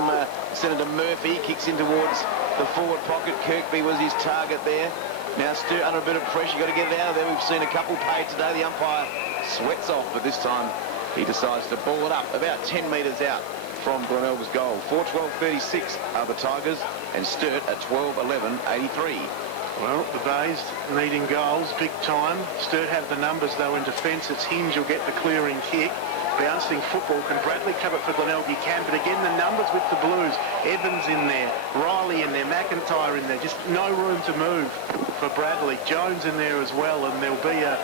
Senator Murphy, kicks in towards the forward pocket. Kirkby was his target there. Now Sturt under a bit of pressure, got to get it out of there. We've seen a couple paid today. The umpire sweats off, but this time he decides to ball it up about 10 metres out from Glenelg's goal. 4-12-36 are the Tigers, and Sturt at 12-11-83. Well, the Bays needing goals big time. Sturt have the numbers though in defence. It's Hinge will get the clearing kick. Bouncing football. Can Bradley cover for Glenelg? He can, but again the numbers with the Blues. Evans in there, Riley in there, McIntyre in there. Just no room to move for Bradley. Jones in there as well, and there'll be a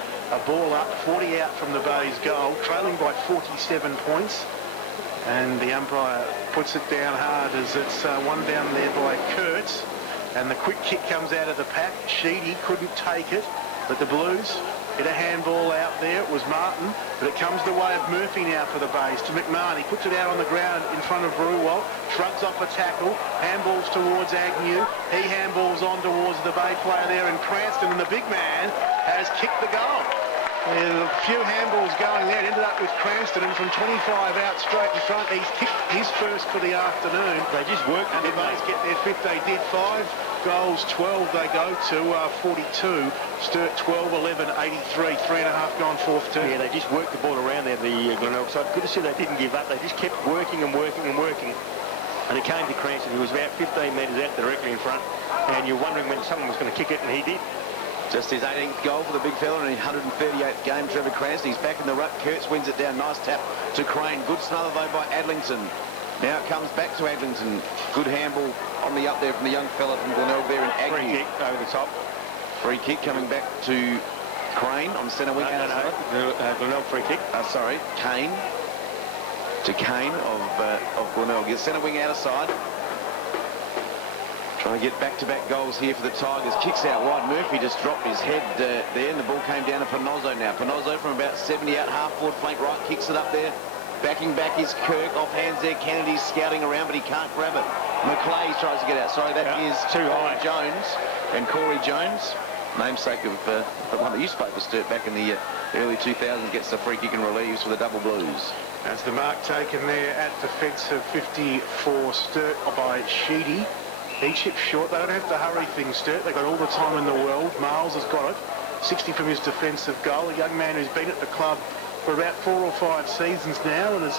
ball up, 40 out from the Bays goal, trailing by 47 points. And the umpire puts it down hard as it's one down there by Kurtz. And the quick kick comes out of the pack. Sheedy couldn't take it, but the Blues get a handball out there. It was Martin, but it comes the way of Murphy now for the Bays to McMahon. He puts it out on the ground in front of Ruwalt, shrugs off a tackle, handballs towards Agnew. He handballs on towards the Bay player there in Cranston, and the big man has kicked the goal. There's a few handballs going there. It ended up with Cranston, and from 25 out straight in front, he's kicked his first for the afternoon. They just worked, and the Bays get their fifth. They did 5 goals, 12 they go to 42. Sturt 12-11, 83, 3.5 gone fourth too. Yeah, they just worked the ball around there, the Glenelg side. Good to see they didn't give up. They just kept working and working and working. And it came to Cranston. He was about 15 metres out directly in front. And you're wondering when someone was going to kick it, and he did. Just his 18th goal for the big fella in 138th game, Trevor Cranston. He's back in the ruck. Kurtz wins it down. Nice tap to Crane. Good snather, though, by Adlington. Now it comes back to Adlington. Good handball on the up there from the young fella from Glenelg there in Agnew. free kick over the top. Free kick coming back to Crane on centre wing. Glenelg free kick. Sorry, Kane. To Kane of Glenelg. Centre wing out of side. Trying to get back-to-back goals here for the Tigers. Kicks out wide. Murphy just dropped his head there, and the ball came down to Panozzo now. Panozzo from about 70 out, half-forward flank right, kicks it up there. Backing back is Kirk. Off hands there. Kennedy's scouting around, but he can't grab it. McClay tries to get out. Sorry, that is too high. Jones. And Corey Jones, namesake of the one that used to play for Sturt back in the early 2000s, gets the free kick and relieves for the Double Blues. That's the mark taken there at defensive 50 for Sturt by Sheedy. He chips short. They don't have to hurry things, Sturt. They've got all the time in the world. Miles has got it. 60 from his defensive goal. A young man who's been at the club for about 4 or 5 seasons now and has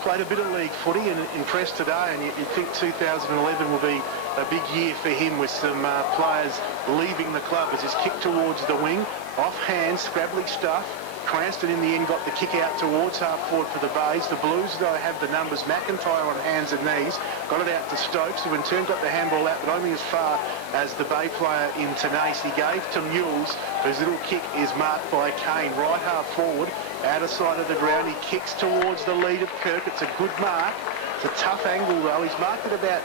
played a bit of league footy and impressed today. And you'd think 2011 will be a big year for him with some players leaving the club as he's kicked towards the wing. Off hand, scrabbly stuff. Cranston in the end got the kick out towards half forward for the Bays. The Blues, though, have the numbers. McIntyre on hands and knees. Got it out to Stokes, who in turn got the handball out, but only as far as the Bay player in Tenace. He gave to Mules, whose little kick is marked by Kane. Right half forward, out of sight of the ground. He kicks towards the lead of Kirk. It's a good mark. It's a tough angle, though. He's marked it about,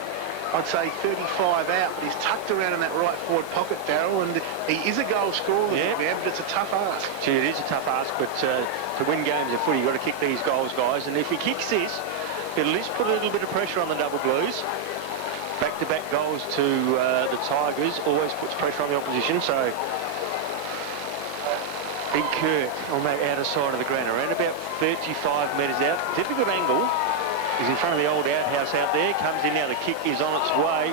I'd say, 35 out, but he's tucked around in that right forward pocket, Darryl, and he is a goal scorer, man, but it's a tough ask. Gee, it is a tough ask, but to win games of footy, you've got to kick these goals, guys, and if he kicks this, it'll at least put a little bit of pressure on the Double Blues. Back-to-back goals to the Tigers always puts pressure on the opposition, so Big Kirk on that outer side of the ground, around about 35 metres out. Difficult angle. He's in front of the old outhouse out there. Comes in now. The kick is on its way.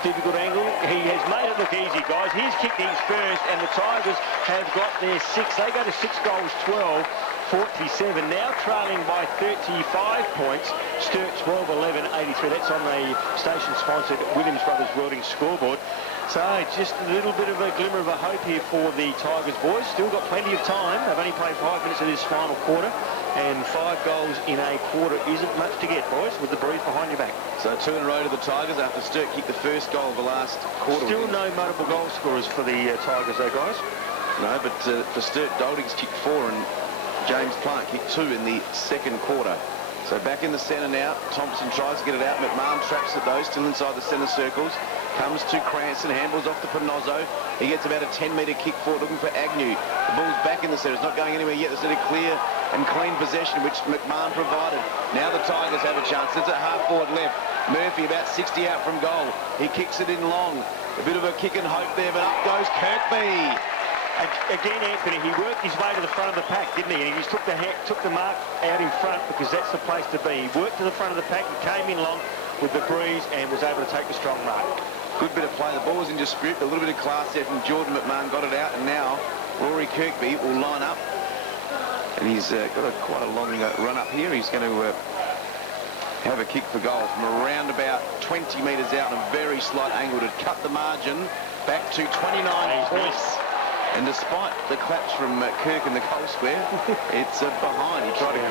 Difficult angle. He has made it look easy, guys. He's kicked his first, and the Tigers have got their 6. They go to 6 goals, 12, 47. Now trailing by 35 points. Sturt 12-11, 83. That's on the station-sponsored Williams Brothers Welding scoreboard. So just a little bit of a glimmer of a hope here for the Tigers boys. Still got plenty of time. They've only played 5 minutes of this final quarter, and 5 goals in a quarter isn't much to get, boys, with the breeze behind your back. So 2 in a row to the Tigers after Sturt kicked the first goal of the last quarter. Still no multiple goal scorers for the Tigers, though, guys. No, but for Sturt, Dolding's kicked 4 and James Plant kicked 2 in the second quarter. So back in the centre now. Thompson tries to get it out. McMahon traps it, though, still inside the centre circles. Comes to Cranston, handballs off to Panozzo. He gets about a 10-metre kick forward, looking for Agnew. The ball's back in the centre. It's not going anywhere yet. There's a clear and clean possession, which McMahon provided. Now the Tigers have a chance. It's a half-forward left. Murphy about 60 out from goal. He kicks it in long. A bit of a kick and hope there, but up goes Kirkby. Again, Anthony, he worked his way to the front of the pack, didn't he? And he just took the mark out in front because that's the place to be. He worked to the front of the pack and came in long with the breeze and was able to take the strong mark. Good bit of play. The ball was in dispute. A little bit of class there from Jordan McMahon. Got it out, and now Rory Kirkby will line up. And he's got quite a long run up here. He's going to have a kick for goal from around about 20 metres out and a very slight angle to cut the margin back to 29 points. And despite the claps from Kirk in the goal square, it's behind. He tried to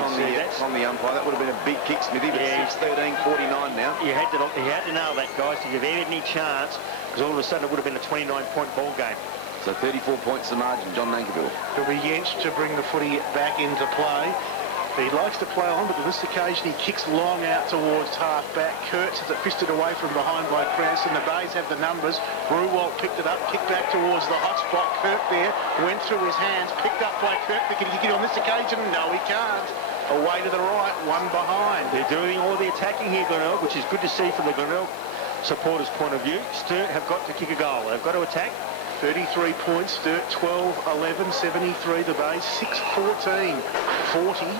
con the umpire. That would have been a big kick, Smithy, but 6-13, 49 now. He had to nail that, guys, to give any chance, because all of a sudden it would have been a 29-point ball game. So 34 points the margin, John Nankiville. It'll be Jens to bring the footy back into play. He likes to play on, but on this occasion he kicks long out towards half-back. Kurtz has it fisted away from behind by Cranston. The Bays have the numbers. Brewald picked it up, kicked back towards the hot spot. Kirk there, went through his hands, picked up by Kirk. Can he get it on this occasion? No, he can't. Away to the right, one behind. They're doing all the attacking here, Glenelg, which is good to see from the Glenelg supporters' point of view. Sturt have got to kick a goal. They've got to attack. 33 points, Sturt 12-11, 73 the Bays, 6-14, 40.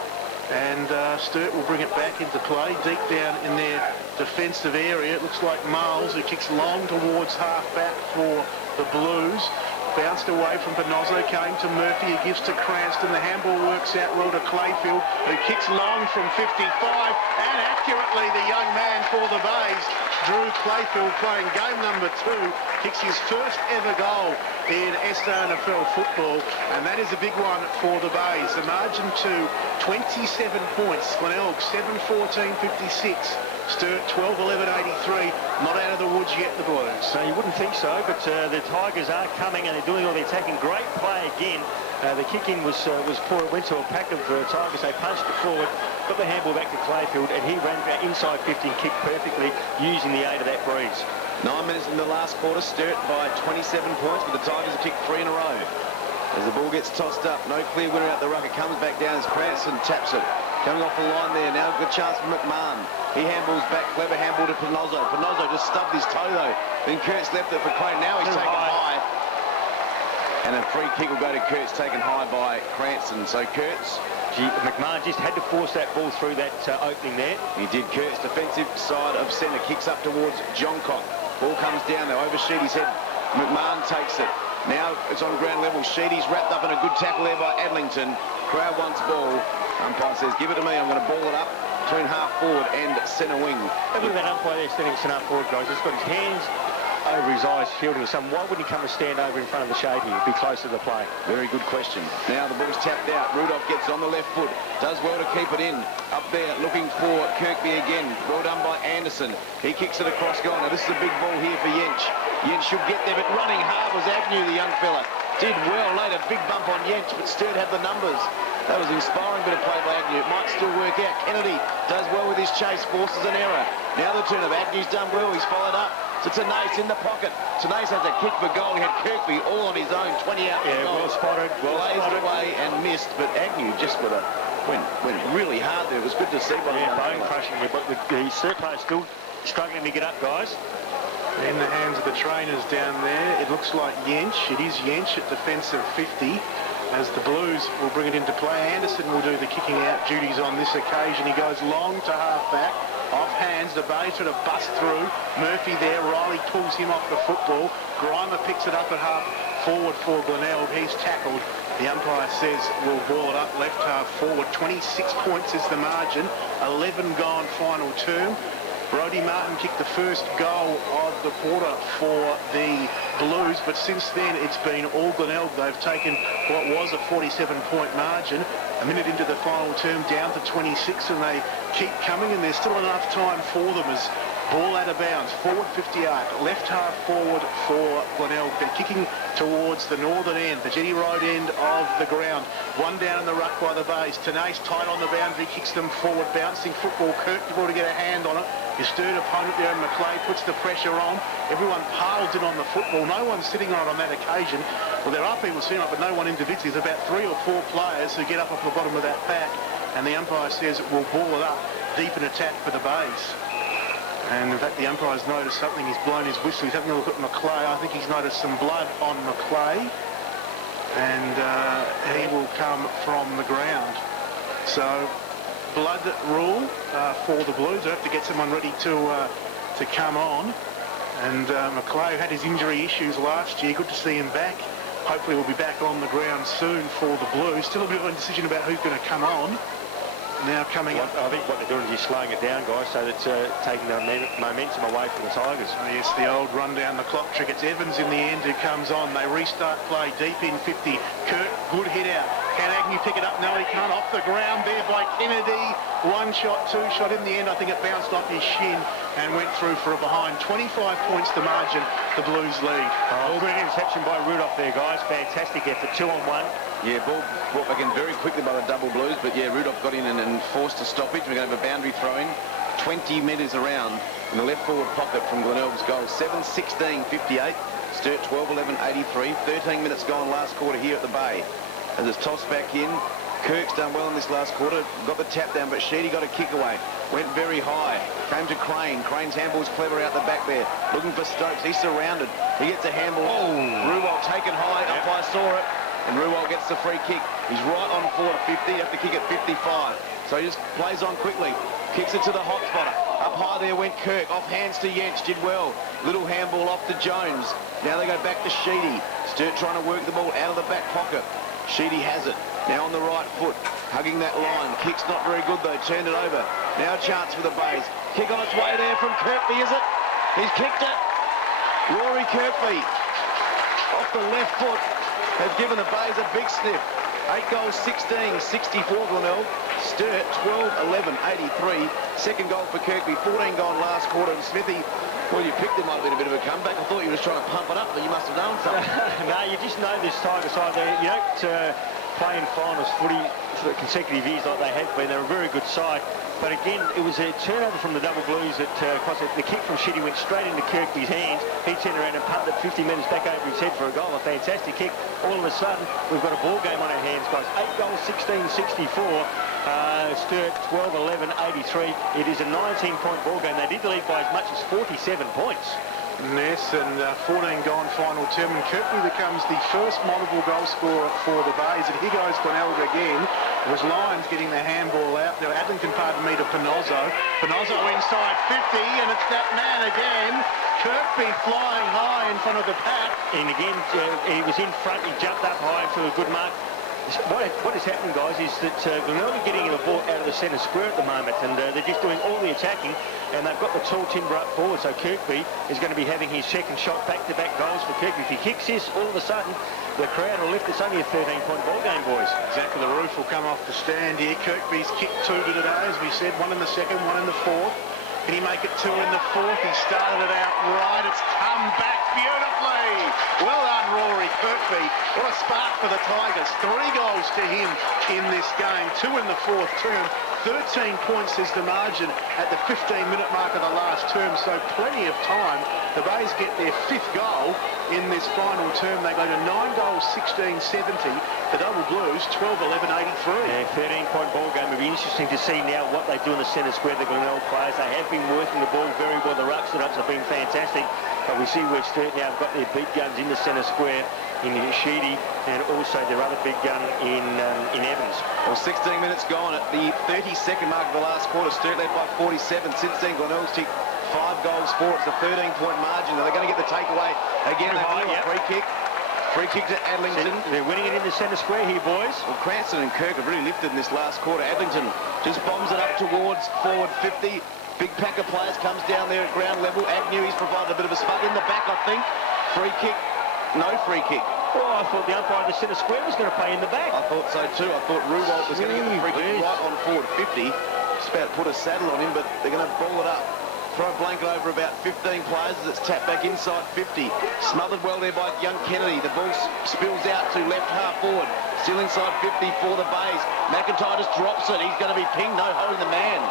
And Sturt will bring it back into play deep down in their defensive area. It looks like Miles, who kicks long towards half-back for the Blues. Bounced away from Panozzo, came to Murphy, he gives to Cranston. The handball works out well to Clayfield, who kicks long from 55, and accurately the young man for the Bays, Drew Clayfield, playing game number 2, kicks his first ever goal in SANFL football, and that is a big one for the Bays. The margin to 27 points. Glenelg 7-14-56. Sturt 12-11-83. Not out of the woods yet, the Blues. So you wouldn't think so, but the Tigers are coming and they're doing all the attacking. Great play again. The kick-in was poor. It went to a pack of Tigers. They punched it forward, got the handball back to Clayfield, and he ran inside 50 and kicked perfectly using the aid of that breeze. 9 minutes in the last quarter. Sturt by 27 points, but the Tigers have kicked 3 in a row. As the ball gets tossed up, no clear winner out the ruck. It comes back down as Cranston taps it. Coming off the line there, now good chance for McMahon. He handballs back, clever handball to Panozzo. Panozzo just stubbed his toe though. Then Kurtz left it for Crane. Now he's taken high. And a free kick will go to Kurtz, taken high by Cranston. So Kurtz. McMahon just had to force that ball through that opening there. He did. Kurtz, defensive side of centre, kicks up towards Johncock. Ball comes down there, over Sheedy's head. McMahon takes it. Now it's on ground level. Sheedy's wrapped up in a good tackle there by Adlington. Crowd wants ball. Umpire says, give it to me. I'm going to ball it up between half forward and centre wing. Look at that umpire there standing centre forward, guys. He's got his hands over his eyes, shielding something. Why wouldn't he come and stand over in front of the shade here? Be closer to the play. Very good question. Now the ball's tapped out. Rudolph gets on the left foot. Does well to keep it in. Up there, looking for Kirkby again. Well done by Anderson. He kicks it across goal. Now this is a big ball here for Jench. Jench should get there, but running hard was Agnew, the young fella. Did well, laid a big bump on Jench, but Sturt had the numbers. That was an inspiring bit of play by Agnew. It might still work out. Kennedy does well with his chase, forces an error. Now the turn of Agnew's done well. He's followed up. To Tenace in the pocket. Tenace has a kick for goal. He had Kirkby all on his own, 20 out. Yeah, well spotted. Well spotted. Away and missed, but Agnew just with a went really hard there. It was good to see. Yeah, bone crushing there, but the Sturt player still struggling to get up, guys. In the hands of the trainers down there, it looks like Jench. It is Jench at defensive 50. As the Blues will bring it into play. Anderson will do the kicking out duties on this occasion. He goes long to half-back. Off hands, the Bay sort of bust through. Murphy there, Riley pulls him off the football. Grimer picks it up at half forward for Glenelg. He's tackled. The umpire says we'll ball it up left half forward. 26 points is the margin. 11 gone final term. Brodie Martin kicked the first goal of the quarter for the Blues, but since then it's been all Glenelg. They've taken what was a 47-point margin. A minute into the final term, down to 26, and they keep coming, and there's still enough time for them as ball out of bounds, forward 58, left half forward for Glenelg. They're kicking towards the northern end, the jetty right end of the ground. One down in the ruck by the Bays. Tenace tight on the boundary, kicks them forward, bouncing football. Kirk able to get a hand on it. His third opponent there, McLeay, puts the pressure on. Everyone piles in on the football. No one's sitting on it on that occasion. Well, there are people sitting on it, but no one individually. There's about 3 or 4 players who get up off the bottom of that pack, and the umpire says we'll ball it up deep in attack for the Bays. And in fact, the umpire's noticed something. He's blown his whistle. He's having a look at McLeay. I think he's noticed some blood on McLeay, and he will come from the ground. So, blood rule for the Blues. They have to get someone ready to come on. And McLeay had his injury issues last year. Good to see him back. Hopefully we'll be back on the ground soon for the Blues. Still a bit of a decision about who's going to come on. Now coming up. I think what they're doing is just slowing it down, guys, so that's taking the momentum away from the Tigers. Oh, yes, the old run down the clock trick. It's Evans in the end who comes on. They restart play deep in 50. Kurt, good hit out. Can Agnew pick it up? No, he can't. Off the ground there by Kennedy. 1 shot, 2 shot. In the end, I think it bounced off his shin and went through for a behind. 25 points the margin. The Blues lead. Oh, good interception by Rudolph there, guys. Fantastic effort. 2-on-1. Yeah, ball brought back in very quickly by the double Blues, but yeah, Rudolph got in and forced a stoppage. We're going to have a boundary throw in. 20 metres around in the left forward pocket from Glenelg's goal. 7-16-58. Sturt 12-11-83. 13 minutes gone last quarter here at the Bay. As it's tossed back in, Kirk's done well in this last quarter. Got the tap down, but Sheedy got a kick away. Went very high. Came to Crane. Crane's handball's clever out the back there. Looking for Stokes. He's surrounded. He gets a handball. Oh! Ruwal taken high. Yep. Umpire saw it. And Ruwal gets the free kick. He's right on forward at 50. You have to kick at 55. So he just plays on quickly. Kicks it to the hot spotter. Up high there went Kirk. Off hands to Jench. Did well. Little handball off to Jones. Now they go back to Sheedy. Sturt trying to work the ball out of the back pocket. Sheedy has it. Now on the right foot. Hugging that line. Kick's not very good though. Turned it over. Now a chance for the Bays. Kick on its way there from Kirkby, is it? He's kicked it. Rory Kirkby. Off the left foot. Have given the Bays a big sniff. 8 goals, 16, 64 Glenelg. Sturt 12-11, 83. Second goal for Kirkby, 14 gone last quarter. And Smithy, well, you picked it, might have been a bit of a comeback. I thought you were just trying to pump it up, but you must have known something. No, you just know this Tiger side. You don't play in finals footy for consecutive years like they have been. They're a very good side. But again, it was a turnover from the double blues that cost it. The kick from Shitty went straight into Kirkby's hands. He turned around and punted 50 metres back over his head for a goal. A fantastic kick. All of a sudden, we've got a ball game on our hands, guys. 8 goals, 16-64. Sturt 12-11, 83. It is a 19-point ball game. They did lead by as much as 47 points. Yes, and 14 gone final term, and Kirkby becomes the first multiple goal scorer for the Bays. And here goes Glenelg again. It was Lyons getting the handball out. Now Adlington, pardon me, to Pinozzo. Pinozzo inside 50, and it's that man again. Kirkby flying high in front of the pack. And again, he was in front. He jumped up high for a good mark. What is happening, guys, is that Glenelg are getting the ball out of the centre square at the moment, and they're just doing all the attacking, and they've got the tall timber up forward, so Kirkby is going to be having his second shot back-to-back goals for Kirkby. If he kicks this, all of a sudden, the crowd will lift. It's only a 13-point ball game, boys. Exactly, the roof will come off the stand here. Kirkby's kicked 2 today, as we said, 1 in the second, 1 in the fourth. Can he make it 2 in the fourth? He started it out right. It's come back beautifully. Well done, Rory Kirkby. What a spark for the Tigers. 3 goals to him in this game. 2 in the fourth term. 13 points is the margin at the 15-minute mark of the last term, so plenty of time. The Bays get their 5th goal in this final term. They go to 9 goals, 16-70. The double blues, 12-11, 83. Yeah, 13-point ball game. It'll be interesting to see now what they do in the centre square, the Glenelg players. They have been working the ball very well. The ruck sit-ups have been fantastic. But we see where Sturt now have got their big guns in the centre square, in Sheedy, and also their other big gun in Evans. Well, 16 minutes gone at the 32nd mark of the last quarter. Sturt led by 47. Since then, Glenelg's ticked 5 goals for. It's a 13-point margin. Are they going to get the takeaway again? They win a free kick. Free kick to Adlington. They're winning it in the centre square here, boys. Well, Cranston and Kirk have really lifted in this last quarter. Adlington just bombs it up towards forward 50. Big pack of players comes down there at ground level. Agnew, he's provided a bit of a spud in the back, I think. Free kick. No free kick. Well, I thought the umpire in the centre square was going to play in the back. I thought so too. I thought Ruwalt was going to get the free kick right on forward 50. Just about to put a saddle on him, but they're going to ball it up. Throw a blanket over about 15 players as it's tapped back inside 50. Smothered well there by young Kennedy. The ball spills out to left half forward. Still inside 50 for the Bays. McIntyre just drops it. He's going to be pinged. No, holding the man.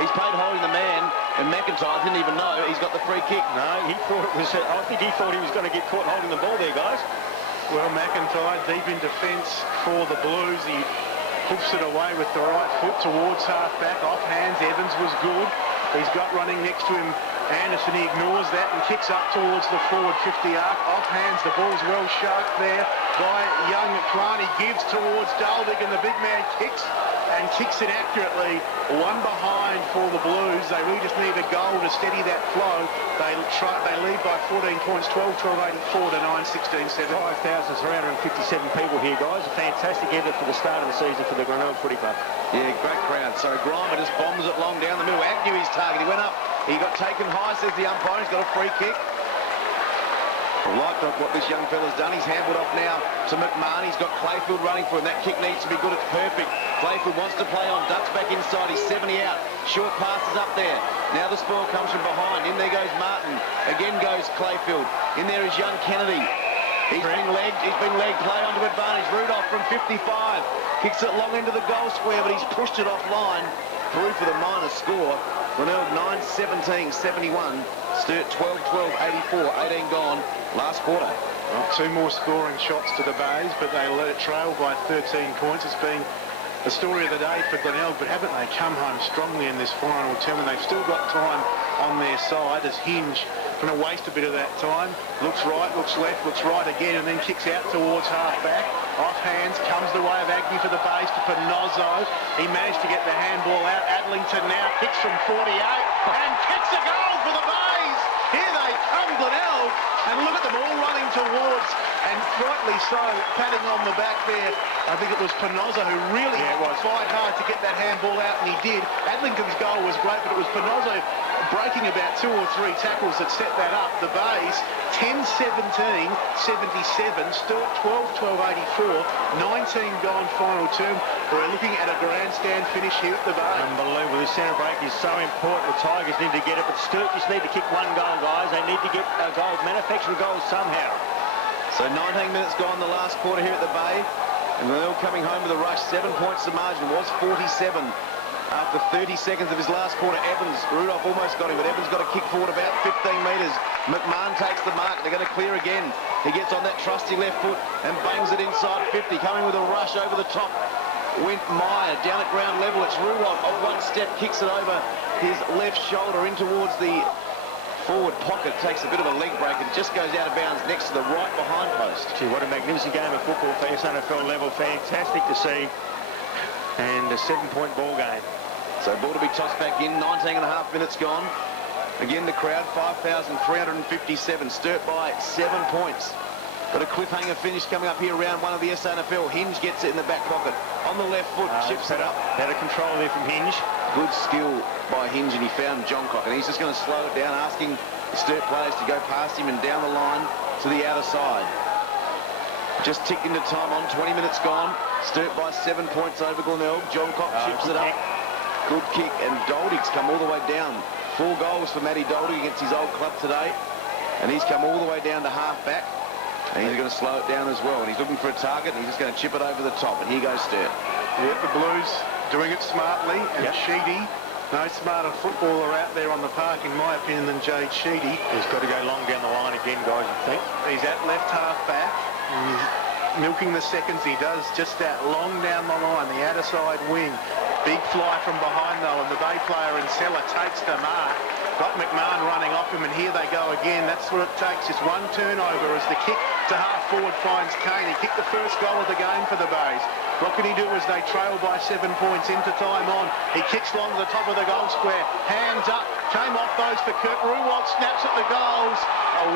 He's paid holding the man, and McIntyre didn't even know he's got the free kick. No, he thought it was. I think he thought he was going to get caught holding the ball there, guys. Well, McIntyre deep in defence for the Blues. He hoofs it away with the right foot towards half-back. Off hands, Evans was good. He's got running next to him Anderson. He ignores that and kicks up towards the forward 50 arc. Off hands, the ball's well sharked there by young Plant. He gives towards Dalvik, and the big man kicks and kicks it accurately. 1 behind for the Blues. They really just need a goal to steady that flow. They lead by 14 points, 12-12-84 to 9-16-7. 5,357 people here, guys. A fantastic effort for the start of the season for the Glenelg Footy Club. Yeah, great crowd. So Grimer just bombs it long down the middle. Agnew his target. He went up. He got taken high, says the umpire. He's got a free kick. I like what this young fella's done. He's handled off now to McMahon. He's got Clayfield running for him. That kick needs to be good. It's perfect. Clayfield wants to play on. Ducks back inside. He's 70 out. Short passes up there. Now the spoil comes from behind. In there goes Martin. Again goes Clayfield. In there is young Kennedy. He's been legged. He's been legged. Play onto advantage. Rudolph from 55. Kicks it long into the goal square, but he's pushed it offline. Through for the minor score. Glenelg 9-17-71. Sturt 12-12-84. 18 gone. Last quarter. Well, 2 more scoring shots to the Bays, but they let it trail by 13 points. It's been the story of the day for Glenelg, but haven't they come home strongly in this final term? And they've still got time on their side as Hinge going to waste a bit of that time. Looks right, looks left, looks right again, and then kicks out towards half-back. Off hands, comes the way of Agnew for the Bays to Pinozzo. He managed to get the handball out. Adlington now kicks from 48 and kicks a goal for the Bays. Here they come, Glenelg, and look at them all running towards, and rightly so, patting on the back there. I think it was Pinozzo who really fight hard to get that handball out, and he did. Adlington's goal was great, but it was Pinozzo breaking about 2 or 3 tackles that set that up. The Bays 10-17, 77. Sturt 12-12, 84. 19 gone final term. We're looking at a grandstand finish here at the Bay. Unbelievable. This centre break is so important. The Tigers need to get it, but Sturt just need to kick 1 goal, guys. They need to get a goal, manufacture goals somehow. So 19 minutes gone the last quarter here at the Bay. And Glenelg coming home with a rush. 7 points the margin. Was 47. After 30 seconds of his last quarter, Rudolph almost got him, but Evans got a kick forward about 15 metres. McMahon takes the mark. They're going to clear again. He gets on that trusty left foot and bangs it inside 50. Coming with a rush over the top went Meyer. Down at ground level, it's Ruwot off 1 step, kicks it over his left shoulder in towards the forward pocket. Takes a bit of a leg break and just goes out of bounds next to the right behind post. Gee, what a magnificent game of football for SNFL level. Fantastic to see. And a 7-point ball game. So ball to be tossed back in, 19 and a half minutes gone. Again, the crowd, 5,357. Sturt by 7 points. But a cliffhanger finish coming up here, round 1 of the SNFL. Hinge gets it in the back pocket. On the left foot, chips it up. Better control there from Hinge. Good skill by Hinge, and he found John Cock. And he's just going to slow it down, asking the Sturt players to go past him and down the line to the outer side. Just ticked into time on, 20 minutes gone. Sturt by 7 points over Glenelg. John Cock chips it up. Good kick, and Doldig's come all the way down. 4 goals for Matty Doldig against his old club today. And he's come all the way down to half-back. And he's going to slow it down as well. And he's looking for a target, and he's just going to chip it over the top. And here goes Sturt. Yeah, the Blues doing it smartly. And Sheedy, no smarter footballer out there on the park, in my opinion, than Jade Sheedy. He's got to go long down the line again, guys, I think. He's at left half-back. Milking the seconds. He does just that long down the line, the outer side wing. Big fly from behind though, and the Bay player in Seller takes the mark. Got McMahon running off him, and here they go again. That's what it takes, just 1 turnover as the kick to half forward finds Kane. He kicked the first goal of the game for the Bays. What can he do as they trail by 7 points into time on? He kicks along to the top of the goal square. Hands up, came off those for Kurt. Ruwald snaps at the goals.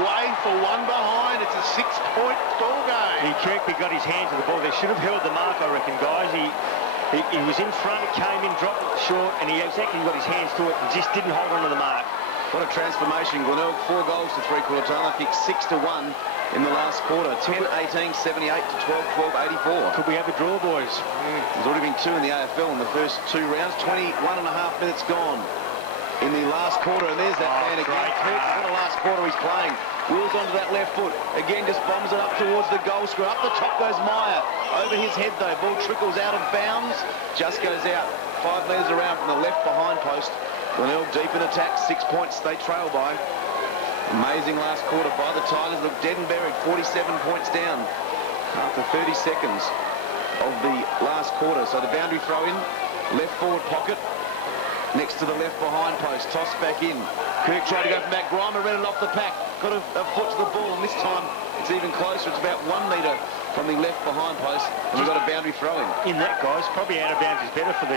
Away for 1 behind. It's a 6-point ball game. He got his hand to the ball. They should have held the mark, I reckon, guys. He was in front, came in, dropped it short, and he exactly got his hands to it and just didn't hold on to the mark. What a transformation. Glenelg 4 goals to 3/4 time. I think 6-1 in the last quarter. 10-18, 78 to 12-12, 84. Could we have a draw, boys? There's already been 2 in the AFL in the first 2 rounds. 21 and a half minutes gone in the last quarter, and there's that man again. What a last quarter he's playing. Wheels onto that left foot. Again, just bombs it up towards the goal square. Up the top goes Meyer. Over his head, though. Ball trickles out of bounds. Just goes out 5 metres around from the left behind post. Glenelg deep in attack. 6 points they trail by. Amazing last quarter by the Tigers. Look dead and buried. 47 points down after 30 seconds of the last quarter. So the boundary throw in. Left forward pocket. Next to the left behind post. Toss back in. Kirk tried to go from back. Grimer ran it off the pack. Got a foot to the ball, and this time it's even closer. It's about 1 metre from the left behind post, and we've got a boundary throw in. That, guys, probably out of bounds is better for the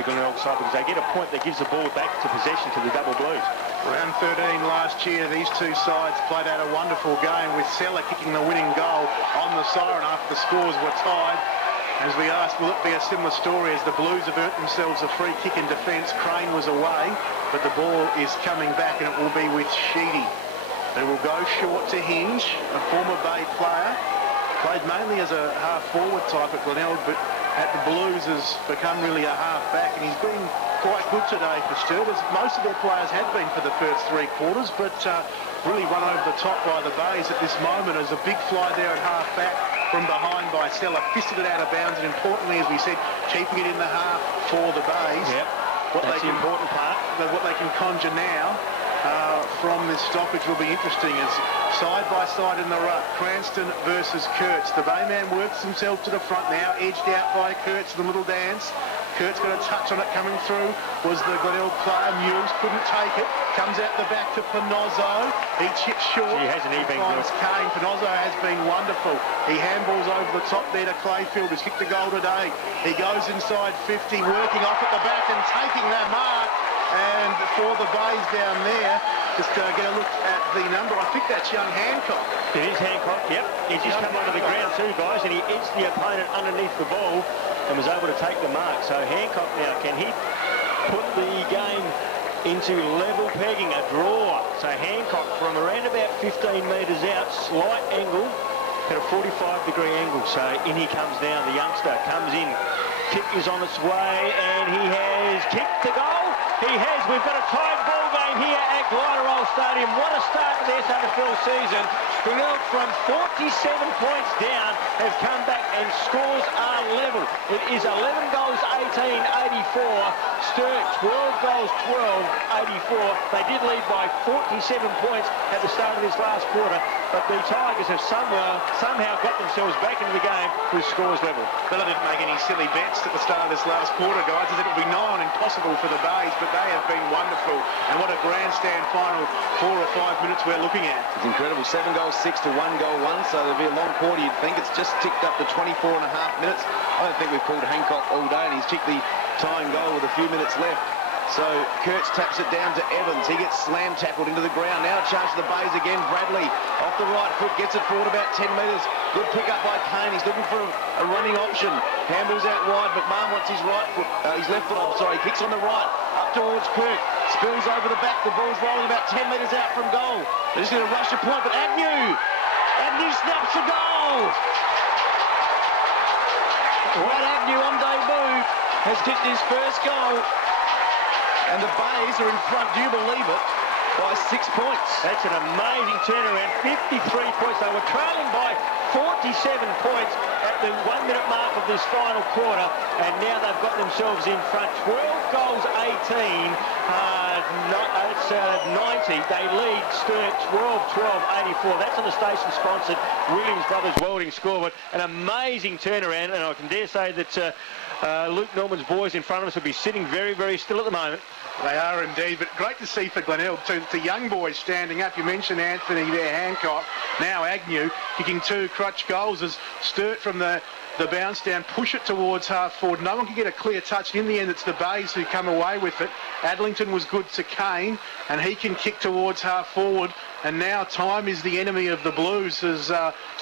Glenelg side because they get a point that gives the ball back to possession to the double Blues. Round 13 last year, these 2 sides played out a wonderful game with Seller kicking the winning goal on the siren after the scores were tied. As we asked, will it be a similar story as the Blues have earned themselves a free kick in defence? Crane was away, but the ball is coming back, and it will be with Sheedy. They will go short to Hinge, a former Bay player. Played mainly as a half-forward type at Glenelg, but at the Blues has become really a half-back, and he's been quite good today for Sturt, as most of their players had been for the first 3 quarters, but really run over the top by the Bays at this moment as a big fly there at half-back from behind by Seller, fisted it out of bounds, and importantly, as we said, keeping it in the half for the Bays. Yep, that's the important part. What they can conjure now from this stoppage will be interesting as side by side in the ruck, Cranston versus Kurtz. The Bayman works himself to the front now, edged out by Kurtz in the little dance. Kurtz got a touch on it coming through, was the Glenelg player. Mules couldn't take it, comes out the back to Panozzo. He chips short. He hasn't even finds Kane. Panozzo has been wonderful. He handballs over the top there to Clayfield, who's kicked the goal today. He goes inside 50, working off at the back and taking that mark. And for the Bays down there, just get a look at the number. I think that's young Hancock. It is Hancock, yep. He's just come onto the ground too, guys, and he edged the opponent underneath the ball and was able to take the mark. So Hancock now, can he put the game into level pegging, a draw. So Hancock from around about 15 metres out, slight angle, at a 45-degree angle. So in he comes now, the youngster comes in. Kick is on its way, and he has kicked the goal. He has. We've got a tied ball game here at Glenelg Stadium. What a start to this SANFL season. Glenelg from 47 points down have come back and scores are level. It is 11 goals, 18-84. Sturt, 12 goals, 12-84. They did lead by 47 points at the start of this last quarter, but the Tigers have somehow got themselves back into the game with scores level. Bella didn't make any silly bets at the start of this last quarter, guys. It would be nigh on impossible for the Bays, but they have been wonderful. And what a grandstand final 4 or 5 minutes we're looking at. It's incredible. 7 goals, 6 to 1 goal 1. So there'll be a long quarter, you'd think. It's just ticked up to 24 and a half minutes. I don't think we've called Hancock all day, and he's kicked the tying goal with a few minutes left. So Kurtz taps it down to Evans. He gets slam tackled into the ground. Now a chance for the Bays again. Bradley off the right foot, gets it forward about 10 metres. Good pick up by Kane. He's looking for a running option. Handballs out wide, but McMahon wants his right foot, his left foot, I'm sorry. He kicks on the right, up towards Kirk. Spills over the back. The ball's rolling about 10 metres out from goal. They're just going to rush a point, but Agnew snaps the goal. Brad Agnew on debut has kicked his first goal. And the Bays are in front, do you believe it, by 6 points. That's an amazing turnaround, 53 points. They were trailing by 47 points at the 1 minute mark of this final quarter, and now they've got themselves in front. 12 goals, 18, it's 90. They lead Sturt 12-12, 84. That's on the station-sponsored Williams Brothers Welding scoreboard. An amazing turnaround, and I can dare say that Luke Norman's boys in front of us will be sitting very, very still at the moment. They are indeed, but great to see for Glenelg too. The young boys standing up. You mentioned Anthony there, Hancock. Now Agnew kicking 2 crutch goals as Sturt from the bounce down, push it towards half forward. No one can get a clear touch. In the end, it's the Bays who come away with it. Adlington was good to Kane, and he can kick towards half forward. And now time is the enemy of the Blues, has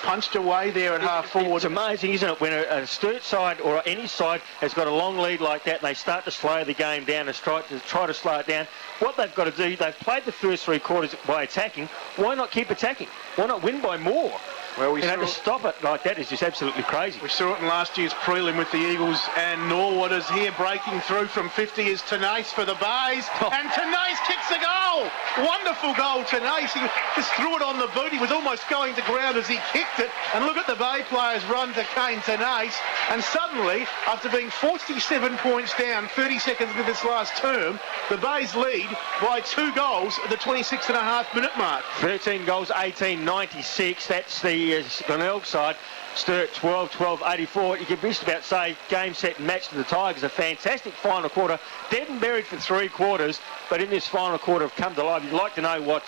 punched away there at half forward. It's amazing, isn't it, when a Sturt side or any side has got a long lead like that and they start to slow the game down and try to slow it down. What they've got to do, they've played the first 3 quarters by attacking. Why not keep attacking? Why not win by more? Well, to stop it like that is just absolutely crazy. We saw it in last year's prelim with the Eagles and Norwood. Is here breaking through from 50 is Tenace for the Bays. And Tenace kicks a goal. Wonderful goal, Tenace. He just threw it on the boot. He was almost going to ground as he kicked it. And look at the Bay players run to Kane Tenace. And suddenly, after being 47 points down, 30 seconds into this last term, the Bays lead by 2 goals at the 26.5-minute mark. 13 goals, 18-96. That's the Glenelg side. Sturt 12-12-84. You could just about say game, set and match to the Tigers. A fantastic final quarter. Dead and buried for 3 quarters, but in this final quarter have come to life. You'd like to know what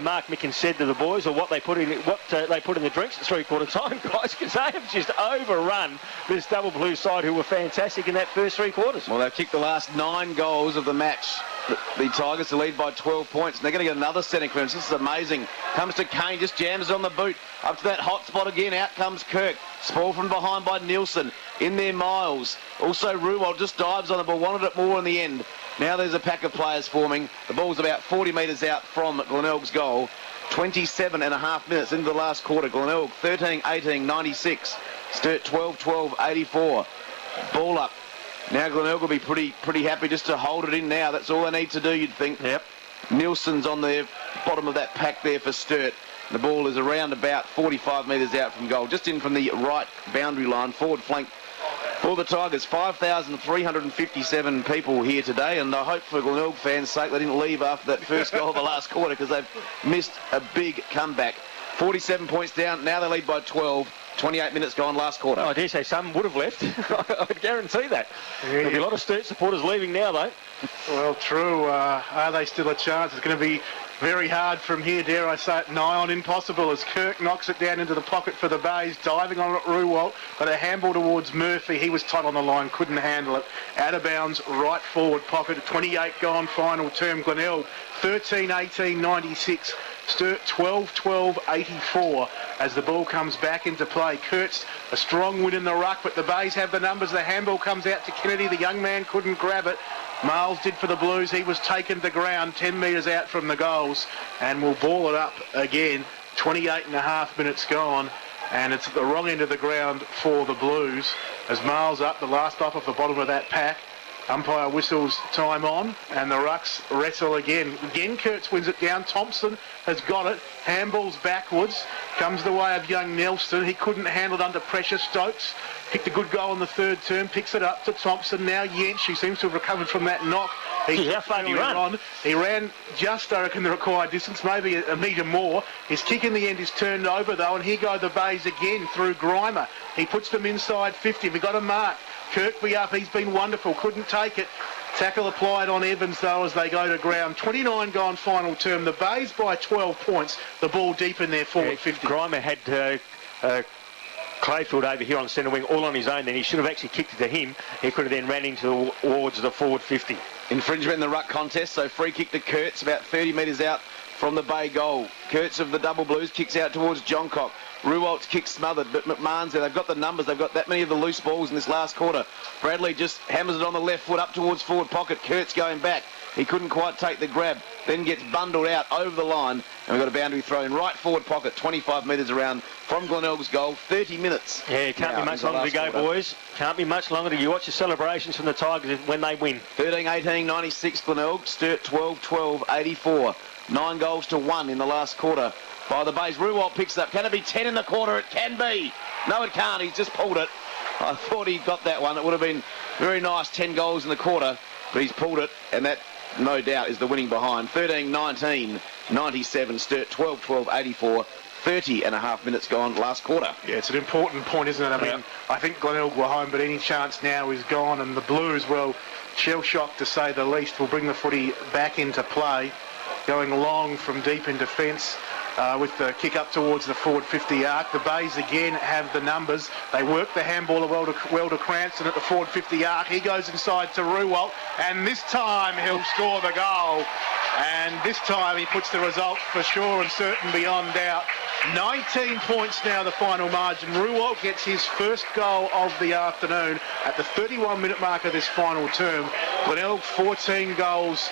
Mark Mickens said to the boys, or what they put in the drinks at 3/4 time, guys, because they have just overrun this double blue side who were fantastic in that first 3 quarters. Well, they've kicked the last 9 goals of the match. The Tigers to lead by 12 points, and they're going to get another centre clearance. This is amazing. Comes to Kane, just jams on the boot. Up to that hot spot again. Out comes Kirk. Spoiled from behind by Nielsen. In there, Miles. Also, Ruwald just dives on it, but wanted it more in the end. Now there's a pack of players forming. The ball's about 40 metres out from Glenelg's goal. 27.5 minutes into the last quarter. Glenelg 13-18-96. Sturt 12-12-84. Ball up. Now Glenelg will be pretty happy just to hold it in now. That's all they need to do, you'd think. Yep. Nielsen's on the bottom of that pack there for Sturt. The ball is around about 45 metres out from goal. Just in from the right boundary line, forward flank for the Tigers. 5,357 people here today, and I hope for Glenelg fans' sake they didn't leave after that first goal of the last quarter, because they've missed a big comeback. 47 points down. Now they lead by 12. 28 minutes gone last quarter. I dare say some would have left. I would guarantee that. There'll be a lot of Sturt supporters leaving now, though. Well, true. Are they still a chance? It's going to be very hard from here, dare I say it, nigh on impossible, as Kirk knocks it down into the pocket for the Bays, diving on it, Ruwalt, but a handball towards Murphy. He was tight on the line, couldn't handle it. Out of bounds, right forward pocket. 28 gone, final term. Glenelg 13-18-96. Sturt 12-12-84 as the ball comes back into play. Kurtz, a strong win in the ruck, but the Bays have the numbers. The handball comes out to Kennedy. The young man couldn't grab it. Miles did for the Blues. He was taken to ground 10 metres out from the goals and will ball it up again. 28.5 minutes gone, and it's at the wrong end of the ground for the Blues as Miles up, the last up off the bottom of that pack. Umpire whistles time on, and the Rucks wrestle again. Again, Kurtz wins it down. Thompson has got it. Handballs backwards. Comes the way of young Nelson. He couldn't handle it under pressure. Stokes kicked a good goal in the third term. Picks it up to Thompson. Now Yench, who seems to have recovered from that knock. How far did he run? He ran just, I reckon, the required distance, maybe a metre more. His kick in the end is turned over, though, and here go the Bays again through Grimer. He puts them inside 50. We got a mark. Kirkby up, he's been wonderful, couldn't take it. Tackle applied on Evans, though, as they go to ground. 29 gone final term. The Bays by 12 points. The ball deep in their forward 50. Grimer had Clayfield over here on centre wing all on his own. Then he should have actually kicked it to him. He could have then ran towards the forward 50. Infringement in the ruck contest, so free kick to Kurtz, about 30 metres out from the Bay goal. Kurtz of the Double Blues kicks out towards Johncock. Ruwalt's kick smothered, but McMahon's there. They've got the numbers. They've got that many of the loose balls in this last quarter. Bradley just hammers it on the left foot up towards forward pocket. Kurtz going back. He couldn't quite take the grab. Then gets bundled out over the line. And we've got a boundary throw in right forward pocket, 25 metres around from Glenelg's goal. 30 minutes. Yeah, it can't be much longer to go, boys. Can't be much longer to go. You watch the celebrations from the Tigers when they win. 13-18, 96 Glenelg. Sturt 12-12, 84. 9 goals to 1 in the last quarter by the Bays. Ruwalt picks up. Can it be 10 in the quarter? It can be. No, it can't. He's just pulled it. I thought he got that one. It would have been very nice, 10 goals in the quarter, but he's pulled it, and that, no doubt, is the winning behind. 13-19, 97. Sturt 12-12, 84. 30.5 minutes gone last quarter. Yeah, it's an important point, isn't it? I mean, I think Glenelg were home, but any chance now is gone, and the Blues, well, shell-shocked to say the least, will bring the footy back into play, going long from deep in defence. With the kick up towards the forward 50 arc. The Bays again have the numbers. They work the handball well to Cranston at the forward 50 arc. He goes inside to Ruwalt, and this time he'll score the goal. And this time he puts the result for sure and certain beyond doubt. 19 points now, the final margin. Ruwalt gets his first goal of the afternoon at the 31-minute mark of this final term. Glenelg 14 goals,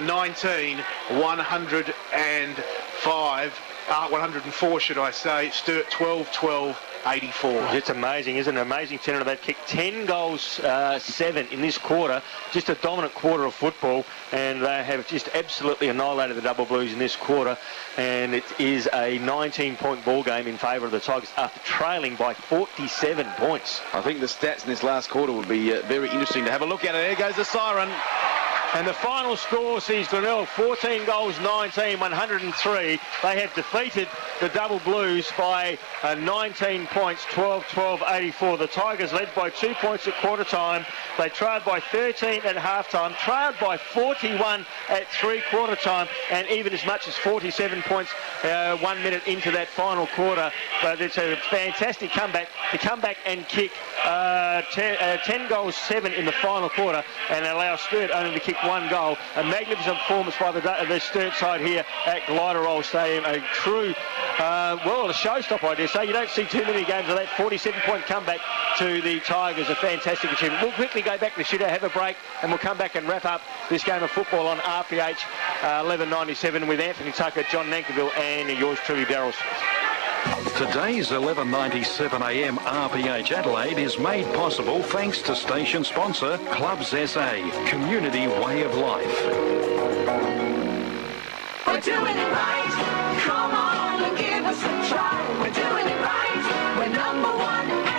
19, 104 should I say. Sturt 12-12, 84. It's amazing, isn't it? Amazing tenor of that kick. 10 goals, 7 in this quarter. Just a dominant quarter of football, and they have just absolutely annihilated the Double Blues in this quarter, and it is a 19-point ball game in favour of the Tigers after trailing by 47 points. I think the stats in this last quarter would be very interesting to have a look at. There goes the siren. And the final score sees Glenelg 14 goals, 19, 103. They have defeated the Double Blues by 19 points, 12-12, 84. The Tigers led by 2 points at quarter time. They trailed by 13 at half time, trailed by 41 at three-quarter time, and even as much as 47 points 1 minute into that final quarter. But it's a fantastic comeback to come back and kick 10 goals, 7 in the final quarter, and allow Sturt only to kick 1 goal. A magnificent performance by the Sturt side here at Glenelg Stadium. A true, well, a showstopper, I dare say. You don't see too many games of that 47-point comeback to the Tigers. A fantastic achievement. We'll quickly go back to the shootout, have a break, and we'll come back and wrap up this game of football on RPH 1197 with Anthony Tucker, John Nankerville, and yours truly, Darryl Smith. Today's 1197 AM RPH Adelaide is made possible thanks to station sponsor Clubs SA, Community Way of Life. We're doing it right. Come on and give us a try. We're doing it right. We're number 1.